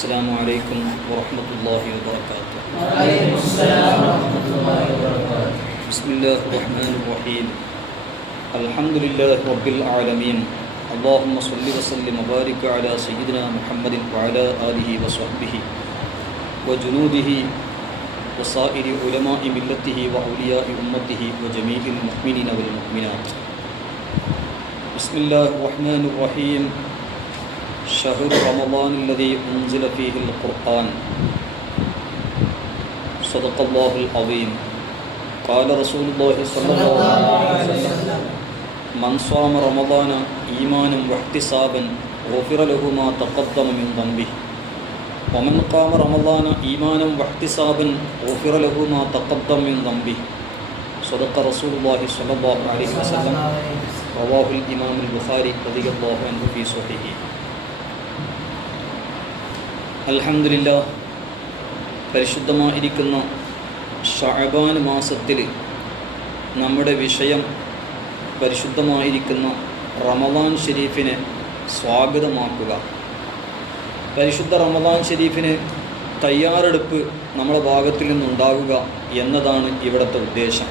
السلام عليكم ورحمة الله وبركاته. وعليكم السلام ورحمة الله وبركاته. بسم الله الرحمن الرحيم. الحمد لله رب العالمين. اللهم صل وسلم وبارك على سيدنا محمد وعلى آله وصحبه وجنوده وصائر علماء ملته وأولياء أمته وجميع المؤمنين والمؤمنات. بسم الله الرحمن الرحيم. شهر رمضان الذي أنزل فيه القرآن. صدق الله العظيم. قال رسول الله صلى الله عليه وسلم: من صام رمضان إيمانا واحتسابا غفر له ما تقدم من ذنبه ومن قام رمضان إيمانا واحتسابا غفر له ما تقدم من ذنبه. صدق رسول الله صلى الله عليه وسلم. رواه الإمام البخاري رضي الله عنه في صحيحه. അൽഹംദുലില്ലാഹ്, പരിശുദ്ധമായിരിക്കുന്ന ശഅബാൻ മാസത്തിൽ നമ്മുടെ വിഷയം പരിശുദ്ധമായിരിക്കുന്ന റമദാൻ ഷരീഫിനെ സ്വാഗതമാക്കുക. പരിശുദ്ധ റമദാൻ ഷരീഫിന് തയ്യാറെടുപ്പ് നമ്മുടെ ഭാഗത്തിൽ നിന്നുണ്ടാകുക എന്നതാണ് ഇവിടുത്തെ ഉദ്ദേശം.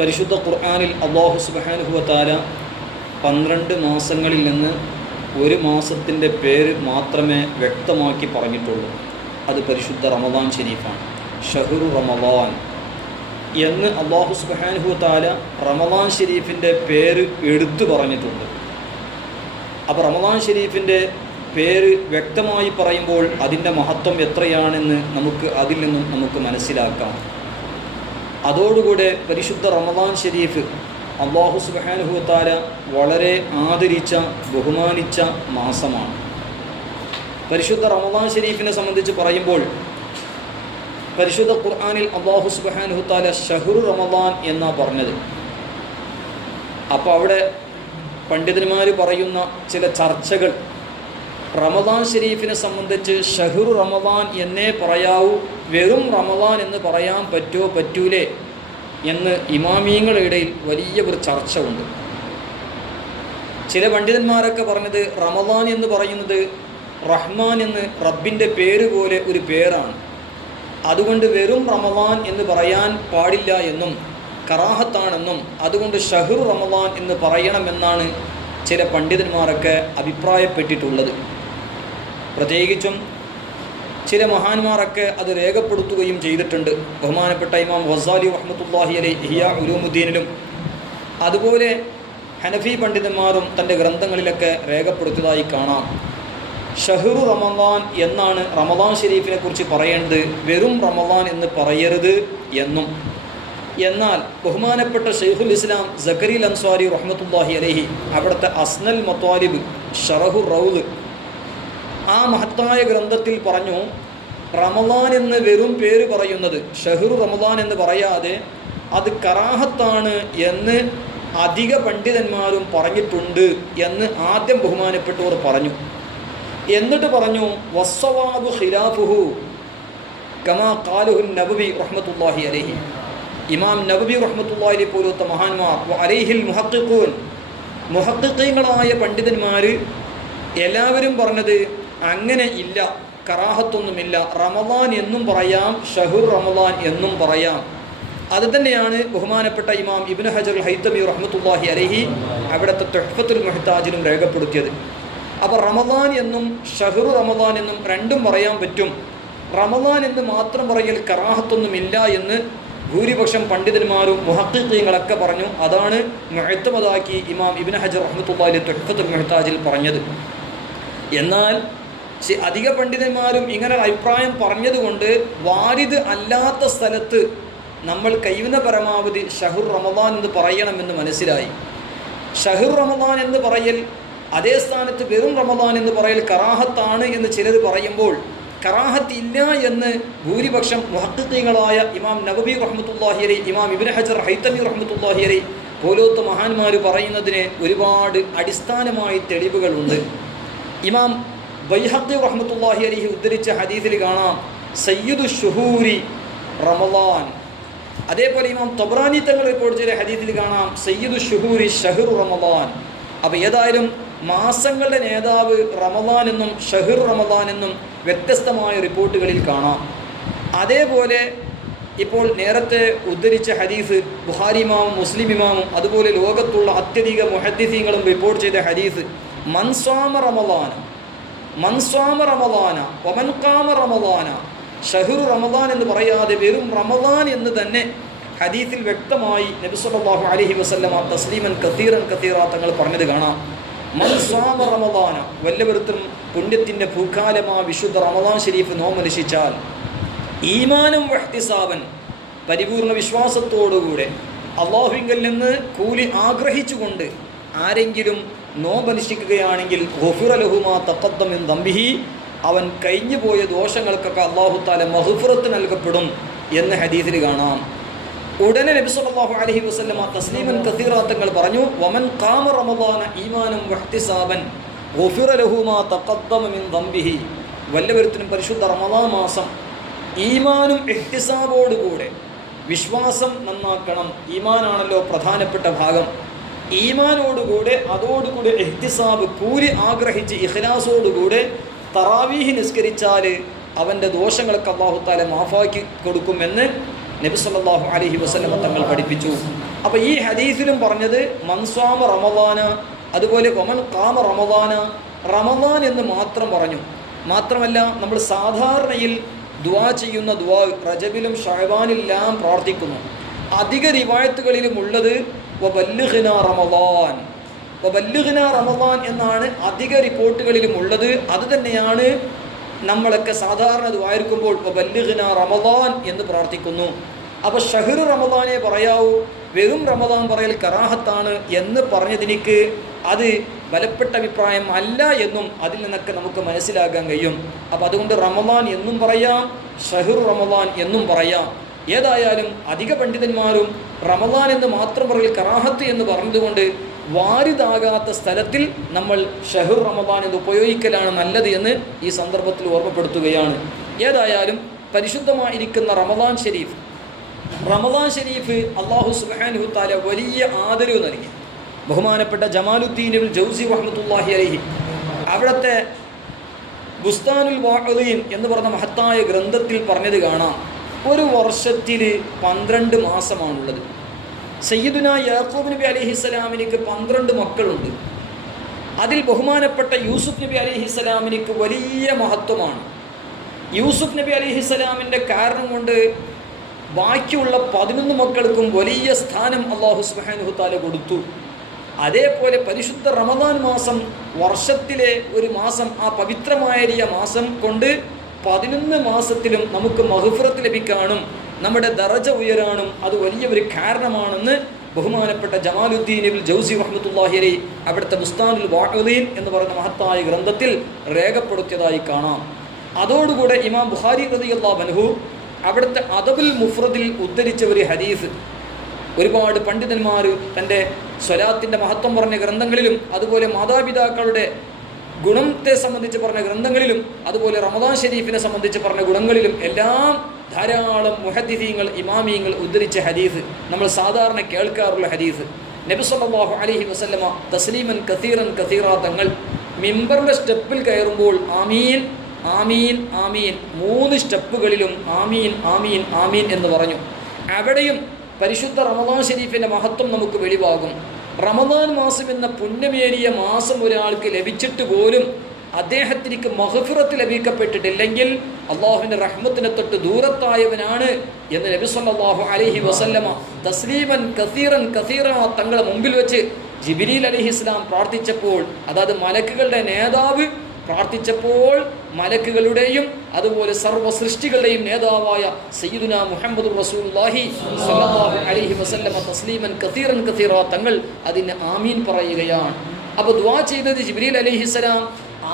പരിശുദ്ധ ഖുർആനിൽ അല്ലാഹു സുബ്ഹാനഹു വ തആല 12 മാസങ്ങളിൽ നിന്ന് ഒരു മാസത്തിൻ്റെ പേര് മാത്രമേ വ്യക്തമാക്കി പറഞ്ഞിട്ടുള്ളൂ. അത് പരിശുദ്ധ റമദാൻ ഷരീഫാണ്. ഷഹ്റു റമദാൻ എന്ന് അല്ലാഹു സുബ്ഹാനഹു വ തആല റമദാൻ ഷരീഫിൻ്റെ പേര് എടുത്തു പറഞ്ഞിട്ടുണ്ട്. അപ്പോൾ റമദാൻ ഷരീഫിൻ്റെ പേര് വ്യക്തമായി പറയുമ്പോൾ അതിൻ്റെ മഹത്വം എത്രയാണെന്ന് അതിൽ നിന്നും നമുക്ക് മനസ്സിലാക്കാം. അതോടുകൂടെ പരിശുദ്ധ റമദാൻ ഷരീഫ് അല്ലാഹു സുബ്ഹാനഹു വ തആല വളരെ ആദരിച്ച ബഹുമാനിച്ച മാസമാണ്. പരിശുദ്ധ റമദാൻ ഷരീഫിനെ സംബന്ധിച്ച് പറയുമ്പോൾ പരിശുദ്ധ ഖുർആനിൽ അല്ലാഹു സുബ്ഹാനഹു വ തആല ഷഹ്റു റമദാൻ എന്നാണ് പറഞ്ഞത്. അപ്പോൾ അവിടെ പണ്ഡിതന്മാർ പറയുന്ന ചില ചർച്ചകൾ, റമദാൻ ഷരീഫിനെ സംബന്ധിച്ച് ഷഹ്റു റമദാൻ എന്നേ പറയാവൂ, വെറും റമദാൻ എന്ന് പറയാൻ പറ്റൂലേ എന്ന് ഇമാമിയങ്ങളുടെ ഇടയിൽ വലിയ ഒരു ചർച്ച ഉണ്ട്. ചില പണ്ഡിതന്മാരൊക്കെ പറഞ്ഞത് റമദാൻ എന്ന് പറയുന്നത് റഹ്മാൻ എന്ന് റബ്ബിൻ്റെ പേര് പോലെ ഒരു പേരാണ്, അതുകൊണ്ട് വെറും റമദാൻ എന്ന് പറയാൻ പാടില്ല എന്നും കറാഹത്താണെന്നും അതുകൊണ്ട് ഷഹ്റു റമദാൻ എന്ന് പറയണമെന്നാണ് ചില പണ്ഡിതന്മാരൊക്കെ അഭിപ്രായപ്പെട്ടിട്ടുള്ളത്. പ്രത്യേകിച്ചും ചില മഹാന്മാരൊക്കെ അത് രേഖപ്പെടുത്തുകയും ചെയ്തിട്ടുണ്ട്. ബഹുമാനപ്പെട്ട ഇമാം ഗസാലി റഹ്മത്തുള്ളാഹി അലൈഹി ഇഹ്യാ ഉലൂമുദ്ദീനിലും അതുപോലെ ഹനഫി പണ്ഡിതന്മാരും തൻ്റെ ഗ്രന്ഥങ്ങളിലൊക്കെ രേഖപ്പെടുത്തിയതായി കാണാം. ഷഹ്റു റമദാൻ എന്നാണ് റമദാൻ ഷരീഫിനെ കുറിച്ച് പറയേണ്ടത്, വെറും റമദാൻ എന്ന് പറയരുത് എന്നും. എന്നാൽ ബഹുമാനപ്പെട്ട ശൈഖുൽ ഇസ്ലാം സക്കരിയ അൻസാരി റഹ്മത്തുള്ളാഹി അലൈഹി അവിടുത്തെ അസ്നൽ മത്വാലിബ് ഷറഹു റൗദ് ആ മഹത്തായ ഗ്രന്ഥത്തിൽ പറഞ്ഞു, റമദാൻ എന്ന് വെറും പേര് പറയുന്നത്, ഷഹ്റു റമദാൻ എന്ന് പറയാതെ അത് കറാഹത്താണ് എന്ന് അധിക പണ്ഡിതന്മാരും പറഞ്ഞിട്ടുണ്ട് എന്ന് ആദ്യം ബഹുമാനപ്പെട്ടവർ പറഞ്ഞു. എന്നിട്ട് പറഞ്ഞു, വസ്സവാബു ഖിലാഫുഹു കമാ ഖാലഹു നബവി റഹ്മത്തുള്ളാഹി അലൈഹി. ഇമാം നബവി റഹ്മത്തുള്ളാഹി അലൈഹി പോലത്തെ മഹാന്മാർ അലൈഹിൽ മുഹഖിഖൂൻ, മുഹഖിഖീങ്ങളായ പണ്ഡിതന്മാർ എല്ലാവരും പറഞ്ഞത് അങ്ങനെ ഇല്ല, കറാഹത്തൊന്നുമില്ല, റമദാൻ എന്നും പറയാം, ഷഹ്റു റമദാൻ എന്നും പറയാം. അത് തന്നെയാണ് ബഹുമാനപ്പെട്ട ഇമാം ഇബ്നു ഹജർ അൽ ഹൈതമി റഹ്മത്തുള്ളാഹി അലൈഹി അവിടുത്തെ തുഹ്ഫത്തുൽ മുഹ്താജിലും രേഖപ്പെടുത്തിയത്. അപ്പോൾ റമദാൻ എന്നും ഷഹ്റു റമദാൻ എന്നും രണ്ടും പറയാൻ പറ്റും, റമദാൻ എന്ന് മാത്രം പറയൽ കറാഹത്തൊന്നുമില്ല എന്ന് ഭൂരിപക്ഷം പണ്ഡിതന്മാരും മുഹഖിഖീങ്ങളൊക്കെ പറഞ്ഞു. അതാണ് മുഅ്തമദാക്കി ഇമാം ഇബ്നു ഹജർ റഹ്മത്തുള്ളാഹി അലൈഹി തുഹ്ഫത്തുൽ മുഹ്താജിൽ പറഞ്ഞത്. എന്നാൽ അധിക പണ്ഡിതന്മാരും ഇങ്ങനെ അഭിപ്രായം പറഞ്ഞതുകൊണ്ട് വാരിദ് അല്ലാത്ത സ്ഥലത്ത് നമ്മൾ കഴിയുന്ന പരമാവധി ഷഹ്റു റമദാൻ എന്ന് പറയണമെന്ന് മനസ്സിലായി. ഷഹ്റു റമദാൻ എന്ന് പറയൽ അതേ സ്ഥാനത്ത് വെറും റമദാൻ എന്ന് പറയൽ കറാഹത്താണ് എന്ന് ചിലർ പറയുമ്പോൾ കറാഹത്ത് ഇല്ല എന്ന് ഭൂരിപക്ഷം മുഹഖിഖീങ്ങളായ ഇമാം നബവി റഹ്മത്തുള്ളാഹി അലൈഹി, ഇമാം ഇബ്നു ഹജർ ഹൈതമി റഹ്മത്തുള്ളാഹി അലൈഹി പോലത്തെ മഹാന്മാർ പറയുന്നതിന് ഒരുപാട് അടിസ്ഥാനമായി തെളിവുകളുണ്ട്. ഇമാം ബൈഹഖി റഹ്മത്തുള്ളാഹി അലൈഹി ഉദ്ധരിച്ച ഹദീസിൽ കാണാം സയ്യിദു ഷുഹൂരി റമദാൻ. അതേപോലെ ഇമാം തബ്രാനി തങ്ങൾ റിപ്പോർട്ട് ചെയ്ത ഹദീസിൽ കാണാം സയ്യിദു ഷുഹൂരി ഷഹ്റു റമദാൻ. അപ്പോൾ ഏതായാലും മാസങ്ങളുടെ നേതാവ് റമദാൻ എന്നും ഷഹ്ർ റമദാൻ എന്നും വ്യത്യസ്തമായ റിപ്പോർട്ടുകളിൽ കാണാം. അതേപോലെ ഇപ്പോൾ നേരത്തെ ഉദ്ധരിച്ച ഹദീസ് ബുഖാരി ഇമാമും മുസ്ലിം ഇമാമും അതുപോലെ ലോകത്തുള്ള അത്യധിക മുഹദ്ദിസീങ്ങളും റിപ്പോർട്ട് ചെയ്ത ഹദീസ് മൻസ്വാമ റമദാന വമൻ ഖാമ റമദാന, ഷഹ്റു റമദാൻ എന്ന് പറയാതെ വെറും റമദാൻ എന്ന് തന്നെ ഹദീസിൽ വ്യക്തമായി നബി സല്ലല്ലാഹു അലൈഹി വസല്ലമ തസ്ലീമൻ കതീറൻ തങ്ങൾ പറഞ്ഞത് കാണാം. മൻസ്വാമ റമദാന, വല്ലവരുത്തും പുണ്യത്തിൻ്റെ ഭൂക്കാലമാ വിശുദ്ധ റമദാൻ ശരീഫ് നോമനുഷ്ഠിച്ചാൽ ഈമാനും വഹ്തിസാബൻ, പരിപൂർണ വിശ്വാസത്തോടുകൂടെ അള്ളാഹുവിങ്കൽ നിന്ന് കൂലി ആഗ്രഹിച്ചുകൊണ്ട് ആരെങ്കിലും നോമ്പനുഷ്ഠിക്കുകയാണെങ്കിൽ ഗുഫിറ ലഹു മാ തഖദ്ദമ മിൻ ദംബിഹി, അവൻ കഴിഞ്ഞുപോയ ദോഷങ്ങൾക്കൊക്കെ അല്ലാഹു തആല മഗ്ഫിറത്ത് നൽകപ്പെടും എന്ന് ഹദീസിൽ കാണാം. ഉടനെ നബി സല്ലല്ലാഹു അലൈഹി വസല്ലമ തസ്ലീമൻ കസീറാ തങ്ങൾ പറഞ്ഞു, വമൻ ഖാമ റമദാന ഈമാനം വഹ്തിസാബൻ ഗുഫിറ ലഹു മാ തഖദ്ദമ മിൻ ദംബിഹി, വല്ലവരുത്തിനും പരിശുദ്ധ റമദാൻ മാസം ഈമാനും ഇഹ്തിസാബോടുകൂടെ, വിശ്വാസം നന്നാക്കണം, ഈമാനാണല്ലോ പ്രധാനപ്പെട്ട ഭാഗം, ഈമാനോടുകൂടെ അതോടുകൂടെ ഇഹ്തിസാബ് കൂലി ആഗ്രഹിച്ച് ഇഖ്ലാസോടുകൂടെ തറാവീഹ് നിസ്കരിച്ചാൽ അവൻ്റെ ദോഷങ്ങളൊക്കെ അല്ലാഹു തആല മാഫാക്കി കൊടുക്കുമെന്ന് നബി സല്ലല്ലാഹു അലൈഹി വസല്ലമ തങ്ങൾ പഠിപ്പിച്ചു. അപ്പോൾ ഈ ഹദീസിലും പറഞ്ഞത് മൻസ്വാമ റമദാന, അതുപോലെ വമൻ ഖാമ റമദാന, റമദാൻ എന്ന് മാത്രം പറഞ്ഞു. മാത്രമല്ല നമ്മൾ സാധാരണയിൽ ദുആ ചെയ്യുന്ന ദുആ റജബിലും ഷഅബാനിലെല്ലാം പ്രാർത്ഥിക്കുന്നു. അധിക റിവായത്തുകളിലും ഉള്ളത് വബല്ലിഗ്നാ റമദാൻ, വബല്ലിഗ്നാ റമദാൻ എന്നാണ് അധിക റിപ്പോർട്ടുകളിലും ഉള്ളത്. അത് തന്നെയാണ് നമ്മളൊക്കെ സാധാരണ ദുആയിരിക്കുമ്പോൾ വബല്ലിഗ്നാ റമദാൻ എന്ന് പ്രാർത്ഥിക്കുന്നു. അപ്പോൾ ഷഹ്ർ റമദാനെ പറയാവൂ, വെറും റമദാൻ പറയൽ കറാഹത്താണ് എന്ന് പറഞ്ഞതിനിക്ക് അത് ബലപ്പെട്ട അഭിപ്രായം അല്ല എന്നും അതിൽ നിന്നൊക്കെ നമുക്ക് മനസ്സിലാക്കാൻ കഴിയും. അപ്പോൾ അതുകൊണ്ട് റമദാൻ എന്നും പറയാം, ഷഹ്ർ റമദാൻ എന്നും പറയാം. ഏതായാലും അധിക പണ്ഡിതന്മാരും റമദാൻ എന്ന് മാത്രം പറയൽ കറാഹത്ത് എന്ന് പറഞ്ഞതുകൊണ്ട് വാരിദാകാത്ത സ്ഥലത്തിൽ നമ്മൾ ഷഹ്ർ റമദാൻ എന്ന് ഉപയോഗിക്കലാണ് നല്ലത് എന്ന് ഈ സന്ദർഭത്തിൽ ഓർമ്മപ്പെടുത്തുകയാണ്. ഏതായാലും പരിശുദ്ധമായിരിക്കുന്ന റമദാൻ ഷരീഫ് അല്ലാഹു സുബ്ഹാനഹു തആല വലിയ ആദരവ് നൽകി. ബഹുമാനപ്പെട്ട ജമാലുദ്ദീൻ ഇബ്നുൽ ജൗസി റഹ്മത്തുള്ളാഹി അലൈഹി അവിടുത്തെ ബുസ്താനുൽ വാഇദീൻ എന്ന് പറഞ്ഞ മഹത്തായ ഗ്രന്ഥത്തിൽ പറഞ്ഞത് കാണാം, ഒരു വർഷത്തിൽ 12 മാസമാണുള്ളത്. സയ്യിദുന യാക്കൂബ് നബി അലൈഹിസ്സലാമിനിക്ക് 12 മക്കളുണ്ട്. അതിൽ ബഹുമാനപ്പെട്ട യൂസുഫ് നബി അലൈഹിസ്സലാമിനിക്ക് വലിയ മഹത്വമാണ്. യൂസുഫ് നബി അലൈഹിസ്സലാമിൻ്റെ കാരണം കൊണ്ട് ബാക്കിയുള്ള 11 മക്കൾക്കും വലിയ സ്ഥാനം അല്ലാഹു സുബ്ഹാനഹു തആല കൊടുത്തു. അതേപോലെ പരിശുദ്ധ റമദാൻ മാസം വർഷത്തിലെ ഒരു മാസം, ആ പവിത്രമായ മാസം കൊണ്ട് 11 മാസത്തിലും നമുക്ക് മഗ്ഫിറത്ത് ലഭിക്കാനും നമ്മുടെ ദറജ ഉയരാനും അത് വലിയ ഒരു കാരണമാണെന്ന് ബഹുമാനപ്പെട്ട ജമാലുദ്ദീൻ ഇബ്നുൽ ജൗസി റഹ്മത്തുള്ളാഹി അലൈഹി അവിടുത്തെ ബുസ്താനുൽ വാഇദീൻ എന്ന് പറയുന്ന മഹത്തായ ഗ്രന്ഥത്തിൽ രേഖപ്പെടുത്തിയതായി കാണാം. അതോടുകൂടെ ഇമാം ബുഖാരി റളിയല്ലാഹു അൻഹു അവിടുത്തെ അദബുൽ മുഫ്രദിൽ ഉദ്ധരിച്ച ഒരു ഹദീസ് ഒരുപാട് പണ്ഡിതന്മാർ തൻ്റെ സ്വലാത്തിൻ്റെ മഹത്വം പറഞ്ഞ ഗ്രന്ഥങ്ങളിലും അതുപോലെ മാതാപിതാക്കളുടെ ഗുണത്തെ സംബന്ധിച്ച് പറഞ്ഞ ഗ്രന്ഥങ്ങളിലും അതുപോലെ റമദാൻ ഷരീഫിനെ സംബന്ധിച്ച് പറഞ്ഞ ഗുണങ്ങളിലും എല്ലാം ധാരാളം മുഹദ്ദിസീങ്ങൾ ഇമാമിയങ്ങൾ ഉദ്ധരിച്ച ഹദീസ് നമ്മൾ സാധാരണ കേൾക്കാറുള്ള ഹദീസ്. നബി സല്ലല്ലാഹു അലൈഹി വസല്ലമ തസ്ലീമൻ കസീറാ തങ്ങൾ മിമ്പറിൻ്റെ സ്റ്റെപ്പിൽ കയറുമ്പോൾ ആമീൻ ആമീൻ ആമീൻ 3 സ്റ്റെപ്പുകളിലും ആമീൻ ആമീൻ ആമീൻ എന്ന് പറഞ്ഞു. അവിടെയും പരിശുദ്ധ റമദാൻ ഷരീഫിൻ്റെ മഹത്വം നമുക്ക് വെളിവാകും. റമദാൻ മാസം എന്ന പുണ്യമേറിയ മാസം ഒരാൾക്ക് ലഭിച്ചിട്ട് പോലും അദ്ദേഹത്തിലേക്ക് മഗ്ഫിറത്ത് ലഭിക്കപ്പെട്ടിട്ടില്ലെങ്കിൽ അള്ളാഹുവിൻ്റെ റഹ്മത്തിനെ തൊട്ട് ദൂരത്തായവനാണ് എന്ന് നബി സല്ലല്ലാഹു അലൈഹി വസല്ലമ തസ്ലീമൻ കസീറ തങ്ങളുടെ മുമ്പിൽ വെച്ച് ജിബ്രീൽ അലൈഹിസ്സലാം പ്രാർത്ഥിച്ചപ്പോൾ, അതായത് മലക്കുകളുടെ നേതാവ് പ്രാർത്ഥിച്ചപ്പോൾ മലക്കുകളുടെയും അതുപോലെ സർവ്വ സൃഷ്ടികളുടെയും നേതാവായ സയ്യിദുനാ മുഹമ്മദ് റസൂലുള്ളാഹി സ്വല്ലല്ലാഹു അലൈഹി വസല്ലമ തസ്ലീമൻ കസീറ തങ്ങൾ അതിന് ആമീൻ പറയുകയാണ്. അപ്പോൾ ദുആ ചെയ്തത് ജിബ്രീൽ അലൈഹിസ്സലാം,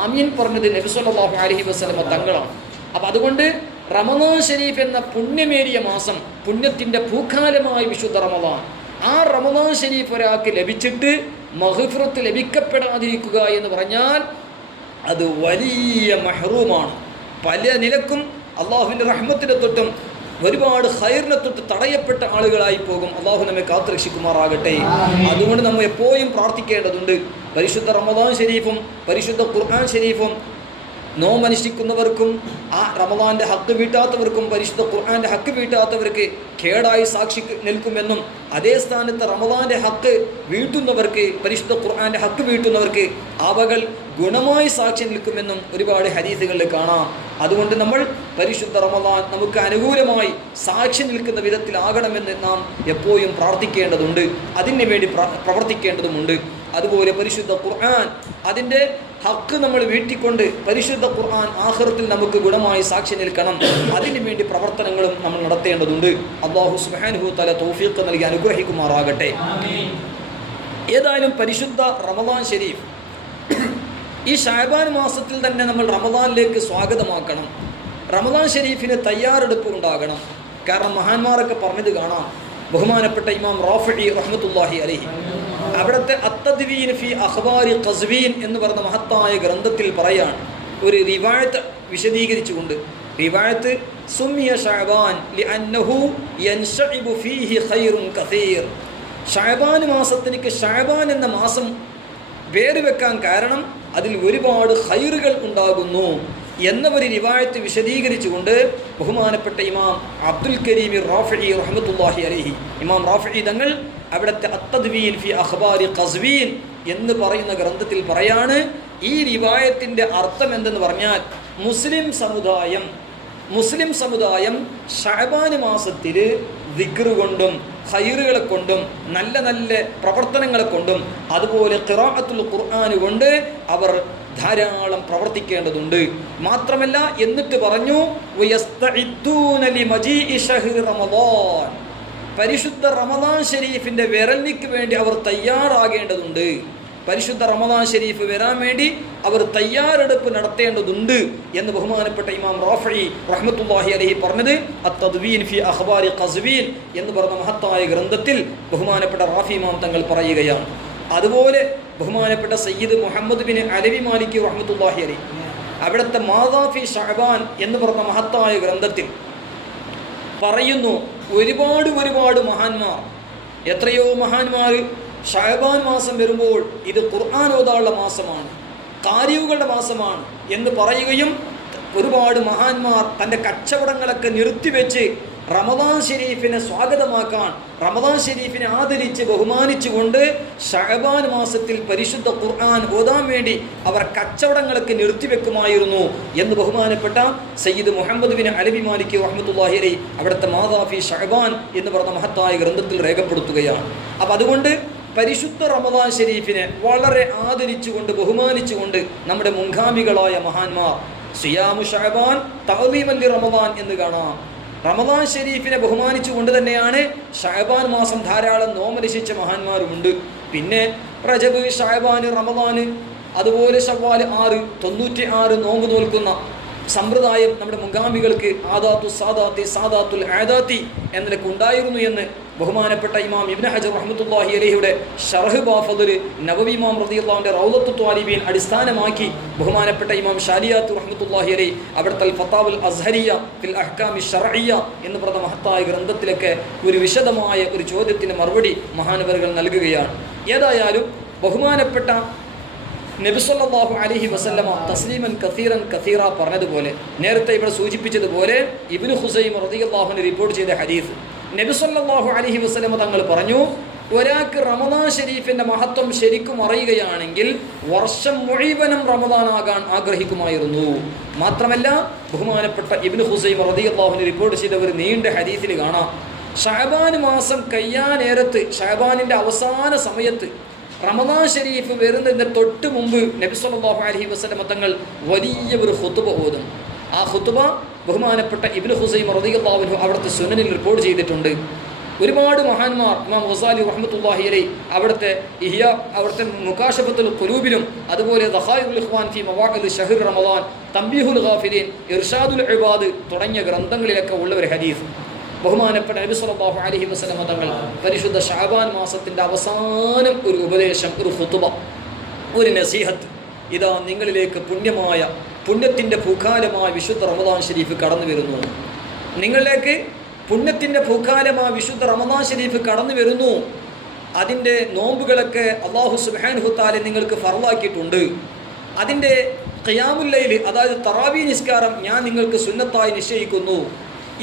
ആമീൻ പറഞ്ഞത് നബി സല്ലല്ലാഹു അലൈഹി വസല്ലമ തങ്ങളാണ്. അപ്പോൾ അതുകൊണ്ട് റമദാൻ ഷരീഫ് എന്ന പുണ്യമേറിയ മാസം, പുണ്യത്തിൻ്റെ പൂക്കാലമായ വിശുദ്ധ റമദാൻ, ആ റമദാൻ ഷരീഫ് ഒരാൾക്ക് ലഭിച്ചിട്ട് മഗ്ഫിറത്ത് ലഭിക്കപ്പെടാതിരിക്കുക എന്ന് പറഞ്ഞാൽ അത് വലിയ മഹ്റൂമാണ്. പല നിലക്കും അള്ളാഹുവിൻ്റെ റഹ്മത്തിനെ തൊട്ടും ഒരുപാട് ഖൈറിനെ തൊട്ട് തടയപ്പെട്ട ആളുകളായി പോകും. അള്ളാഹു നമ്മെ കാത്തുരക്ഷിക്കുമാറാകട്ടെ. അതുകൊണ്ട് നമ്മൾ എപ്പോഴും പ്രാർത്ഥിക്കേണ്ടതുണ്ട്, പരിശുദ്ധ റമദാൻ ഷരീഫും പരിശുദ്ധ ഖുർആൻ ഷരീഫും നോമനുഷ്ഠിക്കുന്നവർക്കും ആ റമദാൻ്റെ ഹക്ക് വീട്ടാത്തവർക്കും പരിശുദ്ധ ഖുർആൻ്റെ ഹക്ക് വീട്ടാത്തവർക്ക് കേടായി സാക്ഷി നിൽക്കുമെന്നും അതേ സ്ഥാനത്ത് റമദാൻ്റെ ഹക്ക് വീട്ടുന്നവർക്ക് പരിശുദ്ധ ഖുർആൻ്റെ ഹക്ക് വീട്ടുന്നവർക്ക് അവകൾ ഗുണമായി സാക്ഷി നിൽക്കുമെന്നും ഒരുപാട് ഹദീസുകളിൽ കാണാം. അതുകൊണ്ട് നമ്മൾ പരിശുദ്ധ റമദാൻ നമുക്ക് അനുകൂലമായി സാക്ഷി നിൽക്കുന്ന വിധത്തിലാകണമെന്ന് നാം എപ്പോഴും പ്രാർത്ഥിക്കേണ്ടതുണ്ട്, അതിനു വേണ്ടി പ്രവർത്തിക്കേണ്ടതുമുണ്ട്. അതുപോലെ പരിശുദ്ധ ഖുർആൻ അതിൻ്റെ ഹക്ക് നമ്മൾ വീട്ടിക്കൊണ്ട് പരിശുദ്ധ ഖുർആൻ ആഖിറത്തിൽ നമുക്ക് ഗുണമായി സാക്ഷി നിൽക്കണം, അതിനു വേണ്ടി പ്രവർത്തനങ്ങളും നമ്മൾ നടത്തേണ്ടതുണ്ട്. അല്ലാഹു സുബ്ഹാനഹു വ തആല തൗഫീഖ് നൽകി അനുഗ്രഹിക്കുമാറാകട്ടെ. ഏതായാലും പരിശുദ്ധ റമദാൻ ഷരീഫ് ഈ ശഅബാൻ മാസത്തിൽ തന്നെ നമ്മൾ റമദാനിലേക്ക് സ്വാഗതമാക്കണം. റമദാൻ ഷരീഫിന് തയ്യാറെടുപ്പ് ഉണ്ടാകണം. കാരണം മഹാന്മാരൊക്കെ പറഞ്ഞത് കാണാം. ബഹുമാനപ്പെട്ട ഇമാം റാഫിഈ റഹ്മത്തുള്ളാഹി അലൈഹി അവിടുത്തെ അത്തദ്വീൻ ഫി അഖ്ബാരി ഖസ്വീൻ എന്ന് പറയുന്ന മഹത്തായ ഗ്രന്ഥത്തിൽ പറയാണ്, ഒരു റിവായത്ത് വിശദീകരിച്ചുകൊണ്ട്, റിവായത്ത് സുമ്മിയ ശഅബാൻ ലിഅന്നഹു യൻശഇബു ഫീഹി ഖൈറുൻ കസീർ. ശഅബാൻ മാസത്തിലേക്ക് ശഅബാൻ എന്ന മാസം പേര് വെക്കാൻ കാരണം അതിൽ ഒരുപാട് ഖൈറുകൾ ഉണ്ടാകുന്നു എന്ന ഒരു റിവായത്ത് വിശദീകരിച്ചുകൊണ്ട് ബഹുമാനപ്പെട്ട ഇമാം അബ്ദുൽ കരീം റാഫിഈ റഹ്മത്തുള്ളാഹി അലൈഹി ഇമാം റാഫിഈ തങ്ങൾ അവിടുത്തെ അത്തദ്വീൻ ഫി അഖ്ബാരി ഖസ്വീൻ എന്ന് പറയുന്ന ഗ്രന്ഥത്തിൽ പറയാണ്, ഈ റിവായത്തിൻ്റെ അർത്ഥം എന്തെന്ന് പറഞ്ഞാൽ മുസ്ലിം സമുദായം ശഅബാൻ മാസത്തിൽ ദിക്ർ കൊണ്ടും ഖൈറുകളെ കൊണ്ടും നല്ല നല്ല പ്രവർത്തനങ്ങളെ കൊണ്ടും അതുപോലെ ഖിറാഅത്തുൽ ഖുർആൻ കൊണ്ട് അവർ ധാരാളം പ്രവർത്തിക്കേണ്ടതുണ്ട്. മാത്രമല്ല എന്നിട്ട് പറഞ്ഞു, വയസ്തഇദ്ദൂന ലിമജീഇ ശഹ്രി റമദാൻ, പരിശുദ്ധ റമദാൻ ഷരീഫിൻ്റെ വരലിക്ക് വേണ്ടി അവർ തയ്യാറാകേണ്ടതുണ്ട്. പരിശുദ്ധ റമദാൻ ഷരീഫ് വരാൻ വേണ്ടി അവർ തയ്യാറെടുപ്പ് നടത്തേണ്ടതുണ്ട് എന്ന് ബഹുമാനപ്പെട്ട ഇമാം റാഫിഈ റഹ്മത്തുള്ളാഹി അലൈഹി പറഞ്ഞത് അത്തദ്വീൻ ഫി അഖ്ബാരി ഖസ്വീൻ എന്ന് പറഞ്ഞ മഹത്തായ ഗ്രന്ഥത്തിൽ ബഹുമാനപ്പെട്ട റാഫി ഇമാം തങ്ങൾ പറയുകയാണ്. അതുപോലെ ബഹുമാനപ്പെട്ട സയ്യിദ് മുഹമ്മദ് ബിൻ അലവി മാലികി റഹ്മത്തുള്ളാഹി അലൈഹി അവിടുത്തെ മാദാ ഫി ശഅബാൻ എന്ന് പറഞ്ഞ മഹത്തായ ഗ്രന്ഥത്തിൽ പറയുന്നു, ഒരുപാട് മഹാന്മാർ, എത്രയോ മഹാന്മാർ ശഅബാൻ മാസം വരുമ്പോൾ ഇത് ഖുർആൻ ഓതാനുള്ള മാസമാണ്, കാര്യവുകളുടെ മാസമാണ് എന്ന് പറയുകയും ഒരുപാട് മഹാന്മാർ തൻ്റെ കച്ചവടങ്ങളൊക്കെ നിർത്തിവെച്ച് റമദാൻ ഷരീഫിനെ സ്വാഗതമാക്കാൻ, റമദാൻ ഷരീഫിനെ ആദരിച്ച് ബഹുമാനിച്ചുകൊണ്ട് ശഅബാൻ മാസത്തിൽ പരിശുദ്ധ ഖുർആൻ ഓതാൻ വേണ്ടി അവർ കച്ചവടങ്ങളൊക്കെ നിർത്തിവെക്കുമായിരുന്നു എന്ന് ബഹുമാനപ്പെട്ട സയ്യിദ് മുഹമ്മദ് ബിൻ അലവി മാലികി റഹ്മത്തുള്ളാഹി അലൈഹി അവിടുത്തെ മാദാ ഫി ശഅബാൻ എന്ന് പറഞ്ഞ മഹത്തായ ഗ്രന്ഥത്തിൽ രേഖപ്പെടുത്തുകയാണ്. അപ്പം അതുകൊണ്ട് പരിശുദ്ധ റമദാൻ ഷരീഫിനെ വളരെ ആദരിച്ചുകൊണ്ട് ബഹുമാനിച്ചുകൊണ്ട് നമ്മുടെ മുൻഗാമികളായ മഹാന്മാർ സിയാമു ശഅബാൻ തഅ്ലീമൻ ലി റമദാൻ എന്ന് കാണാം. റമദാൻ ഷരീഫിനെ ബഹുമാനിച്ചുകൊണ്ട് തന്നെയാണ് ശഅബാൻ മാസം ധാരാളം നോമനുഷ്ഠിച്ച മഹാന്മാരുമുണ്ട്. പിന്നെ റജബ്, ശഅബാൻ, റമദാൻ, അതുപോലെ ശവ്വാൽ 6 96 നോമ്പ് നോൽക്കുന്ന സമ്പ്രദായം നമ്മുടെ മുൻഗാമികൾക്ക് ആദാത്തു സാദാത്തി സാദാത്തുൽ ആദാത്തി എന്നൊക്കെ ഉണ്ടായിരുന്നു എന്ന് ബഹുമാനപ്പെട്ട ഇമാം ഇബ്നു ഹജർ റഹ്മത്തുള്ളാഹി അലൈഹിയുടെ ശർഹ് ബാഫദൽ നബവി ഇമാം റളിയല്ലാഹു അൻഹു റൗളത്തുൽ ത്വാലിബീൻ അടിസ്ഥാനമാക്കി ബഹുമാനപ്പെട്ട ഇമാം ഷാരിയാത്ത് റഹ്മത്തുള്ളാഹി അലൈഹി അവിടുത്തെ ഫത്താവുൽ അസ്ഹരിയ ഫിൽ അഹ്കാമി ശർഇയ്യ എന്ന് പറഞ്ഞ മഹത്തായ ഗ്രന്ഥത്തിലൊക്കെ ഒരു വിശദമായ ഒരു ചോദ്യത്തിന് മറുപടി മഹാനവറുകൾ നൽകുകയാണ്. ഏതായാലും ബഹുമാനപ്പെട്ട നബി സല്ലല്ലാഹു അലൈഹി വസല്ലമ തസ്ലീമൻ കസീറ പറഞ്ഞതുപോലെ, നേരത്തെ ഇവിടെ സൂചിപ്പിച്ചതുപോലെ ഇബ്നു ഖുസൈമ റളിയല്ലാഹു അൻഹു റിപ്പോർട്ട് ചെയ്ത ഹദീസ്, നബി സല്ലല്ലാഹു അലൈഹി വസല്ലമ തങ്ങൾ പറഞ്ഞു, ഒരാൾക്ക് റമദാൻ ഷരീഫിൻ്റെ മഹത്വം ശരിക്കും അറിയുകയാണെങ്കിൽ വർഷം മുഴുവനും റമദാനാകാൻ ആഗ്രഹിക്കുമായിരുന്നു. മാത്രമല്ല ബഹുമാനപ്പെട്ട ഇബ്നു ഖുസൈമ റളിയല്ലാഹു അൻഹു റിപ്പോർട്ട് ചെയ്ത ഒരു നീണ്ട ഹദീസിൽ കാണാം, ശഅബാൻ മാസം കഴിയാൻ നേരത്ത്, ശഅബാനിൻ്റെ അവസാന സമയത്ത് റമദാൻ ഷരീഫ് വരുന്നതിൻ്റെ തൊട്ട് മുമ്പ് നബി സല്ലല്ലാഹു അലൈഹി വസല്ലമ തങ്ങൾ വലിയ ഒരു ഖുതുബ ഓതും. ആ ഖുതുബ ബഹുമാനപ്പെട്ട ഇബ്നു ഖുസൈമ റളിയല്ലാഹു അൻഹു അവിടുത്തെ സുനനിൽ റിപ്പോർട്ട് ചെയ്തിട്ടുണ്ട്. ഒരുപാട് മഹാന്മാർ, ഇമാം ഗസാലി റഹ്മത്തുള്ളാഹി അലൈഹി അവിടുത്തെ ഇഹ്യാ, അവിടുത്തെ മുകാശഫത്തുൽ ഖുലൂബിലും അതുപോലെ ദഖായിറുൽ ഇഖ്വാൻ ഫി മവാഖിദ് ശഹ്ർ റമദാൻ, തംബീഹുൽ ഗാഫിലീൻ, ഇർഷാദുൽ ഇബാദ് തുടങ്ങിയ ഗ്രന്ഥങ്ങളിലൊക്കെ ഉള്ള ഒരു ഹദീസ്. ബഹുമാനപ്പെട്ട നബി സല്ലല്ലാഹു അലൈഹി വസല്ലമ തങ്ങൾ പരിശുദ്ധ ശഅബാൻ മാസത്തിൻ്റെ അവസാനം ഒരു ഉപദേശം, ഒരു ഖുതുബ, ഒരു നസീഹത്ത്, ഇതാ നിങ്ങളിലേക്ക് പുണ്യത്തിൻ്റെ പൂക്കാലമായ വിശുദ്ധ റമദാൻ ഷരീഫ് കടന്നു വരുന്നു, നിങ്ങളിലേക്ക് പുണ്യത്തിൻ്റെ പൂക്കാലമായ വിശുദ്ധ റമദാൻ ഷരീഫ് കടന്നു വരുന്നു. അതിൻ്റെ നോമ്പുകളൊക്കെ അല്ലാഹു സുബ്ഹാനഹു തആല നിങ്ങൾക്ക് ഫർളാക്കിയിട്ടുണ്ട്. അതിൻ്റെ ഖിയാമുൽ ലൈൽ, അതായത് തറാവീഹ് നിസ്കാരം ഞാൻ നിങ്ങൾക്ക് സുന്നത്തായി നിശ്ചയിക്കുന്നു.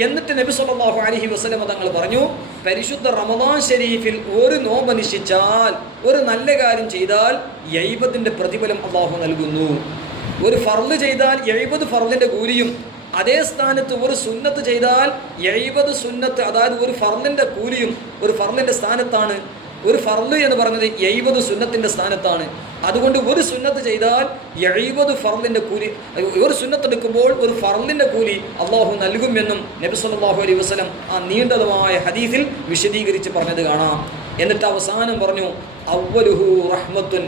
എന്നിട്ട് നബി സല്ലല്ലാഹു അലൈഹി വസല്ലം തങ്ങൾ പറഞ്ഞു, പരിശുദ്ധ റമദാൻ ശരീഫിൽ ഒരു നോമ്പ് നിശ്ചയിച്ചാൽ, ഒരു നല്ല കാര്യം ചെയ്താൽ 70 പ്രതിഫലം അല്ലാഹു നൽകുന്നു. ഒരു ഫർള് ചെയ്താൽ 70 ഫർളിൻ്റെ കൂലിയും, അതേ സ്ഥാനത്ത് ഒരു സുന്നത്ത് ചെയ്താൽ 70 സുന്നത്ത്, അതായത് ഒരു ഫർളിൻ്റെ കൂലിയും ഒരു ഫർളിൻ്റെ സ്ഥാനത്താണ്. ഒരു ഫർള് എന്ന് പറയുന്നത് 70 സുന്നത്തിൻ്റെ സ്ഥാനത്താണ്. അതുകൊണ്ട് ഒരു സുന്നത്ത് ചെയ്താൽ 70 ഫർളിൻ്റെ കൂലി, ഒരു സുന്നത്ത് എടുക്കുമ്പോൾ ഒരു ഫർളിൻ്റെ കൂലി അള്ളാഹു നൽകുമെന്നും നബി സല്ലല്ലാഹു അലൈഹി വസല്ലം ആ നീണ്ടതുമായ ഹദീസിൽ വിശദീകരിച്ച് പറഞ്ഞത് കാണാം. എന്നിട്ട് അവസാനം പറഞ്ഞു, അവ്വലുഹു റഹ്മത്തുൻ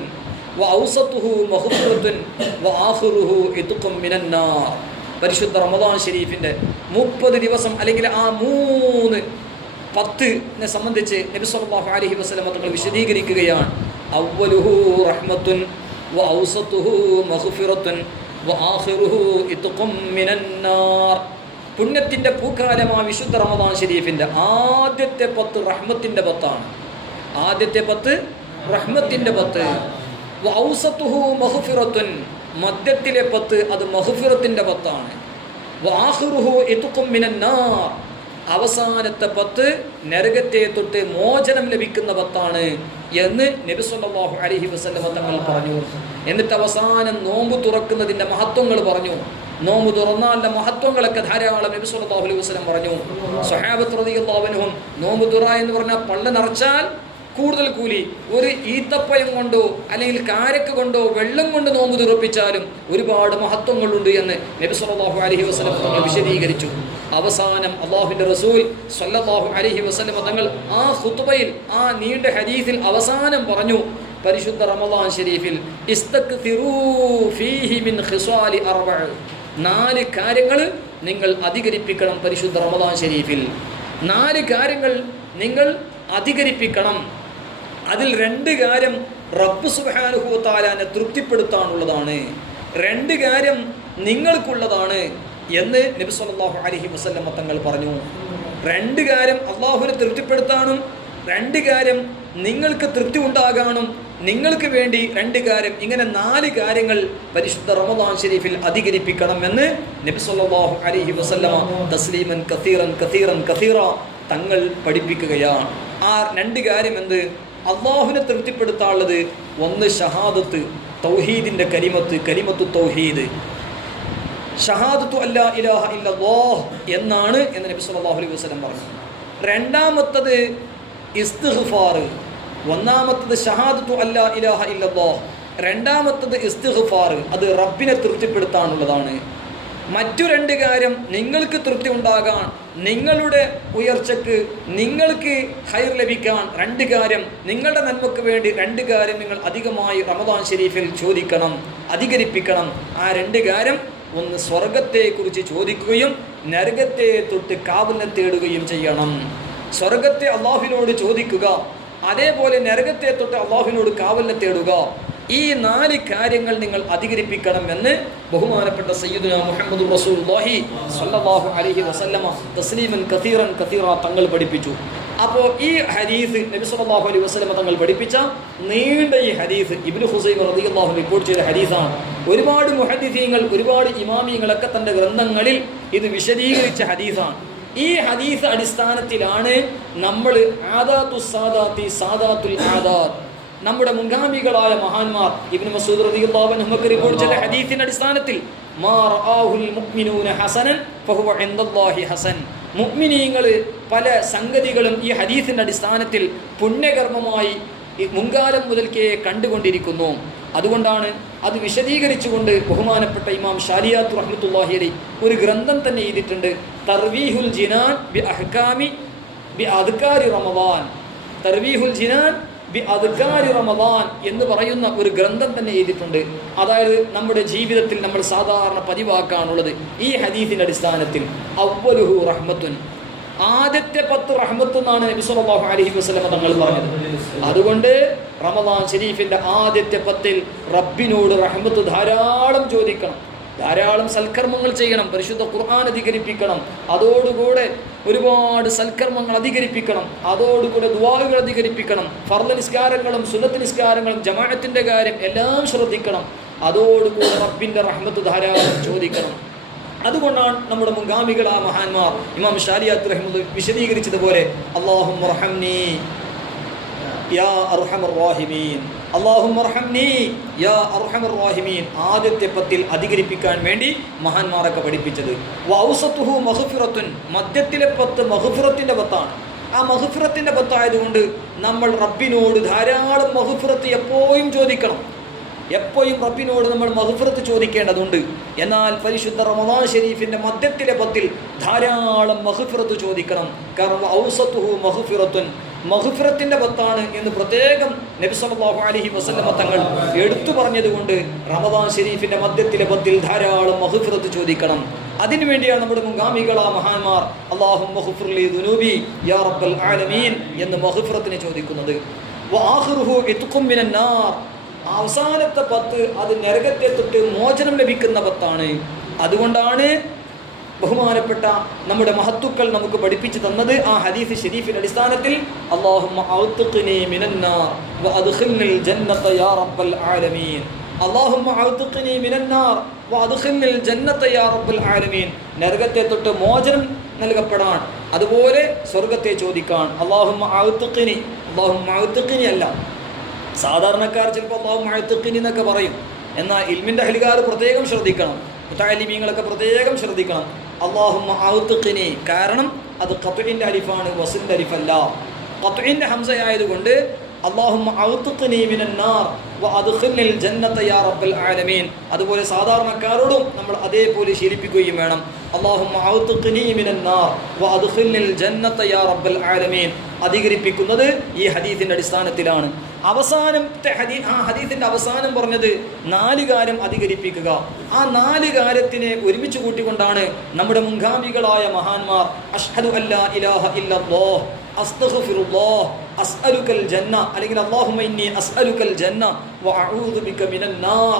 വ ഔസതുഹു മഗ്ഫിറത്തുൻ വ ആഖിറുഹു ഇത്ഖും മിനന്നാർ. പരിശുദ്ധ റമദാൻ ശരീഫിൻ്റെ 30 ദിവസം അല്ലെങ്കിൽ ആ 3-10 സംബന്ധിച്ച് നബി സല്ലല്ലാഹു അലൈഹി വസല്ലം തങ്ങൾ വിശദീകരിക്കുകയാണ്. അവ്വലുഹു റഹ്മത്തുൻ വ ഔസതുഹു മഗ്ഫിറത്തുൻ വ ആഖിറുഹു ഇത്ഖും മിനന്നാർ. പുണ്യത്തിൻ്റെ പൂക്കാലമായ വിശുദ്ധ റമദാൻ ശരീഫിൻ്റെ ആദ്യത്തെ 10 റഹ്മത്തിൻ്റെ 10ആണ്. ആദ്യത്തെ 10 റഹ്മത്തിൻ്റെ 10. വ ഔസതുഹു മഗ്ഫിറത്തുൻ, മധ്യത്തിലെ 10 അത് മഗ്ഫിറത്തിൻ്റെ 10ആണ്. വ ആഖിറുഹു ഇത്ഖും മിനന്നാർ, അവസാനത്തെ 10 നരകത്തെ തൊട്ട് മോചനം ലഭിക്കുന്ന 10ആണ് എന്ന് നബി സല്ലല്ലാഹു അലൈഹി വസല്ലം തങ്ങൾ പറഞ്ഞു. എന്നിട്ട് അവസാനം നോമ്പ് തുറക്കുന്നതിൻ്റെ മഹത്വങ്ങൾ പറഞ്ഞു. നോമ്പ് തുറന്നാലുള്ള മഹത്വങ്ങളൊക്കെ ധാരാളം നബി സല്ലല്ലാഹു അലൈഹി വസല്ലം പറഞ്ഞു. സ്വഹാബത്ത് റളിയല്ലാഹു അൻഹും നോമ്പ് തുറ എന്ന് പറഞ്ഞാൽ പള്ള നിറച്ചാൽ കൂടുതൽ കൂലി, ഒരു ഈത്തപ്പഴം കൊണ്ടോ അല്ലെങ്കിൽ കാരക്ക കൊണ്ടോ വെള്ളം കൊണ്ട് നോമ്പ് തുറപ്പിച്ചാലും ഒരുപാട് മഹത്വങ്ങളുണ്ട് എന്ന് നബി സല്ലല്ലാഹു അലൈഹി വസല്ലം തങ്ങൾ വിശദീകരിച്ചു. അവസാനം അല്ലാഹുവിൻ്റെ റസൂൽ സ്വല്ലല്ലാഹു അലൈഹി വസല്ലം തങ്ങൾ ആ ഖുത്ബയിൽ, ആ നീണ്ട ഹദീസിൽ അവസാനം പറഞ്ഞു, പരിശുദ്ധ റമദാൻ ശരീഫിൽ ഇസ്തക്തിറൂ ഫീഹി മിൻ ഖിസാലി 4 കാര്യങ്ങൾ നിങ്ങൾ അധികരിപ്പിക്കണം. പരിശുദ്ധ റമദാൻ ശരീഫിൽ 4 കാര്യങ്ങൾ നിങ്ങൾ അധികരിപ്പിക്കണം. അതിൽ 2 കാര്യം റബ്ബ് സുബ്ഹാനഹു വ തആലയെ തൃപ്തിപ്പെടുത്താനുള്ളതാണ്, 2 കാര്യം നിങ്ങൾക്കുള്ളതാണ് എന്ന് നബി സല്ലല്ലാഹു അലൈഹി വസല്ലം തങ്ങൾ പറഞ്ഞു. 2 കാര്യം അള്ളാഹുവിനെ തൃപ്തിപ്പെടുത്താനും 2 കാര്യം നിങ്ങൾക്ക് തൃപ്തി ഉണ്ടാകാനും നിങ്ങൾക്ക് വേണ്ടി 2 കാര്യം, ഇങ്ങനെ 4 കാര്യങ്ങൾ പരിശുദ്ധ റമദാൻ ശരീഫിൽ അധികരിപ്പിക്കണം എന്ന് നബി സല്ലല്ലാഹു അലൈഹി വസല്ലം തസ്ലീമൻ കസീറൻ കസീറൻ കസീറ തങ്ങൾ പഠിപ്പിക്കുകയാണ്. ആ 2 കാര്യം എന്ത്? അള്ളാഹുവിനെ തൃപ്തിപ്പെടുത്താനുള്ളത് ഒന്ന് ഷഹാദത്ത്, തൗഹീദിൻ്റെ കലിമത്തു തൗഹീദ്, ഷഹാദത്തു അല്ലാ ഇലാഹ ഇല്ലല്ലാഹ് എന്നാണ് എന്ന് നബി സല്ലല്ലാഹു അലൈഹി വസല്ലം പറഞ്ഞു. രണ്ടാമത്തത് ഇസ്തിഗ്ഫാർ. ഒന്നാമത്തത് ഷഹാദത്തു അല്ലാ ഇലാഹ ഇല്ലല്ലാഹ്, രണ്ടാമത്തത് ഇസ്തിഗ്ഫാർ. അത് റബ്ബിനെ തൃപ്തിപ്പെടുത്താനുള്ളതാണ്. മറ്റു 2 കാര്യം നിങ്ങൾക്ക് തൃപ്തി ഉണ്ടാകാൻ, നിങ്ങളുടെ ഉയർച്ചക്ക്, നിങ്ങൾക്ക് ഖൈർ ലഭിക്കാൻ 2 കാര്യം, നിങ്ങളുടെ നന്മക്ക് വേണ്ടി 2 കാര്യം നിങ്ങൾ അധികമായി റമദാൻ ശരീഫിൽ ചോദിക്കണം, അധികരിപ്പിക്കണം. ആ 2 കാര്യം, ഒന്ന് സ്വർഗത്തെക്കുറിച്ച് ചോദിക്കുകയും നരകത്തെ തൊട്ട് കാവലിനെ തേടുകയും ചെയ്യണം. സ്വർഗത്തെ അള്ളാഹുവിനോട് ചോദിക്കുക, അതേപോലെ നരകത്തെ തൊട്ട് അള്ളാഹുവിനോട് കാവലിനെ തേടുക. ഈ 4 കാര്യങ്ങൾ നിങ്ങൾ അധികരിപ്പിക്കണം എന്ന് ബഹുമാനപ്പെട്ട സയ്യിദുനാ മുഹമ്മദ് റസൂലുള്ളാഹി സ്വല്ലല്ലാഹു അലൈഹി വസല്ലമ തസ്ലീമൻ കസീറൻ കസീറ തങ്ങൾ പഠിപ്പിച്ചു. അപ്പോൾ ഈ ഹദീസ് നബി സല്ലല്ലാഹു അലൈഹി വസല്ലമ തങ്ങൾ പഠിപ്പിച്ച നീണ്ട ഈ ഹദീസ് ഇബ്നു ഖുസൈമ റളിയല്ലാഹു റിപ്പോർട്ട് ചെയ്ത ഹദീസാണ്. ഒരുപാട് മുഹദ്ദിസീങ്ങൾ, ഒരുപാട് ഇമാമിയങ്ങളൊക്കെ തൻ്റെ ഗ്രന്ഥങ്ങളിൽ ഇത് വിശദീകരിച്ച ഹദീസാണ്. ഈ ഹദീസ് അടിസ്ഥാനത്തിലാണ് നമ്മൾ ആദാത്തുസ് സാദാത്തി സാദാത്തുൽ ആദാത്ത്, നമ്മുടെ മുൻഗാമികളായ മഹാന്മാർ ഇബ്നു മസ്ഊദ് റളിയല്ലാഹു അൻഹു റിപ്പോർട്ട് ചെയ്ത ഹദീസിന്റെ അടിസ്ഥാനത്തിൽ മാ റആഹുൽ മുഅ്മിനൂന ഹസനൻ ഫഹുവ ഇൻദല്ലാഹി ഹസൻ, മുഅ്മിനീങ്ങൾ പല സംഗതികളും ഈ ഹദീസിന്റെ അടിസ്ഥാനത്തിൽ പുണ്യകർമ്മമായി മുൻകാലം മുതൽക്കേ കണ്ടുകൊണ്ടിരിക്കുന്നു. അതുകൊണ്ടാണ് അത് വിശദീകരിച്ചുകൊണ്ട് ബഹുമാനപ്പെട്ട ഇമാം ഷാരിയാത്ത് റഹ്മത്തുള്ളാഹി അലൈഹി ഒരു ഗ്രന്ഥം തന്നെ എഴുതിയിട്ടുണ്ട്, തർവീഹുൽ ജിനാൻ ബി അഹ്കാമി ബി അദ്കാരി റമദാൻ. തർവീഹുൽ ജിനാൻ ബി അദ്കാരി റമദാൻ എന്ന് പറയുന്ന ഒരു ഗ്രന്ഥം തന്നെ എഴുതിയിട്ടുണ്ട്. അതായത് നമ്മുടെ ജീവിതത്തിൽ നമ്മൾ സാധാരണ പതിവാക്കാനുള്ളത് ഈ ഹദീസിന്റെ അടിസ്ഥാനത്തിൽ അവ്വലുഹു റഹ്മത്തുൻ, ആദ്യത്തെ 10 റഹ്മത്ത് എന്നാണ് നബി സല്ലല്ലാഹു അലൈഹി വസല്ലം തങ്ങൾ പറഞ്ഞത്. അതുകൊണ്ട് റമദാൻ ശരീഫിന്റെ ആദ്യത്തെ 10 റബ്ബിനോട് റഹ്മത്ത് ധാരാളം ചോദിക്കണം. ധാരാളം സൽക്കർമ്മങ്ങൾ ചെയ്യണം, പരിശുദ്ധ ഖുർആൻ അധികരിപ്പിക്കണം, അതോടുകൂടെ ഒരുപാട് സൽക്കർമ്മങ്ങൾ അധികരിപ്പിക്കണം, അതോടുകൂടെ ദുആകൾ അധികരിപ്പിക്കണം, ഫർള് നിസ്കാരങ്ങളും സുന്നത്ത് നിസ്കാരങ്ങളും ജമാഅത്തിന്റെ കാര്യം എല്ലാം ശ്രദ്ധിക്കണം, അതോടുകൂടെ റബ്ബിന്റെ റഹ്മത്ത് ധാരാളം ചോദിക്കണം. അതുകൊണ്ടാണ് നമ്മുടെ മുൻഗാമികളായ മഹാന്മാർ ഇമാം ശാരിയാത്ത് റഹിമഹുല്ലാഹ് വിശദീകരിച്ചതുപോലെ അല്ലാഹുമ്മ റഹംനി യാ അർഹമർ റഹീമീൻ, അല്ലാഹുമ്മ റഹംനി യാ അർഹമർ റഹീമീൻ ആദ്യത്തെ പത്തിൽ അധികരിപ്പിക്കാൻ വേണ്ടി മഹാന്മാരൊക്കെ പഠിപ്പിച്ചത്. വഔസതുഹു മഗ്ഫിറത്തുൻ, മധ്യത്തിലെ പത്ത് മഗ്ഫിറത്തിന്റെ പത്താണ്. ആ മഗ്ഫിറത്തിന്റെ പത്തായതുകൊണ്ട് നമ്മൾ റബ്ബിനോട് ധാരാളം മഗ്ഫിറത്ത് എപ്പോഴും ചോദിക്കണം, എപ്പോഴും റബ്ബിനോട് നമ്മൾ മഗ്ഫിറത്ത് ചോദിക്കേണ്ടതുണ്ട്. എന്നാൽ പരിശുദ്ധ റമദാൻ ഷരീഫിന്റെ മധ്യത്തിലെ പത്തിൽ ധാരാളം മഗ്ഫിറത്ത് ചോദിക്കണം. കാരണം ഔസതുഹു മഗ്ഫിറത്തുൻ, മഗ്ഫിറത്തിന്റെ പത്താണ് എന്ന് പ്രത്യേകം നബി സല്ലല്ലാഹു അലൈഹി വസല്ലമ തങ്ങൾ എടുത്തു പറഞ്ഞതുകൊണ്ട് റമദാൻ ഷരീഫിന്റെ മധ്യത്തിലെ പത്തിൽ ധാരാളം മഗ്ഫിറത്ത് ചോദിക്കണം. അതിനുവേണ്ടിയാണ് നമ്മുടെ മുൻഗാമികളാ മഹാന്മാർ അല്ലാഹുമ്മ ഗ്ഫിർലി ദുനൂബി യാ റബ്ബൽ ആലമീൻ എന്ന് മഗ്ഫിറത്തിനെ ചോദിക്കുന്നത്. വആഖിറുഹു ഇത്ഖും മിനൻ നാർ, അവസാനത്തെ പത്ത് അത് നരകത്തെ തൊട്ട് മോചനം ലഭിക്കുന്ന പത്താണ്. അതുകൊണ്ടാണ് ബഹുമാനപ്പെട്ട നമ്മുടെ മഹത്തുക്കൾ നമുക്ക് പഠിപ്പിച്ചു തന്നത് ആ ഹദീസ് ഷരീഫിന്റെ അടിസ്ഥാനത്തിൽ അല്ലാഹുമ്മ ഔത്ഖിനി മിനന്നാർ വഅദ്ഖിൽനിൽ ജന്നത യാ റബ്ബൽ ആലമീൻ, അല്ലാഹുമ്മ ഔത്ഖിനി മിനന്നാർ വഅദ്ഖിൽനിൽ ജന്നത യാ റബ്ബൽ ആലമീൻ, നരകത്തെ തൊട്ട് മോചനം നൽകപ്പെടാൻ അതുപോലെ സ്വർഗത്തെ ചോദിക്കാൻ അല്ലാഹുമ്മ ഔത്ഖിനി. അല്ലാഹുമ്മ ഔത്ഖിനി അല്ല, സാധാരണക്കാർ ചിലപ്പോൾ അല്ലാഹുമ്മ ഔത്ഖിനി എന്നൊക്കെ പറയും. എന്നാൽ ഇൽമിന്റെ അഹ്ലുകാർ പ്രത്യേകം ശ്രദ്ധിക്കണം, മുതഅല്ലിമീങ്ങളൊക്കെ പ്രത്യേകം ശ്രദ്ധിക്കണം. അല്ലാഹുമ്മ ഔത്ഖിനി, കാരണം അത് ഖത്ഇന്റെ അലിഫാണ്, വസ്ലിന്റെ അലിഫല്ല. ഖത്ഇന്റെ ഹംസയായതുകൊണ്ട് അല്ലാഹുമ്മ ഔത്ഖിനി മിനന്നാർ വഅദ്ഖിൽനിൽ ജന്നത യാ റബ്ബൽ ആലമീൻ. അതുപോലെ സാധാരണക്കാരോടും നമ്മൾ അതേപോലെ ശീലിപ്പിക്കുകയും വേണം. അല്ലാഹുമ്മ ഔത്ഖിനി മിനന്നാർ വഅദ്ഖിൽനിൽ ജന്നത യാ റബ്ബൽ ആലമീൻ അധികരിപ്പിക്കുന്നത് ഈ ഹദീസിന്റെ അടിസ്ഥാനത്തിലാണ്. അവസാനത്തെ ഹദീസിന്റെ അവസാനം പറഞ്ഞത് 4 കാര്യം അധികരിപ്പിക്കുക. ആ 4 കാര്യത്തിനെ ഒരുമിച്ച് കൂട്ടിക്കൊണ്ടാണ് നമ്മുടെ മുൻഗാമികളായ മഹാന്മാർ അഷ്ഹദു അല്ലാ ഇലാഹ ഇല്ലല്ലാഹ് അസ്തഗ്ഫിറുല്ലാഹ് അസ്അലുകൽ ജന്ന അല്ലെങ്കിൽ അല്ലാഹുമ്മ ഇന്നി അസ്അലുകൽ ജന്ന വഅഊദു ബിക മിനൻ നാർ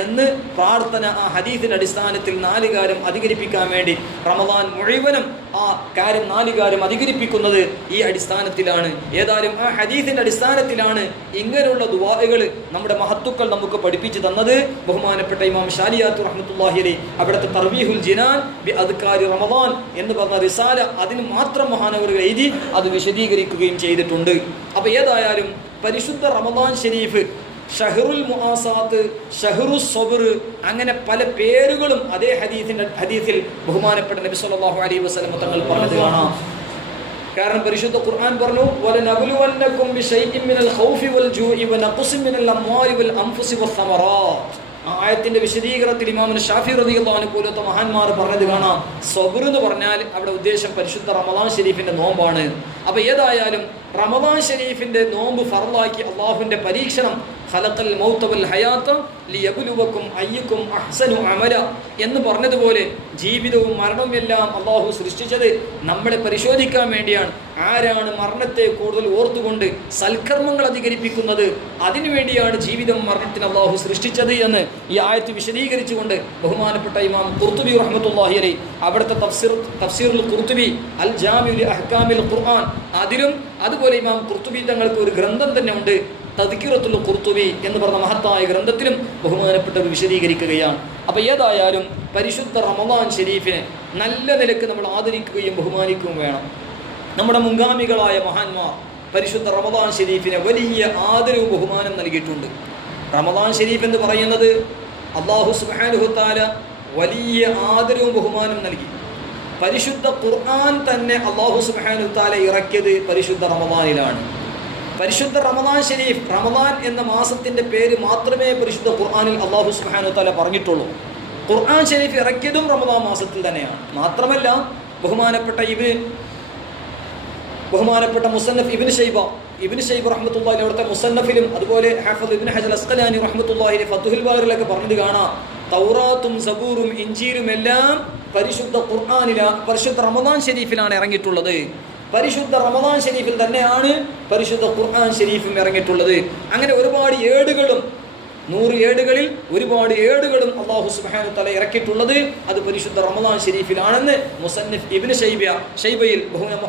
എന്ന് പ്രാർത്ഥന ആ ഹദീസിന്റെ അടിസ്ഥാനത്തിൽ 4 കാര്യം അധികരിപ്പിക്കാൻ വേണ്ടി റമദാൻ മുഴുവനും ആ കാര്യം 4 കാര്യം അധികരിപ്പിക്കുന്നത് ഈ അടിസ്ഥാനത്തിലാണ്. ഏതായാലും ആ ഹദീസിന്റെ അടിസ്ഥാനത്തിലാണ് ഇങ്ങനെയുള്ള ദുആകൾ നമ്മുടെ മഹത്തുക്കൾ നമുക്ക് പഠിപ്പിച്ചു തന്നത്. ബഹുമാനപ്പെട്ട ഇമാം ശാലിയാത്ത് റഹ്മത്തുള്ളാഹി അലൈഹി അവിടുത്തെ തർവീഹുൽ ജിനാൻ ബി അദ്കാരി റമദാൻ എന്ന് പറഞ്ഞ റിസാല അതിന് മാത്രം മഹാനവറുകൾ എഴുതി അത് വിശദീകരിക്കുകയും ചെയ്തിട്ടുണ്ട്. അപ്പോൾ ഏതായാലും പരിശുദ്ധ റമദാൻ ഷരീഫ്, ഷഹറുൽ മുആസാത്ത്, ഷഹറുസ് സബ്ർ, അങ്ങനെ പല പേരുകളും അതേ ഹദീസിൽ ബഹുമാനപ്പെട്ട നബി സല്ലല്ലാഹു അലൈഹി വസല്ലം തങ്ങൾ പറഞ്ഞത് കാണാം. കാരണം പരിശുദ്ധ ഖുർആൻ പറഞ്ഞു വലനബ്ലുവന്നകും ബിശൈഇൻ മിനൽ ഖൗഫി വൽ ജൂഇ വനഖ്സിൻ മിനൽ അംവാലി വൽ അൻഫുസി വസ്സമറാത്ത്. ആ ആയത്തിന്റെ വിശദീകരണത്തിൽ ഇമാം ഷാഫി റളിയല്ലാഹു അൻഹു പോലത്തെ മഹാന്മാർ പറഞ്ഞത് കാണാം. സബ്ർ എന്ന് പറഞ്ഞാൽ അവിടെ ഉദ്ദേശം പരിശുദ്ധ റമദാൻ ഷരീഫിന്റെ നോമ്പാണ്. അപ്പോൾ ഏതായാലും റമദാൻ ഷരീഫിന്റെ നോമ്പ് ഫർളാക്കി അല്ലാഹുവിന്റെ പരീക്ഷണം ഖലഖൽ മൗത വൽ ഹയാത ലിയബ്ലുവകും അയ്യുക്കും അഹ്സനു അമല എന്ന് പറഞ്ഞതുപോലെ ജീവിതവും മരണവും എല്ലാം അല്ലാഹു സൃഷ്ടിച്ചത് നമ്മളെ പരിശോധിക്കാൻ വേണ്ടിയാണ്. ആരാണ് മരണത്തെ കൂടുതൽ ഓർത്തുകൊണ്ട് സൽക്കർമ്മങ്ങൾ അധികരിപ്പിക്കുന്നത്, അതിനുവേണ്ടിയാണ് ജീവിതവും മരണത്തിന് അല്ലാഹു സൃഷ്ടിച്ചത് എന്ന് ഈ ആയത്ത് വിശദീകരിച്ചുകൊണ്ട് ബഹുമാനപ്പെട്ട ഇമാം ഖുർത്തുബി റഹ്മത്തുള്ളാഹി അലൈഹി അവിടുത്തെ തഫ്സീറുൽ ഖുർത്തുബി അൽ ജാമിഉ ലി അഹ്കാമിൽ ഖുർആൻ അതിലും അതുപോലെ ഇമാം ഖുർത്തുബി തങ്ങൾക്ക് ഒരു ഗ്രന്ഥം തന്നെ ഉണ്ട്, തദ്കിറത്തുൽ ഖുർത്തുബി എന്ന് പറഞ്ഞ മഹത്തായ ഗ്രന്ഥത്തിലും ബഹുമാനപ്പെട്ടവർ വിശദീകരിക്കുകയാണ്. അപ്പോൾ ഏതായാലും പരിശുദ്ധ റമദാൻ ഷരീഫിനെ നല്ല നിലക്ക് നമ്മൾ ആദരിക്കുകയും ബഹുമാനിക്കുകയും വേണം. നമ്മുടെ മുൻഗാമികളായ മഹാന്മാർ പരിശുദ്ധ റമദാൻ ഷരീഫിനെ വലിയ ആദരവും ബഹുമാനം നൽകിയിട്ടുണ്ട്. റമദാൻ ഷരീഫ് എന്ന് പറയുന്നത് അല്ലാഹു സുബ്ഹാനഹു തആല വലിയ ആദരവും ബഹുമാനം നൽകി. പരിശുദ്ധ ഖുർആൻ തന്നെ അല്ലാഹു സുബ്ഹാനഹു തആല ഇറക്കിയത് പരിശുദ്ധ റമദാനിലാണ്. പരിശുദ്ധ റമദാൻ ഷരീഫ്, റമദാൻ എന്ന മാസത്തിന്റെ പേര് മാത്രമേ പരിശുദ്ധ ഖുർആനിൽ അല്ലാഹു സുബ്ഹാനഹു തആല പറഞ്ഞിട്ടുള്ളൂ. ഖുർആൻ ഷരീഫ് ഇറക്കിയതും റമദാൻ മാസത്തിൽ തന്നെയാണ്. മാത്രമല്ല ബഹുമാനപ്പെട്ട മുസന്നഫ് ഇബ്നു ഷൈബ റഹ്മത്തുള്ളാഹി അവിടുത്തെ മുസന്നഫിലും അതുപോലെ ഹാഫിദ് ഇബ്നു ഹജർ അസ്ഖലാനി റഹ്മത്തുള്ളാഹി ഫതുഹുൽ ബാരിലൊക്കെ പറഞ്ഞത് കാണാം. തൗറാത്തും സബൂറും ഇഞ്ചീലും എല്ലാം പരിശുദ്ധ പരിശുദ്ധ റമദാൻ ഷരീഫിലാണ് ഇറങ്ങിയിട്ടുള്ളത്. പരിശുദ്ധ റമദാൻ ഷരീഫിൽ തന്നെയാണ് പരിശുദ്ധ ഖുർആൻ ഷരീഫും ഇറങ്ങിയിട്ടുള്ളത്. അങ്ങനെ ഒരുപാട് ഏടുകളും 100 ഏടുകളിൽ ഒരുപാട് ഏടുകളും അല്ലാഹു സുബ്ഹാനഹു വ തആല ഇറക്കിയിട്ടുള്ളത് അത് പരിശുദ്ധ റമദാൻ ഷരീഫിലാണെന്ന് മുസന്നിഫ് ഇബ്നു ഷൈബയിൽ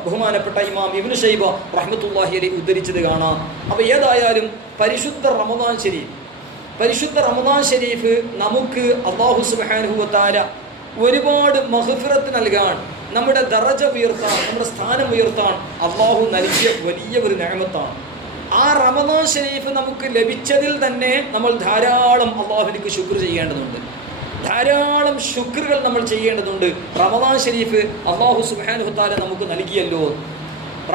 ബഹുമാനപ്പെട്ട ഇമാം ഇബ്നു ഷൈബ റഹ്മത്തുള്ളാഹി അലൈഹി ഉദ്ധരിച്ചത് കാണാം. അപ്പോൾ ഏതായാലും പരിശുദ്ധ റമദാൻ ഷരീഫ് നമുക്ക് അല്ലാഹു സുബ്ഹാനഹു വ തആല ഒരുപാട് മഗ്ഫിറത്ത് നൽകാൻ, നമ്മുടെ ദറജ ഉയർത്താൻ, നമ്മുടെ സ്ഥാനം ഉയർത്താൻ അല്ലാഹു നൽകിയ വലിയ ഒരു നിഅമത്താണ്. ആ റമദാൻ ഷരീഫ് നമുക്ക് ലഭിച്ചതിൽ തന്നെ നമ്മൾ ധാരാളം അല്ലാഹുവിലേക്ക് ശുക്ർ ചെയ്യേണ്ടതുണ്ട്. ധാരാളം ശുക്റുകൾ നമ്മൾ ചെയ്യേണ്ടതുണ്ട്. റമദാൻ ഷരീഫ് അല്ലാഹു സുബ്ഹാനഹു വ തആല നമുക്ക് നൽകിയല്ലോ.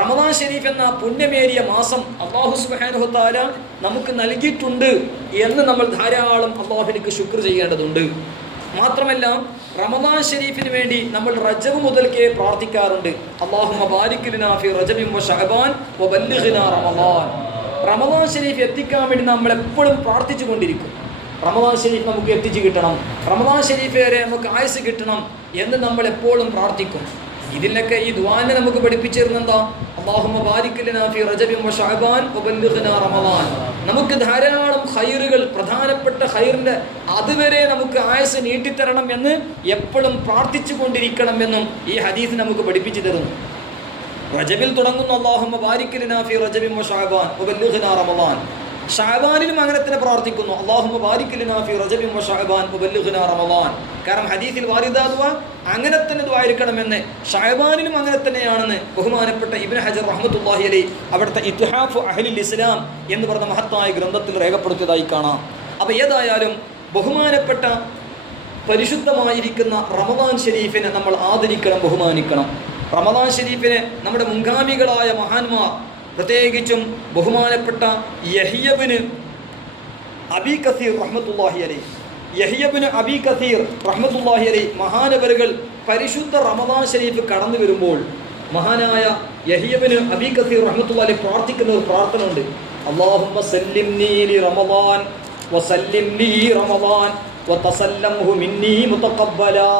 റമദാൻ ഷരീഫ് എന്ന പുണ്യമേറിയ മാസം അല്ലാഹു സുബ്ഹാനഹു വ തആല നമുക്ക് നൽകിയിട്ടുണ്ട് എന്ന് നമ്മൾ ധാരാളം അല്ലാഹുവിലേക്ക് ശുക്ർ ചെയ്യേണ്ടതുണ്ട്. മാത്രമല്ല റമദാൻ ഷരീഫിന് വേണ്ടി നമ്മൾ റജബ് മുതൽക്കേ പ്രാർത്ഥിക്കാറുണ്ട്. അല്ലാഹുമ്മ ബാരിക് ലനാ ഫീ റജബിൻ വ ശഅബാൻ വ ബല്ലിഗ്നാ റമദാൻ. റമദാൻ ഷരീഫ് എത്തിക്കാൻ വേണ്ടി നമ്മൾ എപ്പോഴും പ്രാർത്ഥിച്ചു കൊണ്ടിരിക്കും. റമദാൻ ഷരീഫ് നമുക്ക് എത്തിച്ചു കിട്ടണം, റമദാൻ ഷരീഫ് വരെ നമുക്ക് ആയുസ് കിട്ടണം എന്ന് നമ്മൾ എപ്പോഴും പ്രാർത്ഥിക്കും. ഇതിലൊക്കെ ഈ ദുആനെ നമുക്ക് പഠിപ്പിച്ചിരുന്നെന്താ? അല്ലാഹുമ്മ ബാരിക് ലനാ ഫീ റജബിൻ വ ശഅബാൻ വ ബല്ലിഗ്നാ റമദാൻ. നമുക്ക് ധാരാളം ഖൈറുകൾ, പ്രധാനപ്പെട്ട ഖൈറിന്റെ അതുവരെ നമുക്ക് ആയുസ് നീട്ടിത്തരണം എന്ന് എപ്പോഴും പ്രാർത്ഥിച്ചു കൊണ്ടിരിക്കണം എന്നും ഈ ഹദീസ് നമുക്ക് പഠിപ്പിച്ചു തരുന്നു. റജബിൽ തുടങ്ങുന്നു അല്ലാഹുമ്മ ബാരിക് ലനാ ഫീ റജബിൻ വ ശഅബാൻ വ ബല്ലിഗ്നാ റമദാൻ. ഷഅബാനിലും അങ്ങനെ തന്നെ പ്രാർത്ഥിക്കുന്നു, അല്ലാഹുമ്മ ബാരിക് ലനാ ഫീ റജബിൻ വ ശഅബാൻ വ ബല്ലിഗ്നാ റമദാൻ. കാരണം ഹദീസിൽ വാരിദാ ദുആ അങ്ങനെ തന്നെ ദുആ ആയിരിക്കണമെന്ന്, ഷഅബാനിലും അങ്ങനെ തന്നെയാണെന്ന് ബഹുമാനപ്പെട്ട ഇബ്നു ഹജർ റഹ്മത്തുള്ളാഹി അലൈഹി അവിടുത്തെ ഇത്ഹാഫ് അഹ്ലിൽ ഇസ്ലാം എന്ന് പറഞ്ഞ മഹത്തായ ഗ്രന്ഥത്തിൽ രേഖപ്പെടുത്തിയതായി കാണാം. അപ്പോൾ ഏതായാലും ബഹുമാനപ്പെട്ട പരിശുദ്ധമായിരിക്കുന്ന റമദാൻ ഷരീഫിനെ നമ്മൾ ആദരിക്കണം, ബഹുമാനിക്കണം. റമദാൻ ഷരീഫിനെ നമ്മുടെ മുൻഗാമികളായ മഹാന്മാർ, പ്രത്യേകിച്ചും ബഹുമാനപ്പെട്ട യഹ്യ ഇബ്നു അബീ കസീർ റഹ്മത്തുള്ളാഹി അലൈഹി, യഹ്യ ഇബ്നു അബീ കസീർ റഹ്മത്തുള്ളാഹി അലൈഹി മഹാനവറുകൾ പരിശുദ്ധ റമദാൻ ഷരീഫ് കടന്നു വരുമ്പോൾ മഹാനായ യഹ്യ ഇബ്നു അബീ കസീർ റഹ്മത്തുള്ളാഹി അലൈഹി പ്രാർത്ഥിക്കുന്ന ഒരു പ്രാർത്ഥന ഉണ്ട്. അല്ലാഹുമ്മ സല്ലിംനി ലി റമദാൻ വസല്ലിം ലി റമദാൻ വതസല്ലംഹു മിന്നി മുതഖബ്ബലാ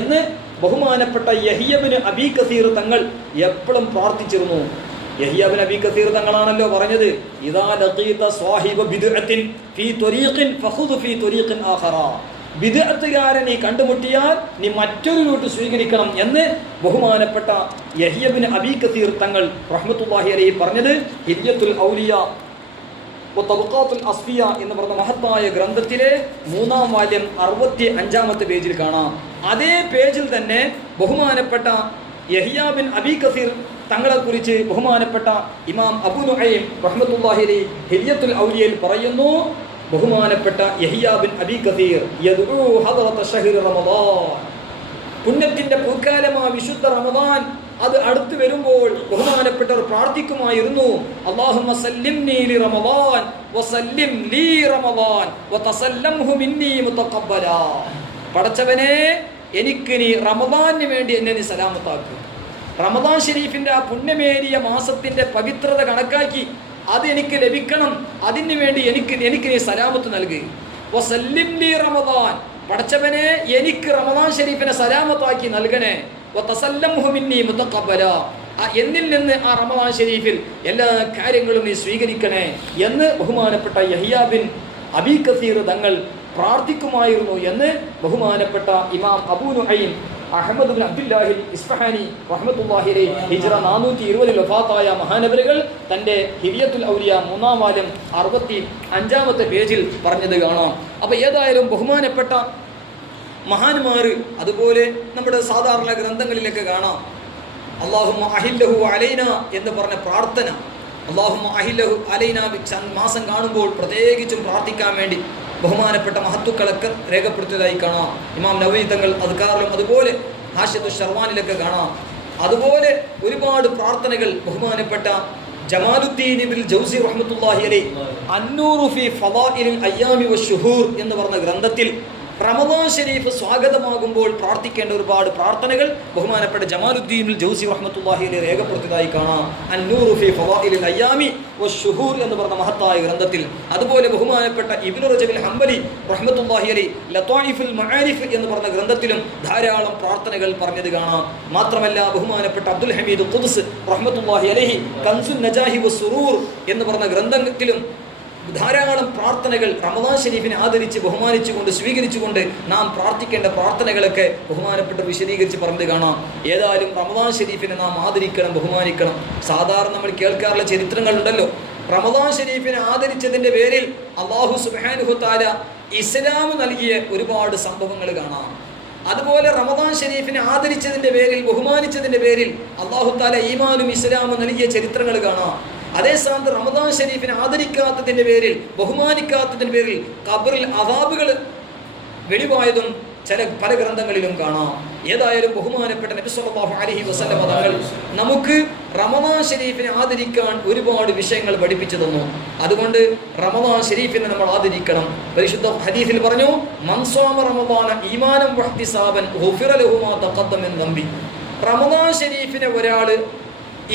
എന്ന് ബഹുമാനപ്പെട്ട യഹ്യ ഇബ്നു അബീ കസീർ തങ്ങൾ എപ്പോഴും പ്രാർത്ഥിച്ചിരുന്നു. യഹ്യ ഇബ്നു അബീ കസീർ തങ്ങളാണല്ലോ പറഞ്ഞത്, ഇദാ ലഖീത സ്വാഹിബ ബിദ്അത്തിൻ ഫീ ത്വരീഖിൻ ഫഖുദ് ഫീ ത്വരീഖിൻ ആഖറ. ബിദ്അത്തുകാരനെ നീ കണ്ടുമുട്ടിയാൽ നീ മറ്റൊരു റൂട്ട് സ്വീകരിക്കണം എന്ന് ബഹുമാനപ്പെട്ട യഹ്യ ഇബ്നു അബീ കസീർ തങ്ങൾ റഹ്മത്തുള്ളാഹി അലൈഹി പറഞ്ഞത് ഹില്യത്തുൽ ഔലിയ വ തബഖാത്തുൽ അസ്ഫിയ എന്ന് പറഞ്ഞ മഹത്തായ ഗ്രന്ഥത്തിലെ 3-ാം വാല്യം 65-ാമത്തെ പേജിൽ കാണാം. അതേ പേജിൽ തന്നെ ബഹുമാനപ്പെട്ട യഹ്യ ബിൻ അബീ കസീർ തങ്ങളെ കുറിച്ച് ബഹുമാനപ്പെട്ട ഇമാം അബൂ നുഐം റഹ്മത്തുള്ളാഹി അലൈഹി ഹില്യത്തുൽ ഔലിയയിൽ പറയുന്നു, ബഹുമാനപ്പെട്ട യഹ്യ ബിൻ അബീ കസീർ യദ്ഉ ഹദറത ശഹ്രി റമദാൻ, പുണ്യത്തിന്റെ പൂക്കാലമായ വിശുദ്ധ റമദാൻ അത് അടുത്ത് വരുമ്പോൾ ബഹുമാനപ്പെട്ടവർ പ്രാർത്ഥിക്കുമായിരുന്നു, അല്ലാഹുമ്മ സല്ലിംനി ലി റമദാൻ വസല്ലിം ലി റമദാൻ വതസല്ലംഹു മിന്നി മുതഖബ്ബലാ. പടച്ചവനെ, എനിക്ക് നീ റമദാനിന് വേണ്ടി എന്നെ നീ സലാമത്താക്കുക. റമദാൻ ഷരീഫിന്റെ ആ പുണ്യമേറിയ മാസത്തിന്റെ പവിത്രത കണക്കാക്കി അത് എനിക്ക് ലഭിക്കണം, അതിനു വേണ്ടി എനിക്ക് നീ സലാമത്ത് നൽകുക. വസല്ലിം ലി റമദാൻ, പടച്ചവനെ എനിക്ക് റമദാൻ ഷരീഫിനെ സലാമത്താക്കി നൽകണേ. വതസല്ലംഹു മിന്നി മുതഖബ്ബലാ, എന്നിൽ നിന്ന് ആ റമദാൻ ഷരീഫിൽ എല്ലാ കാര്യങ്ങളും നീ സ്വീകരിക്കണേ എന്ന് ബഹുമാനപ്പെട്ട യഹ്യ ബിൻ അബീ കസീർ തങ്ങൾ പ്രാർത്ഥിക്കുമായിരുന്നു എന്ന് ബഹുമാനപ്പെട്ട ഇമാം Abu നുഐം Ahmad bin Abdullahi Isfahani റഹ്മത്തുള്ളാഹി അലൈഹി ഹിജ്റ 420 വഫാത്തായ മഹാനവറുകൾ തൻ്റെ ഹില്യത്തുൽ ഔലിയ 3-ാം വാല്യം 65-ാമത്തെ പേജിൽ പറഞ്ഞത് കാണാം. അപ്പോൾ ഏതായാലും ബഹുമാനപ്പെട്ട മഹാന്മാർ അതുപോലെ നമ്മുടെ സാധാരണ ഗ്രന്ഥങ്ങളിലൊക്കെ കാണാം, അല്ലാഹുമ്മ അഹില്ലഹു അലൈന എന്ന് പറഞ്ഞ പ്രാർത്ഥന. അല്ലാഹുമ്മ അഹില്ലഹു അലൈന മാസം കാണുമ്പോൾ പ്രത്യേകിച്ചും പ്രാർത്ഥിക്കാൻ വേണ്ടി ബഹുമാനപ്പെട്ട മഹത്തുക്കളൊക്കെ രേഖപ്പെടുത്തിയതായി കാണാം. ഇമാം നവവി തങ്ങൾ അദ്കാറിലും അതുപോലെ ഹാഷിയത്തു ശർവാനിലൊക്കെ കാണാം. അതുപോലെ ഒരുപാട് പ്രാർത്ഥനകൾ ബഹുമാനപ്പെട്ട ജമാലുദ്ദീൻ ഇബ്നുൽ ജൗസി റഹ്മത്തുള്ളാഹി അലൈഹി അന്നൂറു ഫീ ഫളാഇലിൽ അയ്യാമി വശുഹൂർ എന്ന് പറഞ്ഞ ഗ്രന്ഥത്തിൽ റമദാൻ ഷരീഫ് സ്വാഗതമാകുമ്പോൾ പ്രാർത്ഥിക്കേണ്ട ഒരുപാട് പ്രാർത്ഥനകൾ ബഹുമാനപ്പെട്ട ജമാലുദ്ദീൻ ഇബ്നുൽ ജൗസി റഹ്മത്തുള്ളാഹി അലൈഹി രേഖപ്പെടുത്തിയതായി കാണാം. അന്നൂറു ഫീ ഫളാഇലിൽ അയ്യാമി വശുഹൂർ എന്ന് പറഞ്ഞ മഹത്തായ ഗ്രന്ഥത്തിൽ. അതുപോലെ ബഹുമാനപ്പെട്ട ഇബ്നു റജബിൽ ഹംബലി റഹ്മത്തുള്ളാഹി അലൈഹി ലത്വായിഫുൽ മആരിഫ് എന്ന് പറഞ്ഞ ഗ്രന്ഥത്തിലും ധാരാളം പ്രാർത്ഥനകൾ പറഞ്ഞത് കാണാം. മാത്രമല്ല ബഹുമാനപ്പെട്ട അബ്ദുൽ ഹമീദ് ഖുദ്സ് റഹ്മത്തുള്ളാഹി അലൈഹി കൻസുൻ നജാഹി വസ്സുറൂർ എന്ന് പറഞ്ഞ ഗ്രന്ഥത്തിലും ധാരാളം പ്രാർത്ഥനകൾ റമദാൻ ഷരീഫിനെ ആദരിച്ച് ബഹുമാനിച്ചുകൊണ്ട് സ്വീകരിച്ചുകൊണ്ട് നാം പ്രാർത്ഥിക്കേണ്ട പ്രാർത്ഥനകളൊക്കെ ബഹുമാനപ്പെട്ട് വിശദീകരിച്ച് പറഞ്ഞത് കാണാം. ഏതായാലും റമദാൻ ഷരീഫിനെ നാം ആദരിക്കണം, ബഹുമാനിക്കണം. സാധാരണ നമ്മൾ കേൾക്കാറുള്ള ചരിത്രങ്ങളുണ്ടല്ലോ. റമദാൻ ഷരീഫിനെ ആദരിച്ചതിൻ്റെ പേരിൽ അല്ലാഹു സുബ്ഹാനഹു തആല ഇസ്ലാം നൽകിയ ഒരുപാട് സംഭവങ്ങൾ കാണാം. അതുപോലെ റമദാൻ ഷരീഫിനെ ആദരിച്ചതിൻ്റെ പേരിൽ, ബഹുമാനിച്ചതിൻ്റെ പേരിൽ അല്ലാഹു തആല ഈമാനും ഇസ്ലാമും നൽകിയ ചരിത്രങ്ങൾ കാണാം. അതേ സ്ഥാനത്ത് റമദാൻ ഷരീഫിനെ ആദരിക്കാത്തതിൻ്റെ പേരിൽ, ബഹുമാനിക്കാത്തതിൻ്റെ പേരിൽ ഖബറിൽ അദാബുകൾ വെളിവായതും പല ഗ്രന്ഥങ്ങളിലും കാണാം. ഏതായാലും ബഹുമാനപ്പെട്ട നബി സല്ലല്ലാഹു അലൈഹി വസല്ലം തങ്ങൾ നമുക്ക് റമദാൻ ഷരീഫിനെ ആദരിക്കാൻ ഒരുപാട് വിഷയങ്ങൾ പഠിപ്പിച്ചു തന്നു. അതുകൊണ്ട് റമദാൻ ഷരീഫിനെ നമ്മൾ ആദരിക്കണം. പരിശുദ്ധ ഹദീസിൽ പറഞ്ഞു, മൻ സ്വമ റമദാന ഈമാനൻ വഹ്തിസാബൻ ഗുഫിറ ലഹു മാ തഖദ്ദമ മിൻ ദംബി. റമദാൻ ഷരീഫിനെ ഒരാൾ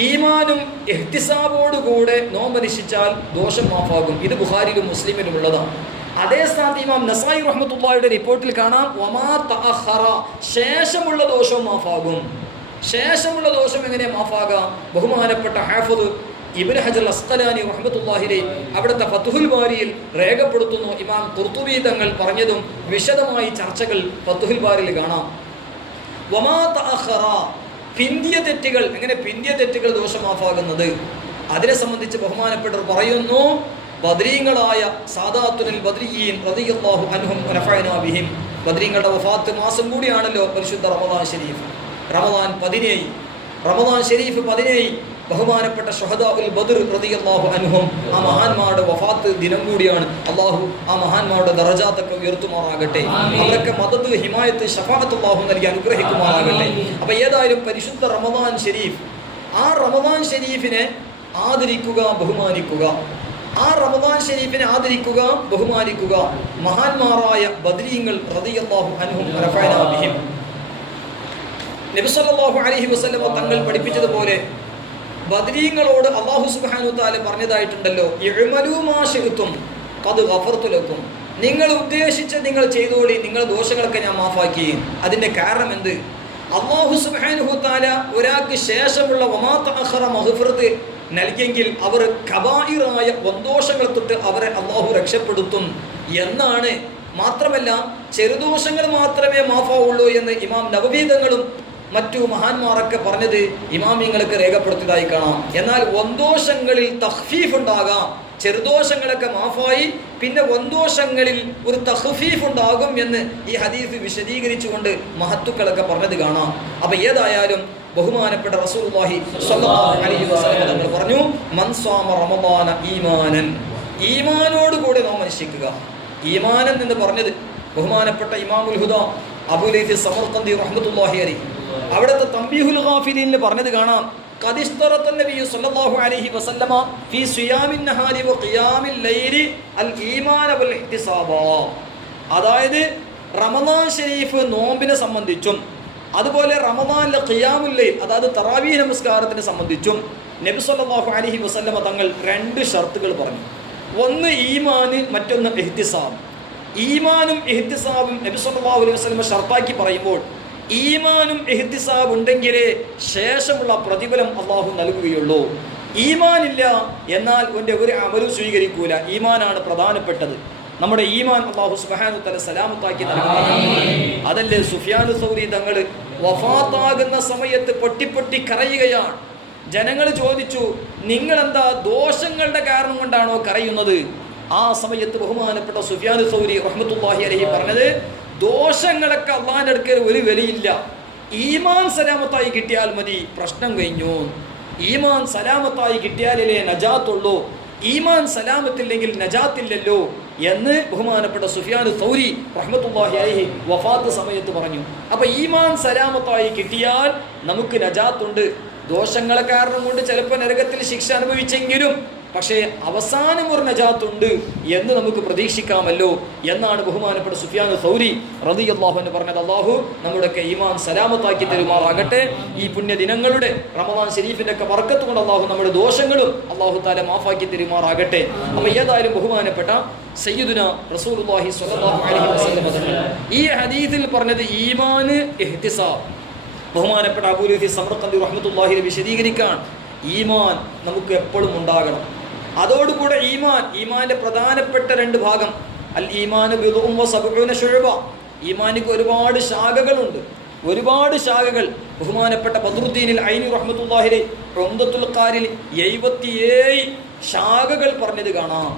ഈമാനും ഇഹ്തിസാബോടുകൂടെ നോമ്പനുഷ്ഠിച്ചാൽ ദോഷം മാഫാകും. ഇത് ബുഖാരിയിലും മുസ്ലിമിലും ഉള്ളതാണ്. അതേ സ്ഥാനത്ത് ഇമാം നസായി റഹ്മത്തുള്ളാഹിയുടെ റിപ്പോർട്ടിൽ കാണാം, വമാ തഅഖറ, ശേഷമുള്ള ദോഷവും മാഫാകും. ശേഷമുള്ള ദോഷം എങ്ങനെ മാഫാകാം? ബഹുമാനപ്പെട്ട ഹാഫിദ് ഇബ്നു ഹജർ അസ്ഖലാനി റഹ്മത്തുള്ളാഹി അലൈഹി അവിടുത്തെ ഫത്ഹുൽ ബാരിയിൽ രേഖപ്പെടുത്തുന്നു. ഇമാം ഖുർത്തുബി തങ്ങൾ പറഞ്ഞതും വിശദമായി ചർച്ചകൾ ഫത്ഹുൽ ബാരിയിൽ കാണാം. വമാ തഅഖറ, പിന്തിയ തെറ്റുകൾ. എങ്ങനെ പിന്തിയ തെറ്റുകൾ ദോഷമാഫാകുന്നത്? അതിനെ സംബന്ധിച്ച് ബഹുമാനപ്പെട്ടവർ പറയുന്നു, ബദ്രീങ്ങളായ സാദാത്തുൽ ബദ്രിയീൻ റളിയല്ലാഹു അൻഹും വനഫഅനാ ബിഹിം. ബദ്രീങ്ങളുടെ വഫാത്ത് മാസം കൂടിയാണല്ലോ പരിശുദ്ധ റമദാൻ ഷരീഫ്. റമദാൻ 17, റമദാൻ ഷരീഫ് 17. ബഹുമാനപ്പെട്ട ഷുഹദാഉൽ ബദ്ർ റളിയല്ലാഹു അൻഹും, ആ മഹാന്മാരുടെ വഫാത്ത് ദിനം കൂടിയാണ്. അല്ലാഹു ആ മഹാന്മാരുടെ ദറജാത്തൊക്കെ ഉയർത്തുമാറാകട്ടെ. അവരൊക്കെ മദദ്, ഹിമായത്ത്, ശഫാഅത്ത് അല്ലാഹു നൽകി അനുഗ്രഹിക്കുമാറാകട്ടെ. അപ്പോൾ ഏതായാലും പരിശുദ്ധ റമദാൻ ഷരീഫ്, ആ റമദാൻ ഷരീഫിനെ ആദരിക്കുക, ബഹുമാനിക്കുക. ആ റമദാൻ ഷരീഫിനെ ആദരിക്കുക, ബഹുമാനിക്കുക. മഹാന്മാരായ ബദ്രീങ്ങൾ റളിയല്ലാഹു അൻഹും വനഫഅനാ ബിഹിം. നബി സല്ലല്ലാഹു അലൈഹി വസല്ലം തങ്ങൾ പഠിപ്പിച്ചതുപോലെ ബദ്രീങ്ങളോട് അല്ലാഹു സുബ്ഹാനഹു തആല പറഞ്ഞതായിട്ടുണ്ടല്ലോ, ഇഅ്മലൂ മാ ശിഅ്തും ഖദ് ഗഫർതു ലക്കും. നിങ്ങൾ ഉദ്ദേശിച്ച നിങ്ങൾ ചെയ്തോളി, നിങ്ങൾ ദോഷങ്ങളൊക്കെ ഞാൻ മാഫാക്കി. അതിൻ്റെ കാരണം എന്ത്? അല്ലാഹു സുബ്ഹാനഹു തആല ഒരാൾക്ക് ശേഷമുള്ള വമാ തഅഖറ മഗ്ഫിറത്ത് നൽകിയെങ്കിൽ അവർ കബായിറായ വൻദോഷങ്ങൾ തൊട്ട് അവരെ അല്ലാഹു രക്ഷപ്പെടുത്തും എന്നാണ്. മാത്രമല്ല ചെറുദോഷങ്ങൾ മാത്രമേ മാഫാവുള്ളൂ എന്ന് ഇമാം നവവി തങ്ങളും മറ്റു മഹാന്മാരൊക്കെ പറഞ്ഞത് ഇമാമിങ്ങൾക്ക് രേഖപ്പെടുത്തിയതായി കാണാം. എന്നാൽ വൻദോഷങ്ങളിൽ തഖ്ഫീഫ് ഉണ്ടാകാം. ചെറുദോഷങ്ങളൊക്കെ മാഫായി പിന്നെ വൻദോഷങ്ങളിൽ ഒരു തഖ്ഫീഫ് ഉണ്ടാകും എന്ന് ഈ ഹദീസ് വിശദീകരിച്ചുകൊണ്ട് മഹത്തുക്കളൊക്കെ പറഞ്ഞത് കാണാം. അപ്പോൾ ഏതായാലും ബഹുമാനപ്പെട്ട റസൂലുള്ളാഹി സ്വല്ലല്ലാഹു അലൈഹി വസല്ലം തങ്ങൾ പറഞ്ഞു, മൻ സ്വമ റമദാന ഈമാനൻ, ഈമാനോടുകൂടെ നാം അനുഷ്ഠിക്കുക. ഈമാനൻ എന്ന് പറഞ്ഞത് ബഹുമാനപ്പെട്ട ഇമാമുൽ ഹുദ അബൂ ലൈഥി സമർഖന്ദി റഹ്മത്തുള്ളാഹി അലൈഹി അവിടുത്തെ തംബീഹുൽ ഗാഫിലീനിൽ പറഞ്ഞത് കാണാം, ഖദിസ്തറത്ത നബിയു സ്വല്ലല്ലാഹു അലൈഹി വസല്ലമ ഫീ സിയാമിൻ നഹാരി വ ഖിയാമിൽ ലൈലി അൽ ഈമാന വൽ ഇഹ്തിസാബ. അതായത് റമദാൻ ഷരീഫ് നോമ്പിനെ സംബന്ധിച്ചും അതുപോലെ റമദാനിലെ ഖിയാമുൽ ലൈൽ, അതായത് തറാവീഹ് നമസ്കാരത്തിനെ സംബന്ധിച്ചും നബി സല്ലല്ലാഹു അലൈഹി വസല്ലമ തങ്ങൾ 2 ഷർത്തുകൾ പറഞ്ഞു. ഒന്ന് ഈമാന്, മറ്റൊന്ന് ഇഹ്തിസാബ്. ഈമാനും ഇഹ്തിസാബും നബി സല്ലല്ലാഹു അലൈഹി വസല്ലമ ഷർത്താക്കി പറയുമ്പോൾ ഈമാനും ഇഹ്തിസാബ് ഉണ്ടെങ്കിലേ ശേഷമുള്ള പ്രതിഫലം അല്ലാഹു നൽകുകയുള്ളൂ. ഈമാനില്ല എന്നാൽ എൻ്റെ ഒരു അമലും സ്വീകരിക്കൂല. ഈമാനാണ് പ്രധാനപ്പെട്ടത്. നമ്മുടെ ഈമാൻ അല്ലാഹു സുബ്ഹാനഹു തആല സലാമത്താക്കി നൽകുന്നതാണ്. അതല്ലേ സുഫിയാനു സൗരി തങ്ങൾ വഫാത്താകുന്ന സമയത്ത് പൊട്ടി കരയുകയാണ്. ജനങ്ങൾ ചോദിച്ചു, നിങ്ങളെന്താ ദോഷങ്ങളുടെ കാരണം കൊണ്ടാണോ കരയുന്നത്? ആ സമയത്ത് ബഹുമാനപ്പെട്ട സുഫിയാനു സൗരി റഹ്മത്തുള്ളാഹി അലൈഹി പറഞ്ഞത്, ദോഷങ്ങളൊക്കെ അള്ളാഹിൻ്റെ അടുക്കൽ ഒരു വിലയില്ല, ഈമാൻ സലാമത്തായി കിട്ടിയാൽ മതി, പ്രശ്നം കഴിഞ്ഞു. ഈമാൻ സലാമത്തായി കിട്ടിയാലേ നജാത്തുള്ളൂ, ഈമാൻ സലാമത്തില്ലെങ്കിൽ നജാത്തില്ലല്ലോ എന്ന് ബഹുമാനപ്പെട്ട സുഫിയാനു സൗരി റഹ്മത്തുള്ളാഹി അലൈഹി വഫാത്ത് സമയത്ത് പറഞ്ഞു. അപ്പോൾ ഈമാൻ സലാമത്തായി കിട്ടിയാൽ നമുക്ക് നജാത്തുണ്ട്. ദോഷങ്ങളെ കാരണം കൊണ്ട് ചിലപ്പോൾ നരകത്തിൽ ശിക്ഷ അനുഭവിച്ചെങ്കിലും പക്ഷേ അവസാനം ഒരു നജാത്തുണ്ട് എന്ന് നമുക്ക് പ്രതീക്ഷിക്കാമല്ലോ എന്നാണ് ബഹുമാനപ്പെട്ട സുഫിയാനു സൗരി റളിയല്ലാഹു അൻഹു പറഞ്ഞത്. അല്ലാഹു നമ്മുടെയൊക്കെ ഈമാൻ സലാമത്താക്കി തരുമാറാകട്ടെ. ഈ പുണ്യദിനങ്ങളുടെ റമദാൻ ഷരീഫിൻ്റെ ഒക്കെ ബർക്കത്ത് കൊണ്ട് അല്ലാഹു നമ്മുടെ ദോഷങ്ങളും അല്ലാഹു തആല മാഫാക്കി തരുമാറാകട്ടെ. അപ്പോൾ ഏതായാലും ബഹുമാനപ്പെട്ട സയ്യിദുന റസൂലുള്ളാഹി സ്വല്ലല്ലാഹു അലൈഹി വസല്ലം തങ്ങൾ ഈ ഹദീസിൽ പറഞ്ഞത് ഈമാന് ഇഹ്തിസാബ്. ബഹുമാനപ്പെട്ട അബൂ ലൈഥി സമർഖന്ദി റഹ്മത്തുള്ളാഹി അലൈഹി വിശദീകരിക്കാൻ ഈമാൻ നമുക്ക് എപ്പോഴും ഉണ്ടാകണം. അതോടുകൂടെ ഈമാന്റെ പ്രധാനപ്പെട്ട 2 ഭാഗം, അൽ ഈമാനു ബിദ്ഉൻ വ സബ്ഊന ശുഅബ, ഈമാനിക്ക് ഒരുപാട് ശാഖകൾ. ബഹുമാനപ്പെട്ട ബദ്റുദ്ദീനിൽ ഐനി റഹ്മത്തുള്ളാഹി അലൈഹി ഉംദത്തുൽ ഖാരിൽ 77 ശാഖകൾ പറഞ്ഞത് കാണാം.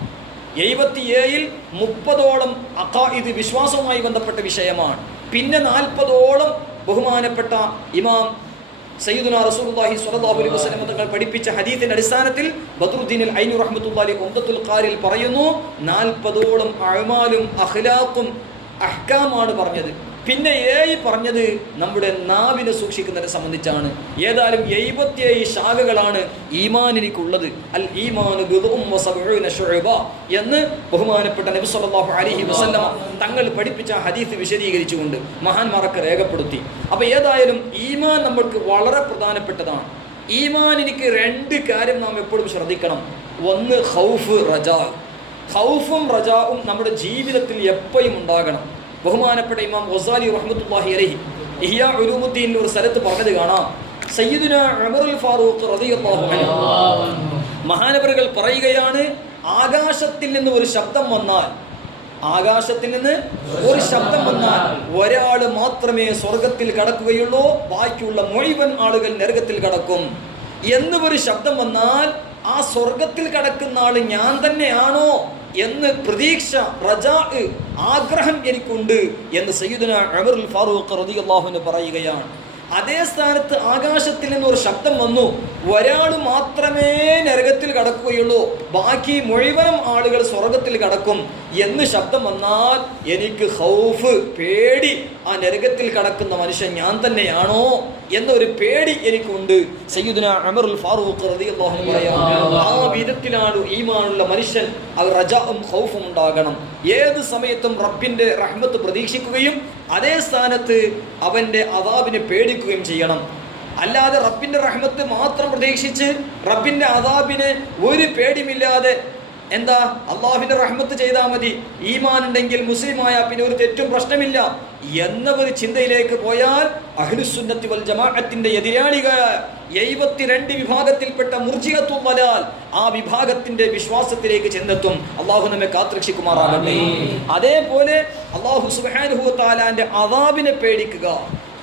77ൽ 30ഓളം അഖായിദ് വിശ്വാസവുമായി ബന്ധപ്പെട്ട വിഷയമാണ്. പിന്നെ 40ഓളം ബഹുമാനപ്പെട്ട ഇമാം സയ്യിദുനാ റസൂലുള്ളാഹി സ്വല്ലല്ലാഹു അലൈഹി വസല്ലം തങ്ങൾ പഠിപ്പിച്ച ഹദീസിന്റെ അടിസ്ഥാനത്തിൽ ബദ്റുദ്ദീനിൽ ഐനി റഹ്മത്തുള്ളാഹി അലൈഹി ഉംദത്തുൽ ഖാരിൽ പറയുന്നു 40ഓളം അഅ്മാലും അഖ്ലാഖും അഹ്കാമാണ് പറഞ്ഞത്. പിന്നെ 7 പറഞ്ഞത് നമ്മുടെ നാവിനെ സൂക്ഷിക്കുന്നതിനെ സംബന്ധിച്ചാണ്. ഏതായാലും 77 ശാഖകളാണ് ഈമാനിനുള്ളത്. അൽ ഈമാനു ബിദ്ഉൻ വ സബ്ഊന ശുഅബ എന്ന് ബഹുമാനപ്പെട്ട നബി സല്ലല്ലാഹു അലൈഹി വസല്ലം തങ്ങൾ പഠിപ്പിച്ച ഹദീസ് വിശദീകരിച്ചുകൊണ്ട് മഹാന്മാരൊക്കെ രേഖപ്പെടുത്തി. അപ്പോൾ ഏതായാലും ഈമാൻ നമ്മൾക്ക് വളരെ പ്രധാനപ്പെട്ടതാണ്. ഈമാനിന് 2 കാര്യം നാം എപ്പോഴും ശ്രദ്ധിക്കണം. ഒന്ന് ഖൗഫ്, റജാ. ഖൗഫും റജാവും നമ്മുടെ ജീവിതത്തിൽ എപ്പോഴും ഉണ്ടാകണം. ബഹുമാനപ്പെട്ട ഇമാം ഗസാലി റഹ്മത്തുള്ളാഹി അലൈഹി ഇഹ്യാ ഉലൂമുദ്ദീനിൽ ഒരു സ്ഥലത്ത് പറഞ്ഞത് കാണാം. സയ്യിദുനാ ഉമറുൽ ഫാറൂഖ് റളിയല്ലാഹു അൻഹു മഹാനവറുകൾ പറയുകയാണ്, ആകാശത്തിൽ നിന്ന് ഒരു ശബ്ദം വന്നാൽ ഒരാൾ മാത്രമേ സ്വർഗത്തിൽ കടക്കുകയുള്ളൂ, ബാക്കിയുള്ള മുഴുവൻ ആളുകൾ നരകത്തിൽ കടക്കും എന്ന് ഒരു ശബ്ദം വന്നാൽ ആ സ്വർഗത്തിൽ കടക്കുന്ന ആൾ ഞാൻ തന്നെയാണോ എന്ന് പ്രതീക്ഷ, റജാ, ആഗ്രഹം എനിക്കുണ്ട് എന്ന് സയ്യിദുനാ ഉമറുൽ ഫാറൂഖ് റളിയല്ലാഹു അൻഹു പറയുകയാണ്. അതേ സ്ഥാനത്ത് ആകാശത്തിൽ നിന്ന് ഒരു ശബ്ദം വന്നു, ഒരാൾ മാത്രമേ നരകത്തിൽ കടക്കുകയുള്ളൂ, ബാക്കി മുഴുവൻ ആളുകൾ സ്വർഗത്തിൽ കടക്കും എന്ന് ശബ്ദം വന്നാൽ എനിക്ക് ഖൗഫ്, പേടി, ആ നരകത്തിൽ കടക്കുന്ന മനുഷ്യൻ ഞാൻ തന്നെയാണോ എന്നൊരു പേടി എനിക്കുണ്ട്. സയ്യിദുനാ ഉമറുൽ ഫാറൂഖ് റളിയല്ലാഹു അൻഹു പറയുന്നു, ആ വിധത്തിലാണ് ഈമാനുള്ള മനുഷ്യൻ അത് റജാഉം ഖൗഫും ഉണ്ടാകണം. ഏത് സമയത്തും റബ്ബിന്റെ റഹ്മത്ത് പ്രതീക്ഷിക്കുകയും അതേ സ്ഥാനത്ത് അവന്റെ അദാബിനെ പേടിക്കുകയും ചെയ്യണം. അല്ലാതെ റബ്ബിന്റെ റഹ്മത്ത് മാത്രം പ്രതീക്ഷിച്ച് റബ്ബിന്റെ അദാബിനെ ഒരു പേടിയുമില്ലാതെ എന്താ അള്ളാഹുവിന്റെ റഹ്മത്ത് ചെയ്താൽ മതി, ഈമാൻ ഉണ്ടെങ്കിൽ മുസ്ലിമായ പിന്നെ ഒരു തെറ്റും പ്രശ്നമില്ല എന്ന ഒരു ചിന്തയിലേക്ക് പോയാൽ അഹ്ലുസുന്നത്തി വൽ ജമാഅത്തിന്റെ എതിരാളികളായ 72 വിഭാഗത്തിൽപ്പെട്ട മുർജിഅത്തുൽ ദലാൽ ആ വിഭാഗത്തിന്റെ വിശ്വാസത്തിലേക്ക് ചെന്നെത്തും. അള്ളാഹു നമ്മെ കാത്തുരക്ഷിക്കുമാറാകട്ടെ. അതേപോലെ അള്ളാഹു സുബ്ഹാനഹു വ തആലാന്റെ അദാബിനെ പേടിക്കുക.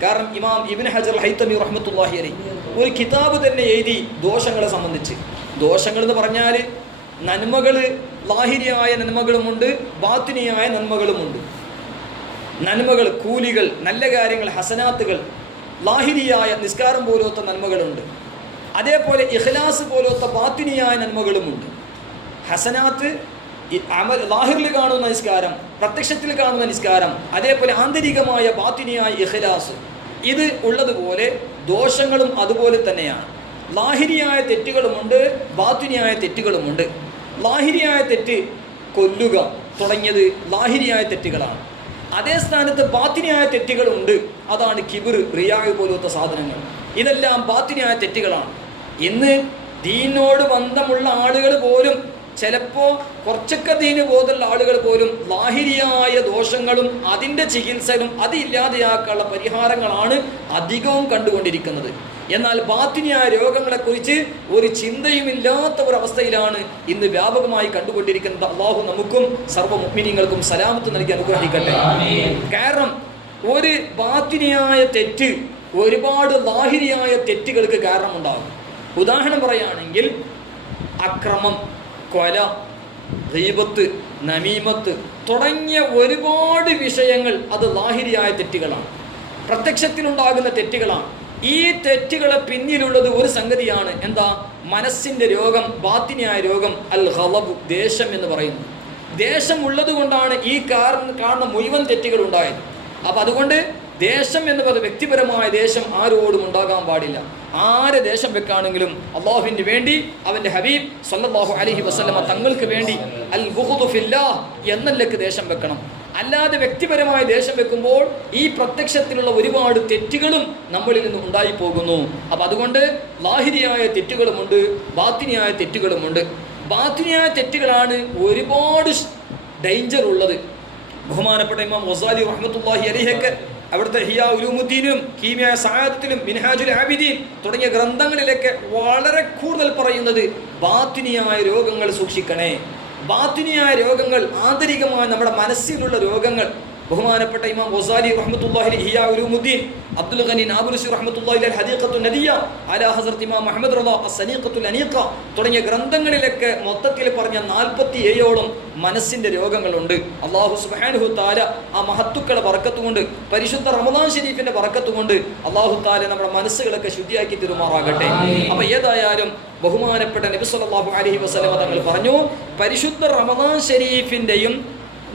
കാരണം ഇമാം ഇബ്നു ഹജർ ഹൈതമി റഹ്മത്തുള്ളാഹി അലൈഹി ഒരു കിതാബ് തന്നെ എഴുതി ദോഷങ്ങളെ സംബന്ധിച്ച്. ദോഷങ്ങൾ എന്ന് പറഞ്ഞാൽ നന്മകൾ, ലാഹിരിയായ നന്മകളുമുണ്ട്, ബാത്തിനിയായ നന്മകളുമുണ്ട്. നന്മകൾ, കൂലികൾ, നല്ല കാര്യങ്ങൾ, ഹസനാത്തുകൾ, ലാഹിരിയായ നിസ്കാരം പോലത്തെ നന്മകളുണ്ട്. അതേപോലെ ഇഖ്ലാസ് പോലത്തെ ബാത്തിനിയായ നന്മകളുമുണ്ട്. ഹസനാത്ത് ലാഹിറിൽ കാണുന്ന നിസ്കാരം, പ്രത്യക്ഷത്തിൽ കാണുന്ന നിസ്കാരം, അതേപോലെ ആന്തരികമായ ബാത്തിനിയായ ഇഖ്ലാസ്, ഇത് ഉള്ളതുപോലെ ദോഷങ്ങളും അതുപോലെ തന്നെയാണ്. ലാഹിരിയായ തെറ്റുകളുമുണ്ട്, ബാത്തിനിയായ തെറ്റുകളുമുണ്ട്. ലാഹിരിയായ തെറ്റ് കൊല്ലുക തുടങ്ങിയത് ലാഹിരിയായ തെറ്റുകളാണ്. അതേ സ്ഥാനത്ത് ബാത്തിനിയായ തെറ്റുകളുണ്ട്, അതാണ് കിബിർ, റിയാഹ് പോലത്തെ സാധനങ്ങൾ. ഇതെല്ലാം ബാത്തിനിയായ തെറ്റുകളാണ്. ഇന്ന് ദീനോട് ബന്ധമുള്ള ആളുകൾ പോലും, ചിലപ്പോൾ കുറച്ചൊക്കെ ദീന് ബോധമുള്ള ആളുകൾ പോലും ലാഹിരിയായ ദോഷങ്ങളും അതിൻ്റെ ചികിത്സകളും അത് ഇല്ലാതെയാക്കാനുള്ള പരിഹാരങ്ങളാണ് അധികവും കണ്ടുകൊണ്ടിരിക്കുന്നത്. എന്നാൽ ബാത്തിനിയായ രോഗങ്ങളെക്കുറിച്ച് ഒരു ചിന്തയുമില്ലാത്ത ഒരവസ്ഥയിലാണ് ഇന്ന് വ്യാപകമായി കണ്ടുകൊണ്ടിരിക്കുന്നത്. അള്ളാഹു നമുക്കും സർവ്വ മുഅ്മിനീങ്ങൾക്കും സലാമത്ത് നൽകി അനുഗ്രഹിക്കട്ടെ. കാരണം ഒരു ബാത്തിനിയായ തെറ്റ് ഒരുപാട് ലാഹിരിയായ തെറ്റുകൾക്ക് കാരണമുണ്ടാകും. ഉദാഹരണം പറയുകയാണെങ്കിൽ അക്രമം, കൊല, ഗീബത്ത്, നമീമത്ത് തുടങ്ങിയ ഒരുപാട് വിഷയങ്ങൾ അത് ലാഹിരിയായ തെറ്റുകളാണ്, പ്രത്യക്ഷത്തിലുണ്ടാകുന്ന തെറ്റുകളാണ്. ഈ തെറ്റുകളെ പിന്നിലുള്ളത് ഒരു സംഗതിയാണ്. എന്താ? മനസ്സിന്റെ രോഗം, ബാത്തിനിയായ രോഗം, അൽ ഖളബ്, ദേഷ്യം എന്ന് പറയുന്നു. ദേഷ്യം ഉള്ളത് കൊണ്ടാണ് ഈ കാണുന്ന മുഴുവൻ തെറ്റുകൾ ഉണ്ടായത്. അപ്പം അതുകൊണ്ട് ദേഷ്യം എന്ന് പറയുന്നത് വ്യക്തിപരമായ ദേഷ്യം ആരോടും ഉണ്ടാകാൻ പാടില്ല. ആരെ ദേഷ്യം വെക്കാണെങ്കിലും അള്ളാഹുവിന് വേണ്ടി, അവന്റെ ഹബീബ് സല്ലല്ലാഹു അലൈഹി വസല്ലമ തങ്ങൾക്ക് വേണ്ടി അൽ ബുഗ്ദു ഫില്ലാഹ് എന്നല്ലക്ക് ദേഷ്യം വെക്കണം. അല്ലാതെ വ്യക്തിപരമായ ദേഷ്യം വെക്കുമ്പോൾ ഈ പ്രത്യക്ഷത്തിലുള്ള ഒരുപാട് തെറ്റുകളും നമ്മളിൽ നിന്ന് ഉണ്ടായി പോകുന്നു. അപ്പം അതുകൊണ്ട് ലാഹിരിയായ തെറ്റുകളുമുണ്ട്, ബാത്തിനിയായ തെറ്റുകളുമുണ്ട്. ബാത്തിനിയായ തെറ്റുകളാണ് ഒരുപാട് ഡേഞ്ചർ ഉള്ളത്. ബഹുമാനപ്പെട്ട ഇമാം ഗസാലി റഹ്മത്തുള്ളാഹി അലൈഹിക്ക് അവിടുത്തെ ഹിയാ ഉലൂമുദ്ദീനും കീമിയ സആദത്തിലും മിൻഹാജുൽ ആബിദീൻ തുടങ്ങിയ ഗ്രന്ഥങ്ങളിലൊക്കെ വളരെ കൂടുതൽ പറയുന്നത് ബാത്തിനിയായ രോഗങ്ങൾ സൂക്ഷിക്കണേ. ബാത്തിനിയായ രോഗങ്ങൾ, ആന്തരികമായ നമ്മുടെ മനസ്സിലുള്ള രോഗങ്ങൾ. ബഹുമാനപ്പെട്ട ഇമാം ഗസാലി റഹ്മത്തുള്ളാഹി അലൈഹി ഹിയാ ഉലൂമുദ്ദീൻ, അബ്ദുൽ ഗനി നാബുലുസി റഹ്മത്തുള്ളാഹി അലൈഹി ഹദീഖത്തുൻ നദിയ, അലാ ഹസ്രത്ത് ഇമാം മുഹമ്മദ് റള അസ്സനീഖത്തുൽ അനീഖ തുടങ്ങിയ ഗ്രന്ഥങ്ങളിലൊക്കെ മൊത്തത്തിൽ പറഞ്ഞ 47ഓളം മനസ്സിന്റെ രോഗങ്ങളുണ്ട്. അല്ലാഹു സുബ്ഹാനഹു തആല ആ മഹത്തുക്കളുടെ ബറക്കത്ത് കൊണ്ട്, പരിശുദ്ധ റമദാൻ ശരീഫിന്റെ ബറക്കത്ത് കൊണ്ട് അല്ലാഹു തആല നമ്മുടെ മനസ്സുകളൊക്കെ ശുദ്ധിയാക്കി തരുമാറാകട്ടെ. അപ്പോൾ ഏതായാലും ബഹുമാനപ്പെട്ട നബി സല്ലല്ലാഹു അലൈഹി വസല്ലം തങ്ങൾ പറഞ്ഞു, പരിശുദ്ധ റമദാൻ ശരീഫിന്റെയും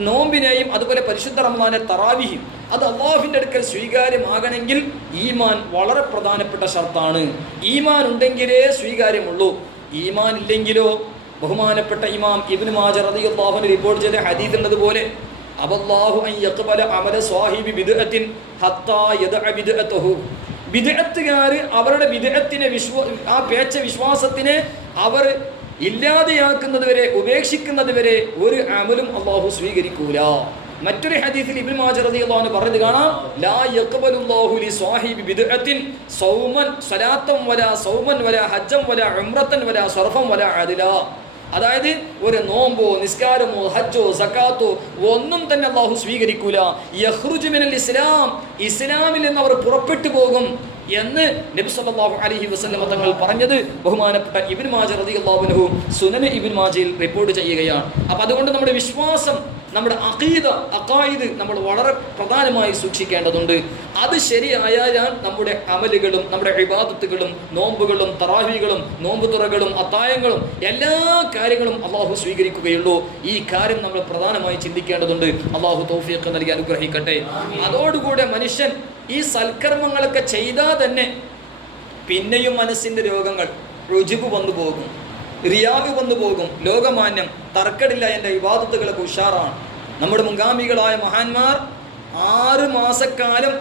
നോമ്പിനെയും അതുപോലെ പരിശുദ്ധ റമദാന്റെ തറാവീഹും അത് അല്ലാഹുവിന്റെ അടുക്കൽ സ്വീകാര്യമാകണമെങ്കിൽ ഈമാൻ വളരെ പ്രധാനപ്പെട്ട ഷർത്താണ്. ഈമാൻ ഉണ്ടെങ്കിലേ സ്വീകാര്യമുള്ളൂ. ഈമാൻ ഇല്ലെങ്കിലോ, ബഹുമാനപ്പെട്ട ഇമാം ഇബ്നു മാജ റളിയല്ലാഹു അൻഹു റിപ്പോർട്ട് ചെയ്ത ഹദീസ് ഉള്ളതുപോലെ, അബല്ലാഹു അൻ യഖ്ബല അമല സ്വാഹിബി ബിദ്അത്തിൻ ഹത്താ യദഅ ബിദ്അതഹു. ബിദ്അത്തുകാർ അവരുടെ ബിദ്അത്തിനെ ആ പേച്ച വിശ്വാസത്തിനെ അവർ ഇല്ലാതെയാക്കുന്നത് വരെ, ഉപേക്ഷിക്കുന്നത് വരെ ഒരു അമലും അല്ലാഹു സ്വീകരിക്കൂല. മറ്റൊരു ഹദീസിൽ ഇബ്നു മാജ റളിയല്ലാഹു അൻഹു പറഞ്ഞത് കാണാം, ലാ യഖ്ബലുല്ലാഹു ലി സ്വാഹിബി ബിദ്അത്തിൻ സൗമൻ സലാത്തൻ വലാ സൗമൻ വലാ ഹജ്ജൻ വലാ ഉംറത്തൻ വലാ സർഫൻ വലാ അദ്ല. അതായത് ഒരു നോമ്പോ നിസ്കാരമോ ഹജ്ജോ സക്കാത്തോ ഒന്നും തന്നെ അല്ലാഹു സ്വീകരിക്കൂല. യഖ്റുജു മിനൽ ഇസ്ലാം, ഇസ്ലാമിൽ നിന്ന് അവർ പുറപ്പെട്ടു പോകും എന്ന് നബി സല്ലല്ലാഹു അലൈഹി വസല്ലം തങ്ങൾ പറഞ്ഞത് ബഹുമാനപ്പെട്ട ഇബ്നു മാജ റളിയല്ലാഹു അൻഹു സുനൻ ഇബ്നു മാജയിൽ റിപ്പോർട്ട് ചെയ്യുകയാണ്. അപ്പോൾ അതുകൊണ്ട് നമ്മുടെ വിശ്വാസം, നമ്മുടെ അഖായിദ് നമ്മൾ വളരെ പ്രധാനമായി സൂക്ഷിക്കേണ്ടതുണ്ട്. അത് ശരിയായാൽ നമ്മുടെ അമലുകളും നമ്മുടെ ഇബാദത്തുകളും നോമ്പുകളും തറാവീകളും നോമ്പ് തുറകളും അത്തായങ്ങളും എല്ലാ കാര്യങ്ങളും അല്ലാഹു സ്വീകരിക്കുകയുള്ളൂ. ഈ കാര്യം നമ്മൾ പ്രധാനമായി ചിന്തിക്കേണ്ടതുണ്ട്. അല്ലാഹു തൗഫീഖ് നൽകി അനുഗ്രഹിക്കട്ടെ. അതോടുകൂടെ മനുഷ്യൻ ഈ സൽക്കർമ്മങ്ങളൊക്കെ ചെയ്താൽ തന്നെ പിന്നെയും മനസ്സിൻ്റെ രോഗങ്ങൾ, റുജുബ് വന്നു പോകും, റിയാഹ് വന്നു പോകും, ലോകമാന്യം, തർക്കടില്ല, എൻ്റെ ഇബാദത്തുകളൊക്കെ ഉഷാറാണ്. നമ്മുടെ മുൻഗാമികളായ മഹാന്മാർ 6 മാസക്കാലം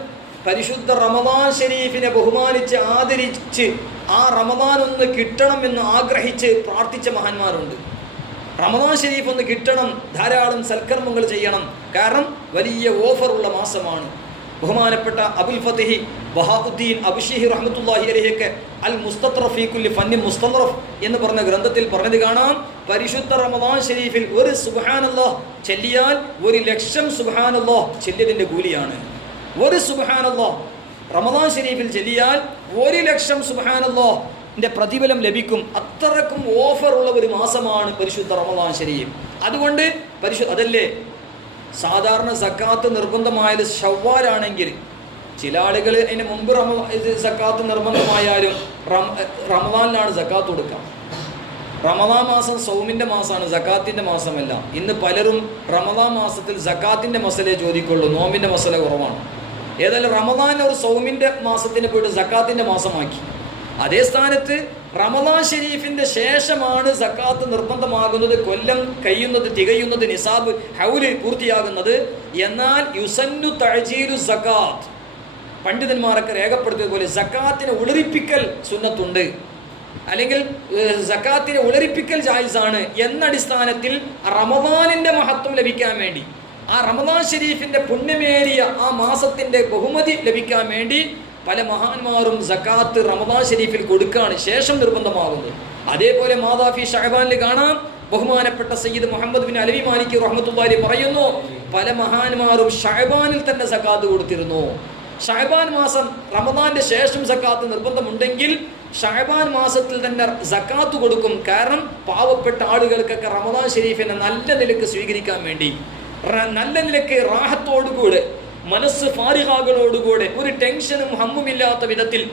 പരിശുദ്ധ റമദാൻ ശരീഫിനെ ബഹുമാനിച്ച് ആദരിച്ച് ആ റമദാൻ ഒന്ന് കിട്ടണം എന്ന് ആഗ്രഹിച്ച് പ്രാർത്ഥിച്ച മഹാന്മാരുണ്ട്. റമദാൻ ശരീഫ് ഒന്ന് കിട്ടണം, ധാരാളം സൽക്കർമ്മങ്ങൾ ചെയ്യണം, കാരണം വലിയ ഓഫറുള്ള മാസമാണ്. ബഹുമാനപ്പെട്ട അബുൽ ഫത്ഹി വഹാബുദ്ദീൻ അബുശീഹി റഹ്മത്തുള്ളാഹി അലൈഹിക്ക് അൽ മുസ്തത്റഫ് ഫീ കുല്ലി ഫന്നി മുസ്തദ്റഫ് എന്ന് പറഞ്ഞ ഗ്രന്ഥത്തിൽ പറഞ്ഞത് കാണാം, പരിശുദ്ധ റമദാൻ ശരീഫിൽ ഒരു സുബ്ഹാനല്ലാഹ് ചൊല്ലിയാൽ 1,00,000 സുബ്ഹാനല്ലാഹ് ചൊല്ലിയതിൻ്റെ കൂലിയാണ്. ഒരു സുബ്ഹാനല്ലാഹ് റമദാൻ ശരീഫിൽ ചൊല്ലിയാൽ 1,00,000 സുബ്ഹാനല്ലാഹിന്റെ പ്രതിഫലം ലഭിക്കും. അത്രക്കും ഓഫറുള്ള ഒരു മാസമാണ് പരിശുദ്ധ റമദാൻ ശരീഫ്. അതുകൊണ്ട് അതല്ലേ സാധാരണ സക്കാത്ത് നിർബന്ധമായത് ഷവ്വാലാണെങ്കിൽ, ചില ആളുകൾ അതിന് മുമ്പ് സക്കാത്ത് നിർബന്ധമായാലും റമദാനിലാണ് സക്കാത്ത് കൊടുക്കുക. റമദാൻ മാസം സൗമിൻ്റെ മാസമാണ്, സക്കാത്തിൻ്റെ മാസമല്ല. ഇന്ന് പലരും റമദാൻ മാസത്തിൽ സക്കാത്തിൻ്റെ മസലയെ ചോദിക്കുള്ളൂ, നോമ്പിൻ്റെ മസല കുറവാണ്. ഏതായാലും റമദാൻ ഒരു സൗമിൻ്റെ മാസത്തിന് പോയിട്ട് സക്കാത്തിൻ്റെ മാസമാക്കി. അതേ സ്ഥാനത്ത് റമദാൻ ഷരീഫിന്റെ ശേഷമാണ് സക്കാത്ത് നിർബന്ധമാകുന്നത്, കൊല്ലം കഴിയുന്നത്, തികയുന്നത്, നിസാബ് ഹൗല് പൂർത്തിയാകുന്നത്. എന്നാൽ യുസന്നു തഅജീലു സക്കാത്ത്, പണ്ഡിതന്മാരൊക്കെ രേഖപ്പെടുത്തിയതുപോലെ സക്കാത്തിനെ ഉളറിപ്പിക്കൽ സുന്നത്തുണ്ട്, അല്ലെങ്കിൽ സക്കാത്തിനെ ഉളറിപ്പിക്കൽ ജായിസാണ് എന്ന അടിസ്ഥാനത്തിൽ റമദാനിന്റെ മഹത്വം ലഭിക്കാൻ വേണ്ടി, ആ റമദാൻ ഷരീഫിന്റെ പുണ്യമേറിയ ആ മാസത്തിന്റെ ബഹുമതി ലഭിക്കാൻ വേണ്ടി പല മഹാന്മാരും സക്കാത്ത് റമദാൻ ഷരീഫിൽ കൊടുക്കുകയാണ്, ശേഷം നിർബന്ധമാകുന്നത്. അതേപോലെ മാദാഫി ഷഅബാനിൽ കാണാം, ബഹുമാനപ്പെട്ട സയ്യിദ് മുഹമ്മദ് ബിൻ അലവി മാലികി റഹ്മത്തുള്ളാഹി പറയുന്നു, പല മഹാന്മാരും ഷഅബാനിൽ തന്നെ സക്കാത്ത് കൊടുത്തിരുന്നു. ഷഅബാൻ മാസം റമദാന്റെ ശേഷം സക്കാത്ത് നിർബന്ധമുണ്ടെങ്കിൽ ഷഅബാൻ മാസത്തിൽ തന്നെ സക്കാത്ത് കൊടുക്കും. കാരണം പാവപ്പെട്ട ആളുകൾക്കൊക്കെ റമദാൻ ഷരീഫിനെ നല്ല നിലക്ക് സ്വീകരിക്കാൻ വേണ്ടി, നല്ല നിലക്ക് റാഹത്തോടുകൂടെ, മനസ്സ് ഫാരിഹാകളോടുകൂടെ, ഒരു ടെൻഷനും ഹമ്മുമില്ലാത്ത വിധത്തിൽ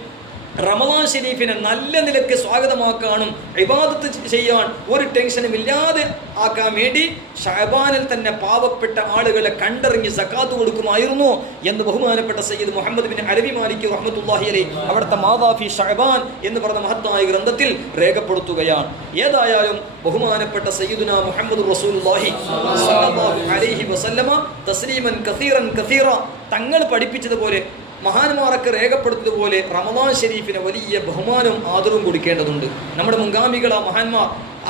റമദാൻ ഷരീഫിനെ നല്ല നിലക്ക് സ്വാഗതമാക്കാനും ഇബാദത്ത് ചെയ്യാൻ ഒരു ടെൻഷനും ഇല്ലാതെ ആക്കാൻ വേണ്ടി ഷഅബാനിൽ തന്നെ പാവപ്പെട്ട ആളുകളെ കണ്ടറിഞ്ഞ് സക്കാത്ത് കൊടുക്കുമായിരുന്നു എന്ന് ബഹുമാനപ്പെട്ട സയ്യിദ് മുഹമ്മദ് ബിൻ അലവി മാലികി റഹ്മത്തുള്ളാഹി അലൈഹി അവിടുത്തെ മാദാഫി ഷഅബാൻ എന്ന് പറഞ്ഞ മഹത്തായ ഗ്രന്ഥത്തിൽ രേഖപ്പെടുത്തുകയാണ്. ഏതായാലും ബഹുമാനപ്പെട്ട സയ്യിദുനാ മുഹമ്മദ് റസൂലുള്ളാഹി സ്വല്ലല്ലാഹു അലൈഹി വസല്ലമ തസ്ലീമൻ കസീറൻ കസീറ തങ്ങൾ പഠിപ്പിച്ചതുപോലെ, മഹാന്മാരൊക്കെ രേഖപ്പെടുത്തിയതുപോലെ റമദാൻ ഷരീഫിന് വലിയ ബഹുമാനവും ആദരവും കൊടുക്കേണ്ടതുണ്ട്. നമ്മുടെ മുൻഗാമികൾ, ആ മഹാന്മാർ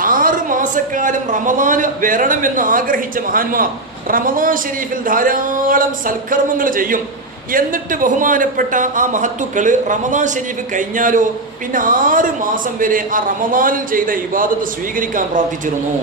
6 മാസക്കാലം റമദാന് വരണമെന്ന് ആഗ്രഹിച്ച മഹാന്മാർ റമദാൻ ഷരീഫിൽ ധാരാളം സൽക്കർമ്മങ്ങൾ ചെയ്യും. എന്നിട്ട് ബഹുമാനപ്പെട്ട ആ മഹത്തുക്കൾ റമദാൻ ശരീഫ് കഴിഞ്ഞാലോ പിന്നെ 6 മാസം വരെ ആ റമദാനിൽ ചെയ്ത ഇബാദത്ത് സ്വീകരിക്കാൻ പ്രാർത്ഥിച്ചിരുന്നു.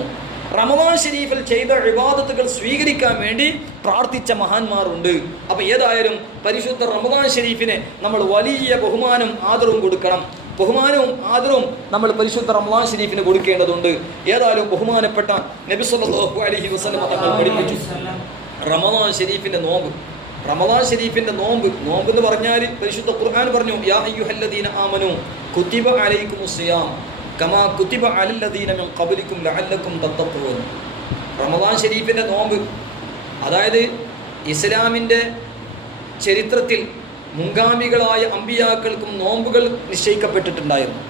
റമദാൻ ശരീഫിൽ ചെയ്ത ഇബാദത്തുകൾ സ്വീകരിക്കാൻ വേണ്ടി പ്രാർത്ഥിച്ച മഹാന്മാരുണ്ട്. അപ്പോൾ ഏതായാലും പരിശുദ്ധ റമദാൻ ശരീഫിനെ നമ്മൾ വലിയ ബഹുമാനം ആദരവും കൊടുക്കണം. ബഹുമാനവും ആദരവും നമ്മൾ പരിശുദ്ധ റമദാൻ ശരീഫിന് കൊടുക്കേണ്ടതുണ്ട്. ഏതായാലും ബഹുമാനപ്പെട്ട നബി സല്ലല്ലാഹു അലൈഹി വസല്ലം തങ്ങൾ പഠിപ്പിച്ചു റമദാൻ ശരീഫിന്റെ നോമ്പ്. റമദാൻ ശരീഫിന്റെ നോമ്പ് എന്ന് പറഞ്ഞാൽ പരിശുദ്ധ ഖുർആൻ പറഞ്ഞു, യാ അയ്യുഹല്ലദീന ആമനു കുതിബ അലൈക്കുമുസ്സിയാം കമാ കുതിബ അലല്ലദീന മിൻ ഖബ്ലിക്കും ലഅല്ലക്കും തത്തഖൂൻ. റമദാൻ ശരീഫിന്റെ നോമ്പ്, അതായത് ഇസ്ലാമിൻ്റെ ചരിത്രത്തിൽ മുൻഗാമികളായ അമ്പിയാക്കൾക്കും നോമ്പുകൾ നിശ്ചയിക്കപ്പെട്ടിട്ടുണ്ടായിരുന്നു.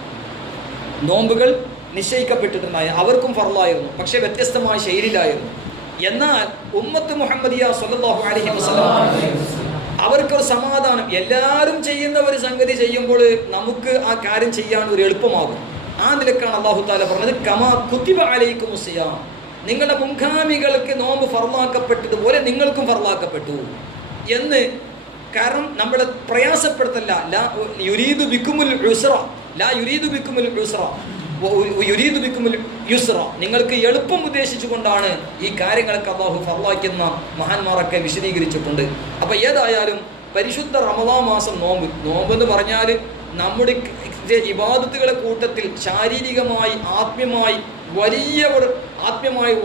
അവർക്കും ഫർളായിരുന്നു, പക്ഷേ വ്യത്യസ്തമായ ശൈലിയിലായിരുന്നു. എന്നാൽ ഉമ്മത്ത് മുഹമ്മദിയ സ്വല്ലല്ലാഹു അലൈഹി വസല്ലം അവർക്കൊരു സമാധാനം, എല്ലാവരും ചെയ്യുന്ന ഒരു സംഗതി ചെയ്യുമ്പോൾ നമുക്ക് ആ കാര്യം ചെയ്യാൻ ഒരു എളുപ്പമാകും. ആ നിലക്കാണ് അല്ലാഹു തആല പറഞ്ഞത് കമാ കുതിബ അലൈക്കുമുസ്സിയാം, നിങ്ങളുടെ മുൻഗാമികൾക്ക് നോമ്പ് ഫർളാക്കപ്പെട്ടതുപോലെ നിങ്ങൾക്കും ഫർളാക്കപ്പെട്ടു എന്ന്. കാരണം നമ്മളെ പ്രയാസപ്പെടുത്തല്ല, ലാ യുരീദു ബിക്കുമുൽ ഉസ്റ ലാ യുരീദു ബിക്കുമുൽ ഉസ്റ യുരീദു ബിക്കുമുൽ യുസ്റ, നിങ്ങൾക്ക് എളുപ്പം ഉദ്ദേശിച്ചുകൊണ്ടാണ് ഈ കാര്യങ്ങളൊക്കെ അല്ലാഹു ഫർളാക്കുന്ന മഹാന്മാരൊക്കെ വിശദീകരിച്ചിട്ടുണ്ട്. അപ്പോൾ ഏതായാലും പരിശുദ്ധ റമദാൻ മാസം നോമ്പ് എന്ന് പറഞ്ഞാൽ നമ്മുടെ ഇബാദത്തുകളെ കൂട്ടത്തിൽ ശാരീരികമായി ആത്മീയമായി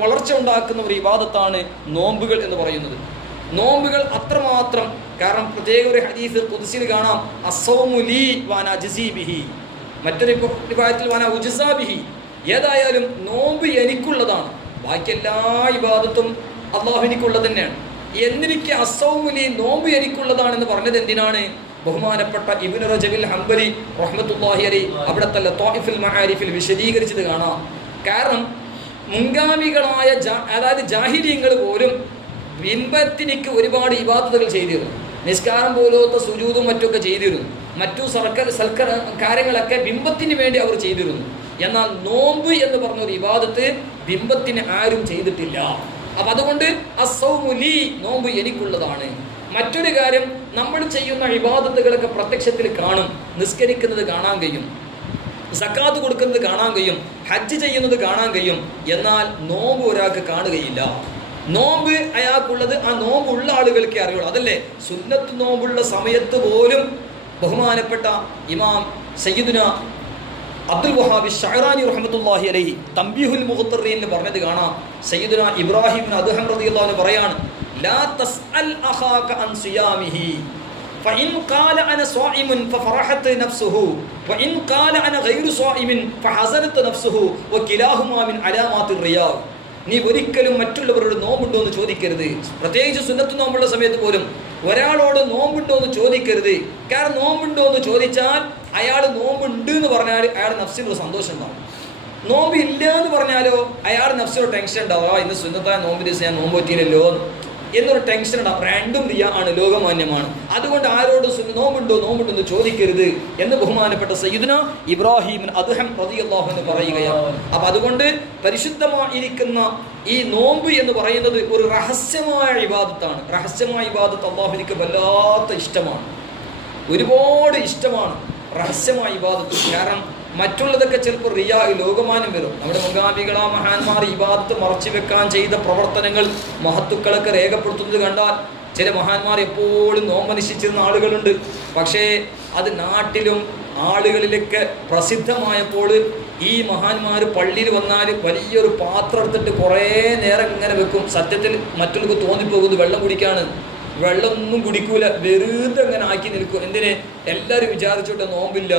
വളർച്ച ഉണ്ടാക്കുന്ന ഒരു ഇബാദത്താണ് നോമ്പുകൾ എന്ന് പറയുന്നത്. നോമ്പുകൾ അത്രമാത്രം, കാരണം പ്രത്യേക ഒരു ഹദീസ് ഖുദ്സിൽ കാണാം, അസ്സൗമു ലീ വഅന അജ്സി ബിഹി, മറ്റൊരു റിവായത്തിൽ വഅന ഉജ്സാ ബിഹി. ഏതായാലും നോമ്പ് എനിക്കുള്ളതാണ്, ബാക്കി എല്ലാ ഇബാദത്തും അല്ലാഹുവിനുള്ളത് തന്നെയാണ്. എന്നിരിക്കെ അസ്സൗമു ലീ, നോമ്പ് എനിക്കുള്ളതാണെന്ന് പറഞ്ഞത് എന്തിനാണ്? ബഹുമാനപ്പെട്ട ഇബ്നു റജബിൽ ഹംബലി റഹ്മത്തുള്ളാഹി അലൈഹി അവിടത്തെ ലത്വായിഫുൽ മആരിഫിൽ വിശദീകരിച്ചത് കാണാം. കാരണം മുൻഗാമികളായ അതായത് ജാഹിലിയങ്ങൾ പോലും ബിംബത്തിനിക്ക് ഒരുപാട് ഇബാദത്തുകൾ ചെയ്തിരുന്നു. നിസ്കാരം പോലത്തെ സുജൂദും മറ്റൊക്കെ ചെയ്തിരുന്നു. മറ്റു കാര്യങ്ങളൊക്കെ ബിംബത്തിന് വേണ്ടി അവർ ചെയ്തിരുന്നു. എന്നാൽ നോമ്പ് എന്ന് പറഞ്ഞൊരു ഇബാദത്ത് ബിംബത്തിന് ആരും ചെയ്തിട്ടില്ല. അപ്പം അതുകൊണ്ട് അസ്സൗമു ലീ, നോമ്പ് എനിക്കുള്ളതാണ്. മറ്റൊരു കാര്യം, നമ്മൾ ചെയ്യുന്ന ഇബാദത്തുകളൊക്കെ പ്രത്യക്ഷത്തിൽ കാണും. നിസ്കരിക്കുന്നത് കാണാൻ കഴിയും, സക്കാത്ത് കൊടുക്കുന്നത് കാണാൻ കഴിയും, ഹജ്ജ് ചെയ്യുന്നത് കാണാൻ കഴിയും. എന്നാൽ നോമ്പ് ഒരാൾക്ക് കാണുകയില്ല. നോമ്പ് അയാൾക്കുള്ളത് ആ നോമ്പുള്ള ആളുകൾക്കേ അറിയുള്ളൂ. അതല്ലേ സുന്നത്ത് നോമ്പുള്ള സമയത്ത് പോലും ബഹുമാനപ്പെട്ട ഇമാം സയ്യിദുന അബ്ദുൽ വഹാബി ഷഅറാനി റഹ്മത്തുള്ളാഹി അലൈഹി തംബീഹുൽ മുഖ്തറീനിൽ പറഞ്ഞത് കാണാം. സയ്യിദുന ഇബ്രാഹിം ഇബ്നു അദ്ഹം റളിയല്ലാഹു അൻഹു പറയാണ്, ലാ തസ്അൽ അഖാക അൻ സിയാമിഹി ഫഇൻ ഖാല അന സ്വായിമുൻ ഫഫറഹത് നഫ്സുഹു വഇൻ ഖാല അന ഗൈറു സ്വായിമിൻ ഫഹസനത് നഫ്സുഹു വകിലാഹുമാ മിൻ അലാമാതിർ റിയാ. നീ ഒരിക്കലും മറ്റുള്ളവരോട് നോമ്പുണ്ടോ എന്ന് ചോദിക്കരുത്. പ്രത്യേകിച്ച് സുന്നത്ത് നോമ്പുള്ള സമയത്ത് പോലും ഒരാളോട് നോമ്പുണ്ടോ എന്ന് ചോദിക്കരുത്. കാരണം നോമ്പുണ്ടോ എന്ന് ചോദിച്ചാൽ അയാൾ നോമ്പുണ്ട് എന്ന് പറഞ്ഞാൽ അയാളുടെ നഫ്സിനൊരു സന്തോഷം ഉണ്ടാവും. നോമ്പ് ഇല്ല എന്ന് പറഞ്ഞാലോ അയാൾ നഫ്സിനൊരു ടെൻഷൻ ഉണ്ടാവും. ഇന്ന് സുന്നത്തായ നോമ്പ് ദിവസം ഞാൻ നോമ്പ് പറ്റിയില്ലല്ലോ എന്നൊരു ടെൻഷൻ ഉണ്ടാവും. രണ്ടും റിയാ ആണ്, ലോകമാന്യമാണ്. അതുകൊണ്ട് ആരോട് നോമ്പുണ്ടോ എന്ന് ചോദിക്കരുത് എന്ന് ബഹുമാനപ്പെട്ട സയ്യിദുന ഇബ്രാഹിം അദ്ഹം റളിയല്ലാഹു അൻഹു പറയുകയാണ്. അപ്പം അതുകൊണ്ട് പരിശുദ്ധമായിരിക്കുന്ന ഈ നോമ്പ് എന്ന് പറയുന്നത് ഒരു രഹസ്യമായ ഇബാദത്താണ്. രഹസ്യമായ ഇബാദത്ത് അല്ലാഹുവിന് വല്ലാത്ത ഇഷ്ടമാണ്, ഒരുപാട് ഇഷ്ടമാണ് രഹസ്യമായ ഇബാദത്ത്. കാരണം മറ്റുള്ളതൊക്കെ ചിലപ്പോൾ റിയാ, ലോകമാനം വരും. നമ്മുടെ മുൻഗാമികളാ മഹാന്മാർ ഇബാദത്ത് മറച്ചു വെക്കാൻ ചെയ്ത പ്രവർത്തനങ്ങൾ മഹത്തുക്കളൊക്കെ രേഖപ്പെടുത്തുന്നത് കണ്ടാൽ ചില മഹാന്മാർ എപ്പോഴും നോമ്പനുഷ്ഠിച്ചിരുന്ന ആളുകളുണ്ട്. പക്ഷേ അത് നാട്ടിലും ആളുകളിലൊക്കെ പ്രസിദ്ധമായപ്പോൾ ഈ മഹാന്മാർ പള്ളിയിൽ വന്നാൽ വലിയൊരു പാത്രം എടുത്തിട്ട് കുറേ നേരം ഇങ്ങനെ വെക്കും. സത്യത്തിൽ മറ്റുള്ളവർക്ക് തോന്നിപ്പോകുന്നത് വെള്ളം കുടിക്കാണ്. വെള്ളമൊന്നും കുടിക്കൂല, വെറുതെ ഇങ്ങനെ ആക്കി നിൽക്കും. എന്തിന്? എല്ലാവരും വിചാരിച്ചോട്ടെ നോമ്പില്ല.